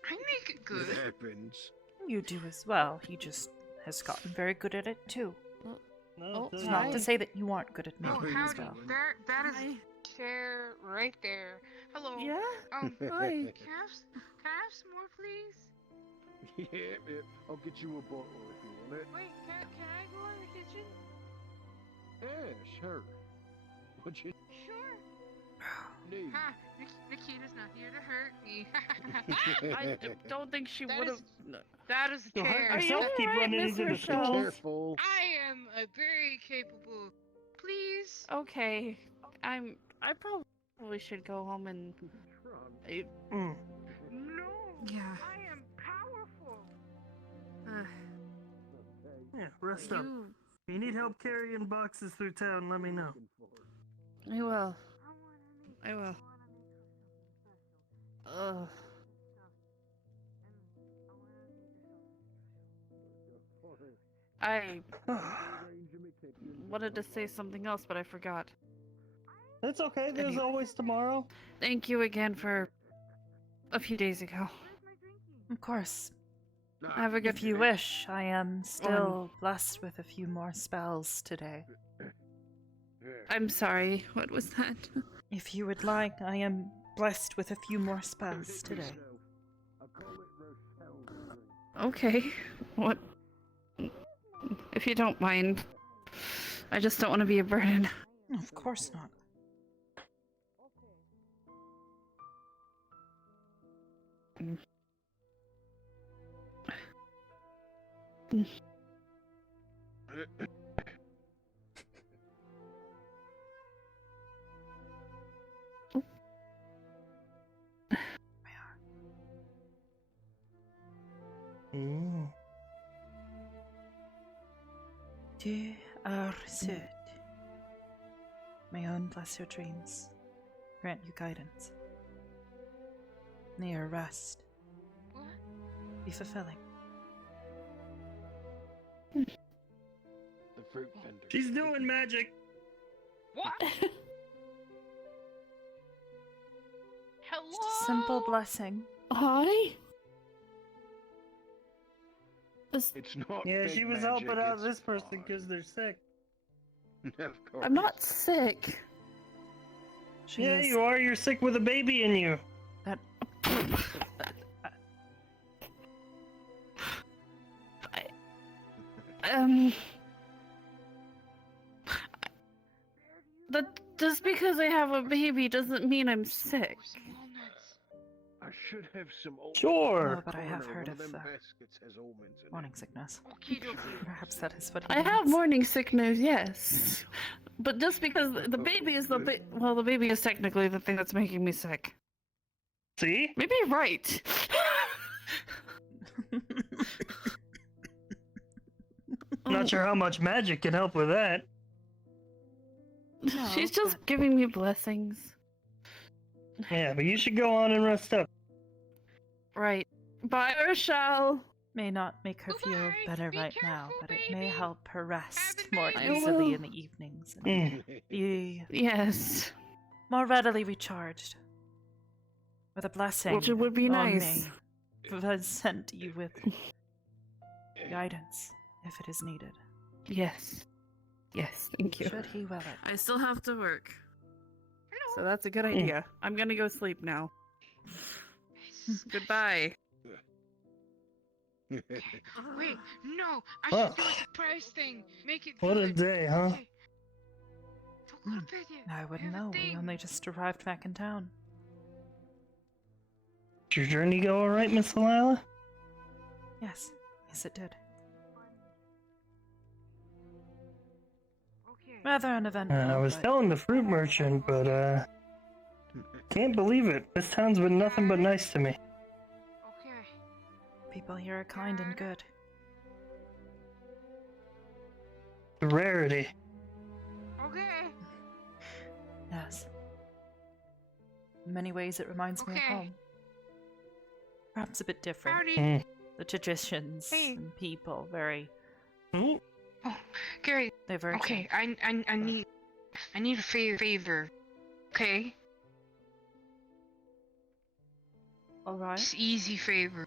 I make it It good. happens. You do as well. He just has gotten very good at it too. No, It's not to say that you aren't good at Oh, making it as howdy. well. That is a chair right there. Hello. Yeah? Hi. Hi. Can I have some more, please? Yeah, I'll get you a bottle if you want it. Wait, can I go in the kitchen? Yeah, sure. What you Sure. need? Ha! Nikita's not here to hurt me. I don't think she That would is- have. That is a You'll hurt chair. Are you yourself, keep alright, running Miss into the Rochelle? schools. Careful. I am a very capable. Please. Okay, I probably should go home and. Mm. No. Yeah. I am powerful. Yeah, rest up. If you need help carrying boxes through town, let me know. I will. I will. Ugh. I wanted to say something else, but I forgot. It's okay, there's Anyway. always tomorrow. Thank you again for a few days ago. Of course. Have a good If you wish, I am still blessed with a few more spells today. I'm sorry, what was that? If you would like, I am blessed with a few more spells today. Okay, what? If you don't mind. I just don't want to be a burden. Of course not. Tu are sud. May own bless your dreams. Grant you guidance. May your rest be fulfilling. The fruit vendor. She's doing magic. What? Hello. Simple blessing. Hi? It's not. Yeah, big she was magic, helping out it's this person because they're sick. Of course. I'm not sick. She Yeah, is you are. You're sick with a baby in you. that That just because I have a baby doesn't mean I'm sick. I should have some old. Sure. No, but I have corner, heard one of them the baskets has almonds in it. morning sickness. Okie dokie. Perhaps that is what he I have needs. morning sickness, yes. But just because the baby is the well, the baby is technically the thing that's making me sick. See? Maybe you're right. I'm not sure how much magic can help with that. She's just giving me blessings. Yeah, but you should go on and rest up. Right. Bye, Rochelle. May not make her feel better right now, but it may help her rest more I easily will. in the evenings and be Yes. more readily recharged. With a blessing Which would be on nice. me was sent to you with guidance if it is needed. Yes. Yes, thank you. Should he will it? I still have to work. So that's a good idea. I'm gonna go sleep now. Goodbye. Wait, no! I should do a surprise thing! Make it What a good. day, huh? Okay. Don't go to bed yet. I wouldn't have a know. We thing. only just arrived back in town. Did your journey go alright, Miss Lila? Yes. Yes, it did. Okay. Rather uneventful. I was but telling the fruit merchant, but can't believe it. This town's been nothing but nice to me. Okay. people here are kind and good. The rarity. Okay. Yes. In many ways, it reminds me of Okay. home. Perhaps a bit different. Howdy. The traditions Hey. and people, very. Oh, Gary. Divergent. Okay, I need a favor. Okay. All right. Just easy favor.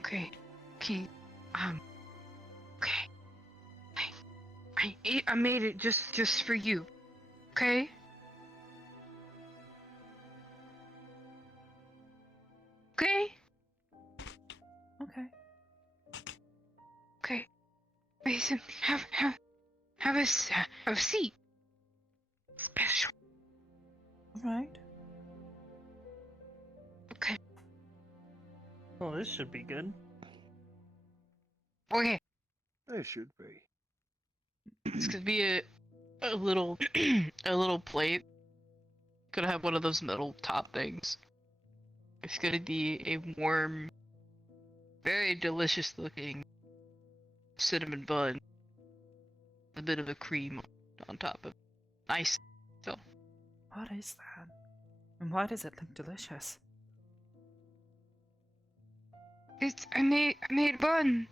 Okay. Okay. Okay. I made it just for you. Okay. Okay. Okay. Okay. Mason, have a seat. Special. All right. Okay. Oh, this should be good. Okay. It should be. It's gonna be a little a little plate. Gonna have one of those metal top things. It's gonna be a warm, very delicious looking cinnamon bun. A bit of a cream on top of it. Nice. So What is that? And why does it look delicious? I made a bun.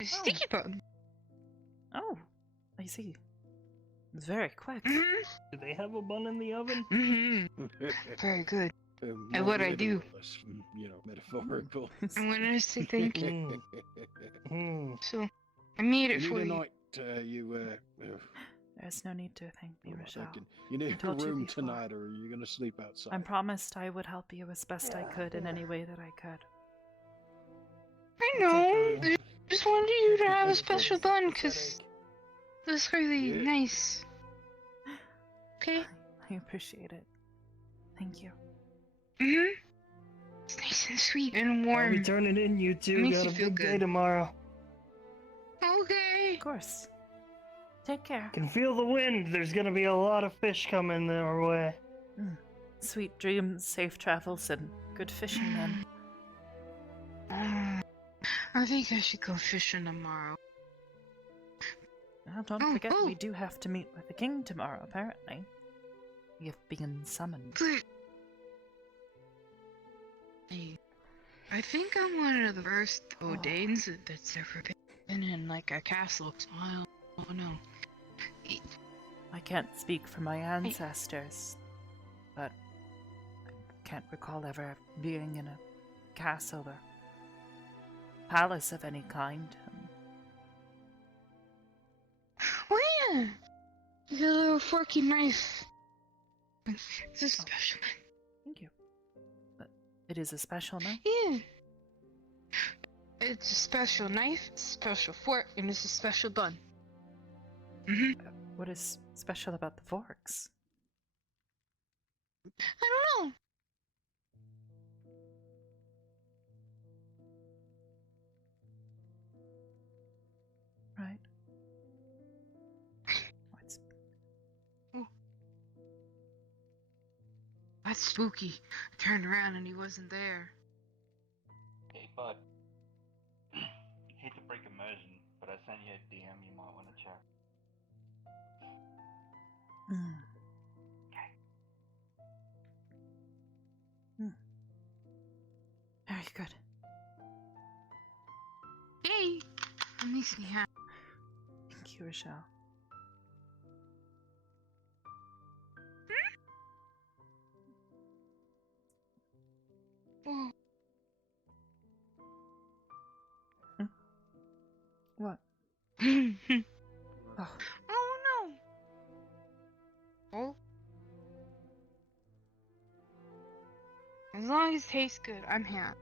A sticky bun. Oh, I see. It's very quick. Do they have a bun in the oven? Very good. Not And what I do. literal, that's, you know, metaphorical. I want to say thank you. So I made it You for need a you. night, There's no need to thank me, what am I Rochelle. thinking? You need I a told you room before. tonight, or are you gonna sleep outside? I promised I would help you as best I could in any way that I could. I know. I just wanted you to have a special bun because it was really nice. Okay. I appreciate it. Thank you. It's nice and sweet and I'll warm. be turning in, you two. Makes Got you a feel big day good. tomorrow. Okay. Of course. Take care. Can feel the wind. There's gonna be a lot of fish coming our way. Sweet dreams, safe travels, and good fishing then. I think I should go fishing tomorrow. Now, don't forget, we do have to meet with the king tomorrow, apparently. We have been summoned. But I think I'm one of the first Odanes that's ever been in like a castle. So I don't know. I can't speak for my ancestors, but I can't recall ever being in a castle or palace of any kind. Oh yeah! You got a little forky knife. It's a special one. Thank you. But it is a special knife? Yeah. It's a special knife, it's a special fork, and it's a special bun. What is special about the forks? I don't know. Right. What's... That's spooky. I turned around and he wasn't there. Hey, bud. Hate to break immersion, but I sent you a DM you might want to check. Very good. Yay! That makes me happy. Thank you, Rochelle. Oh. What? Oh. Oh no. Oh. As long as it tastes good, I'm happy.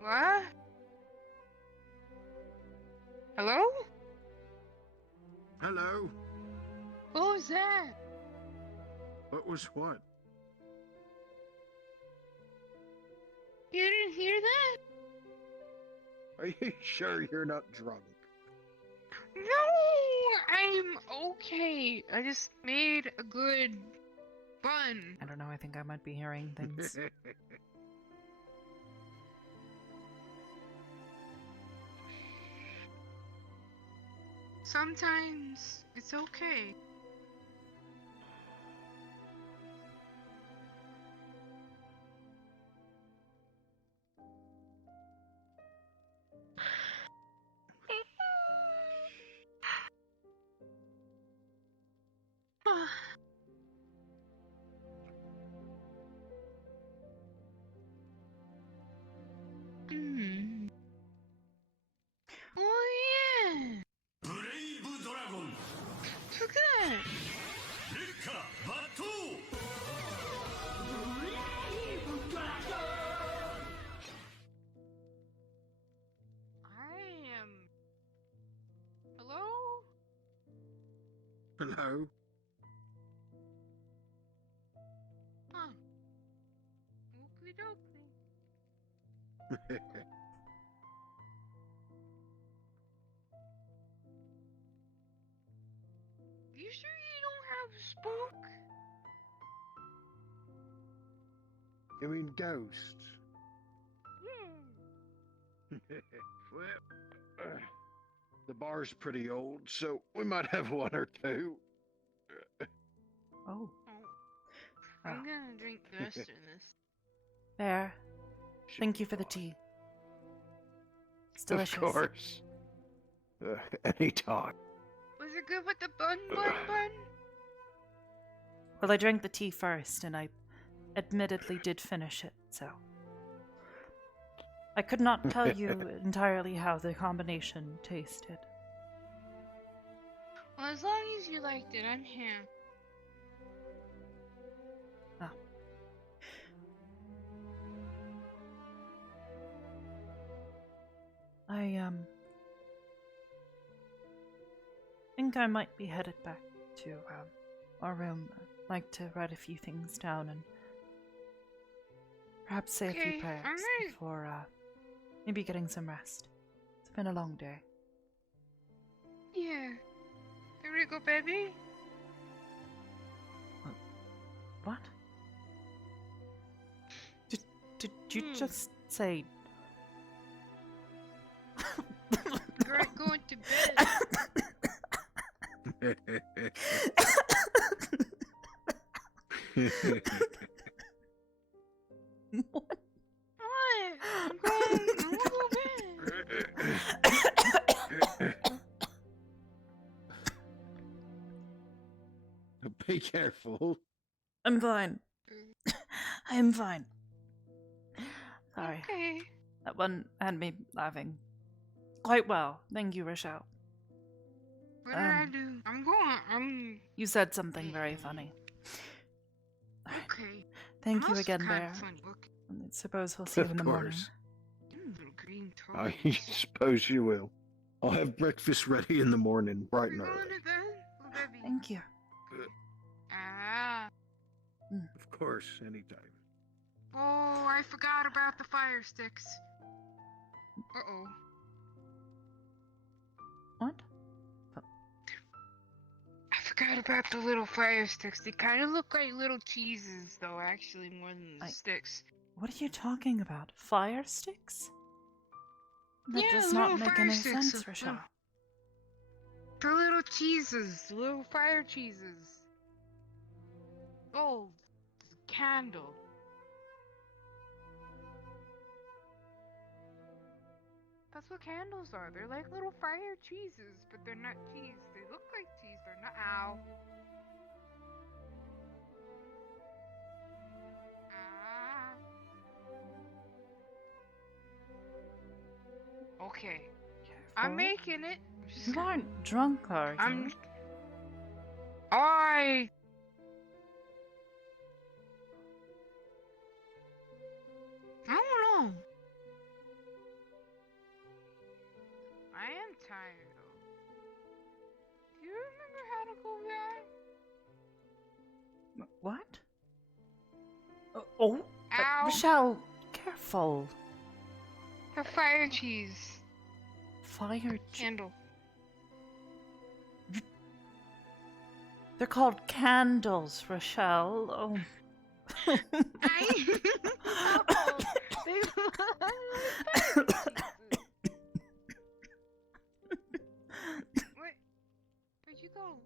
What? Hello? Hello? What was that? What was what? You didn't hear that? Are you sure you're not drunk? No, I'm okay. I just made a good bun. I don't know, I think I might be hearing things. Sometimes it's okay. Hmm. Oh yeah. Look at that. I am. Hello? Hello? Huh. Oakley dokley. You sure you don't have a spook? You mean ghosts? Well, the bar's pretty old, so we might have one or two. Oh. I'm gonna drink the rest of this. There. Thank you for the tea. It's delicious. Of course. Anytime. Was it good with the bun? Well, I drank the tea first, and I admittedly did finish it, so. I could not tell you entirely how the combination tasted. Well, as long as you liked it, I'm here. Ah. I think I might be headed back to our room. I'd like to write a few things down and perhaps say a few prayers before maybe getting some rest. It's been a long day. Yeah. Here we go, baby. What? Did you just say? Right, going to bed. What? I'm going to bed. Be careful. I'm fine. I'm fine. Sorry. Okay. That one had me laughing. Quite well. Thank you, Rochelle. What did I do? I'm You said something very funny. Okay. Thank you Must again, kinda Bear. funny. Okay. I suppose we'll see you in the morning. You little green toad. I suppose you will. I'll have breakfast ready in the morning, bright and Going early. to bed, little baby. Thank you. Ah. Of course, anytime. Oh, I forgot about the fire sticks. Uh-oh. What? I forgot about the little fire sticks. They kind of look like little cheeses, though, actually, more than the sticks. What are you talking about? Fire sticks? That Yeah, does not little make fire any sticks sense, of Rochelle. The little cheeses, the little fire cheeses. Gold. Candle. That's what candles are. They're like little fire cheeses, but they're not cheese. They look like cheese. They're not. Ow. Ah. Okay. I'm making it. You aren't drunk, are you? I don't know. I am tired though. Do you remember how to go back? What? Oh, Ow. Rochelle, careful. Her fire cheese. Fire Candle. They're called candles, Rochelle. Oh. Where'd you go?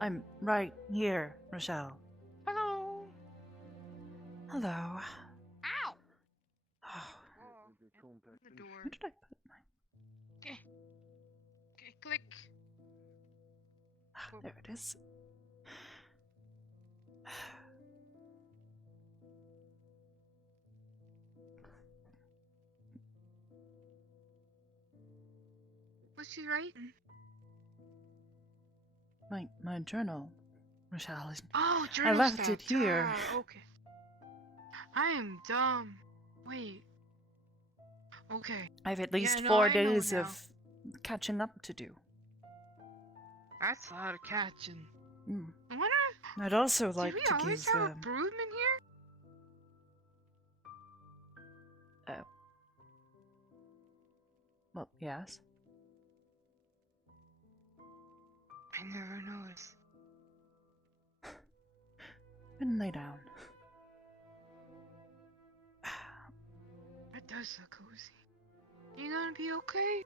I'm right here, Rochelle. Hello. Hello. Ow. Oh, The door. where did I put my... Okay, click. Ah, there it is. What's she writing? My journal, Rochelle. Oh, I journal left stuff. it here. Okay. I am dumb. Wait. Okay. I have at least Yeah, no, 4 I know days now. of catching up to do. That's a lot of catching. Mm. I wonder. I'd also Do like we to always give. have a broodman here? Oh. Well, yes. I never noticed. And lay down. That does look cozy. You gonna be okay?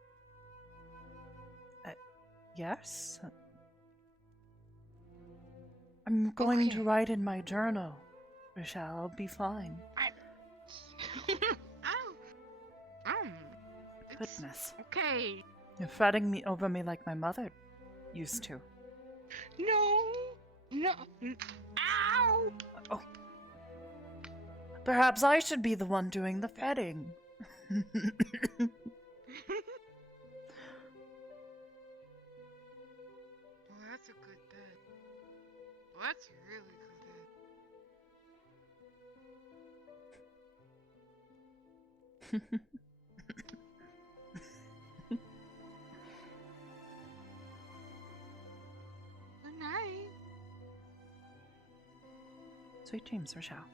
Yes. I'm going to write in my journal, Rochelle. I'll be fine. Goodness. Okay. You're fretting me over me like my mother used to. No. No. Ow. Oh. Perhaps I should be the one doing the fretting. Well, that's a good bed. Well, that's a really good bed. Good night. Sweet dreams, Rochelle.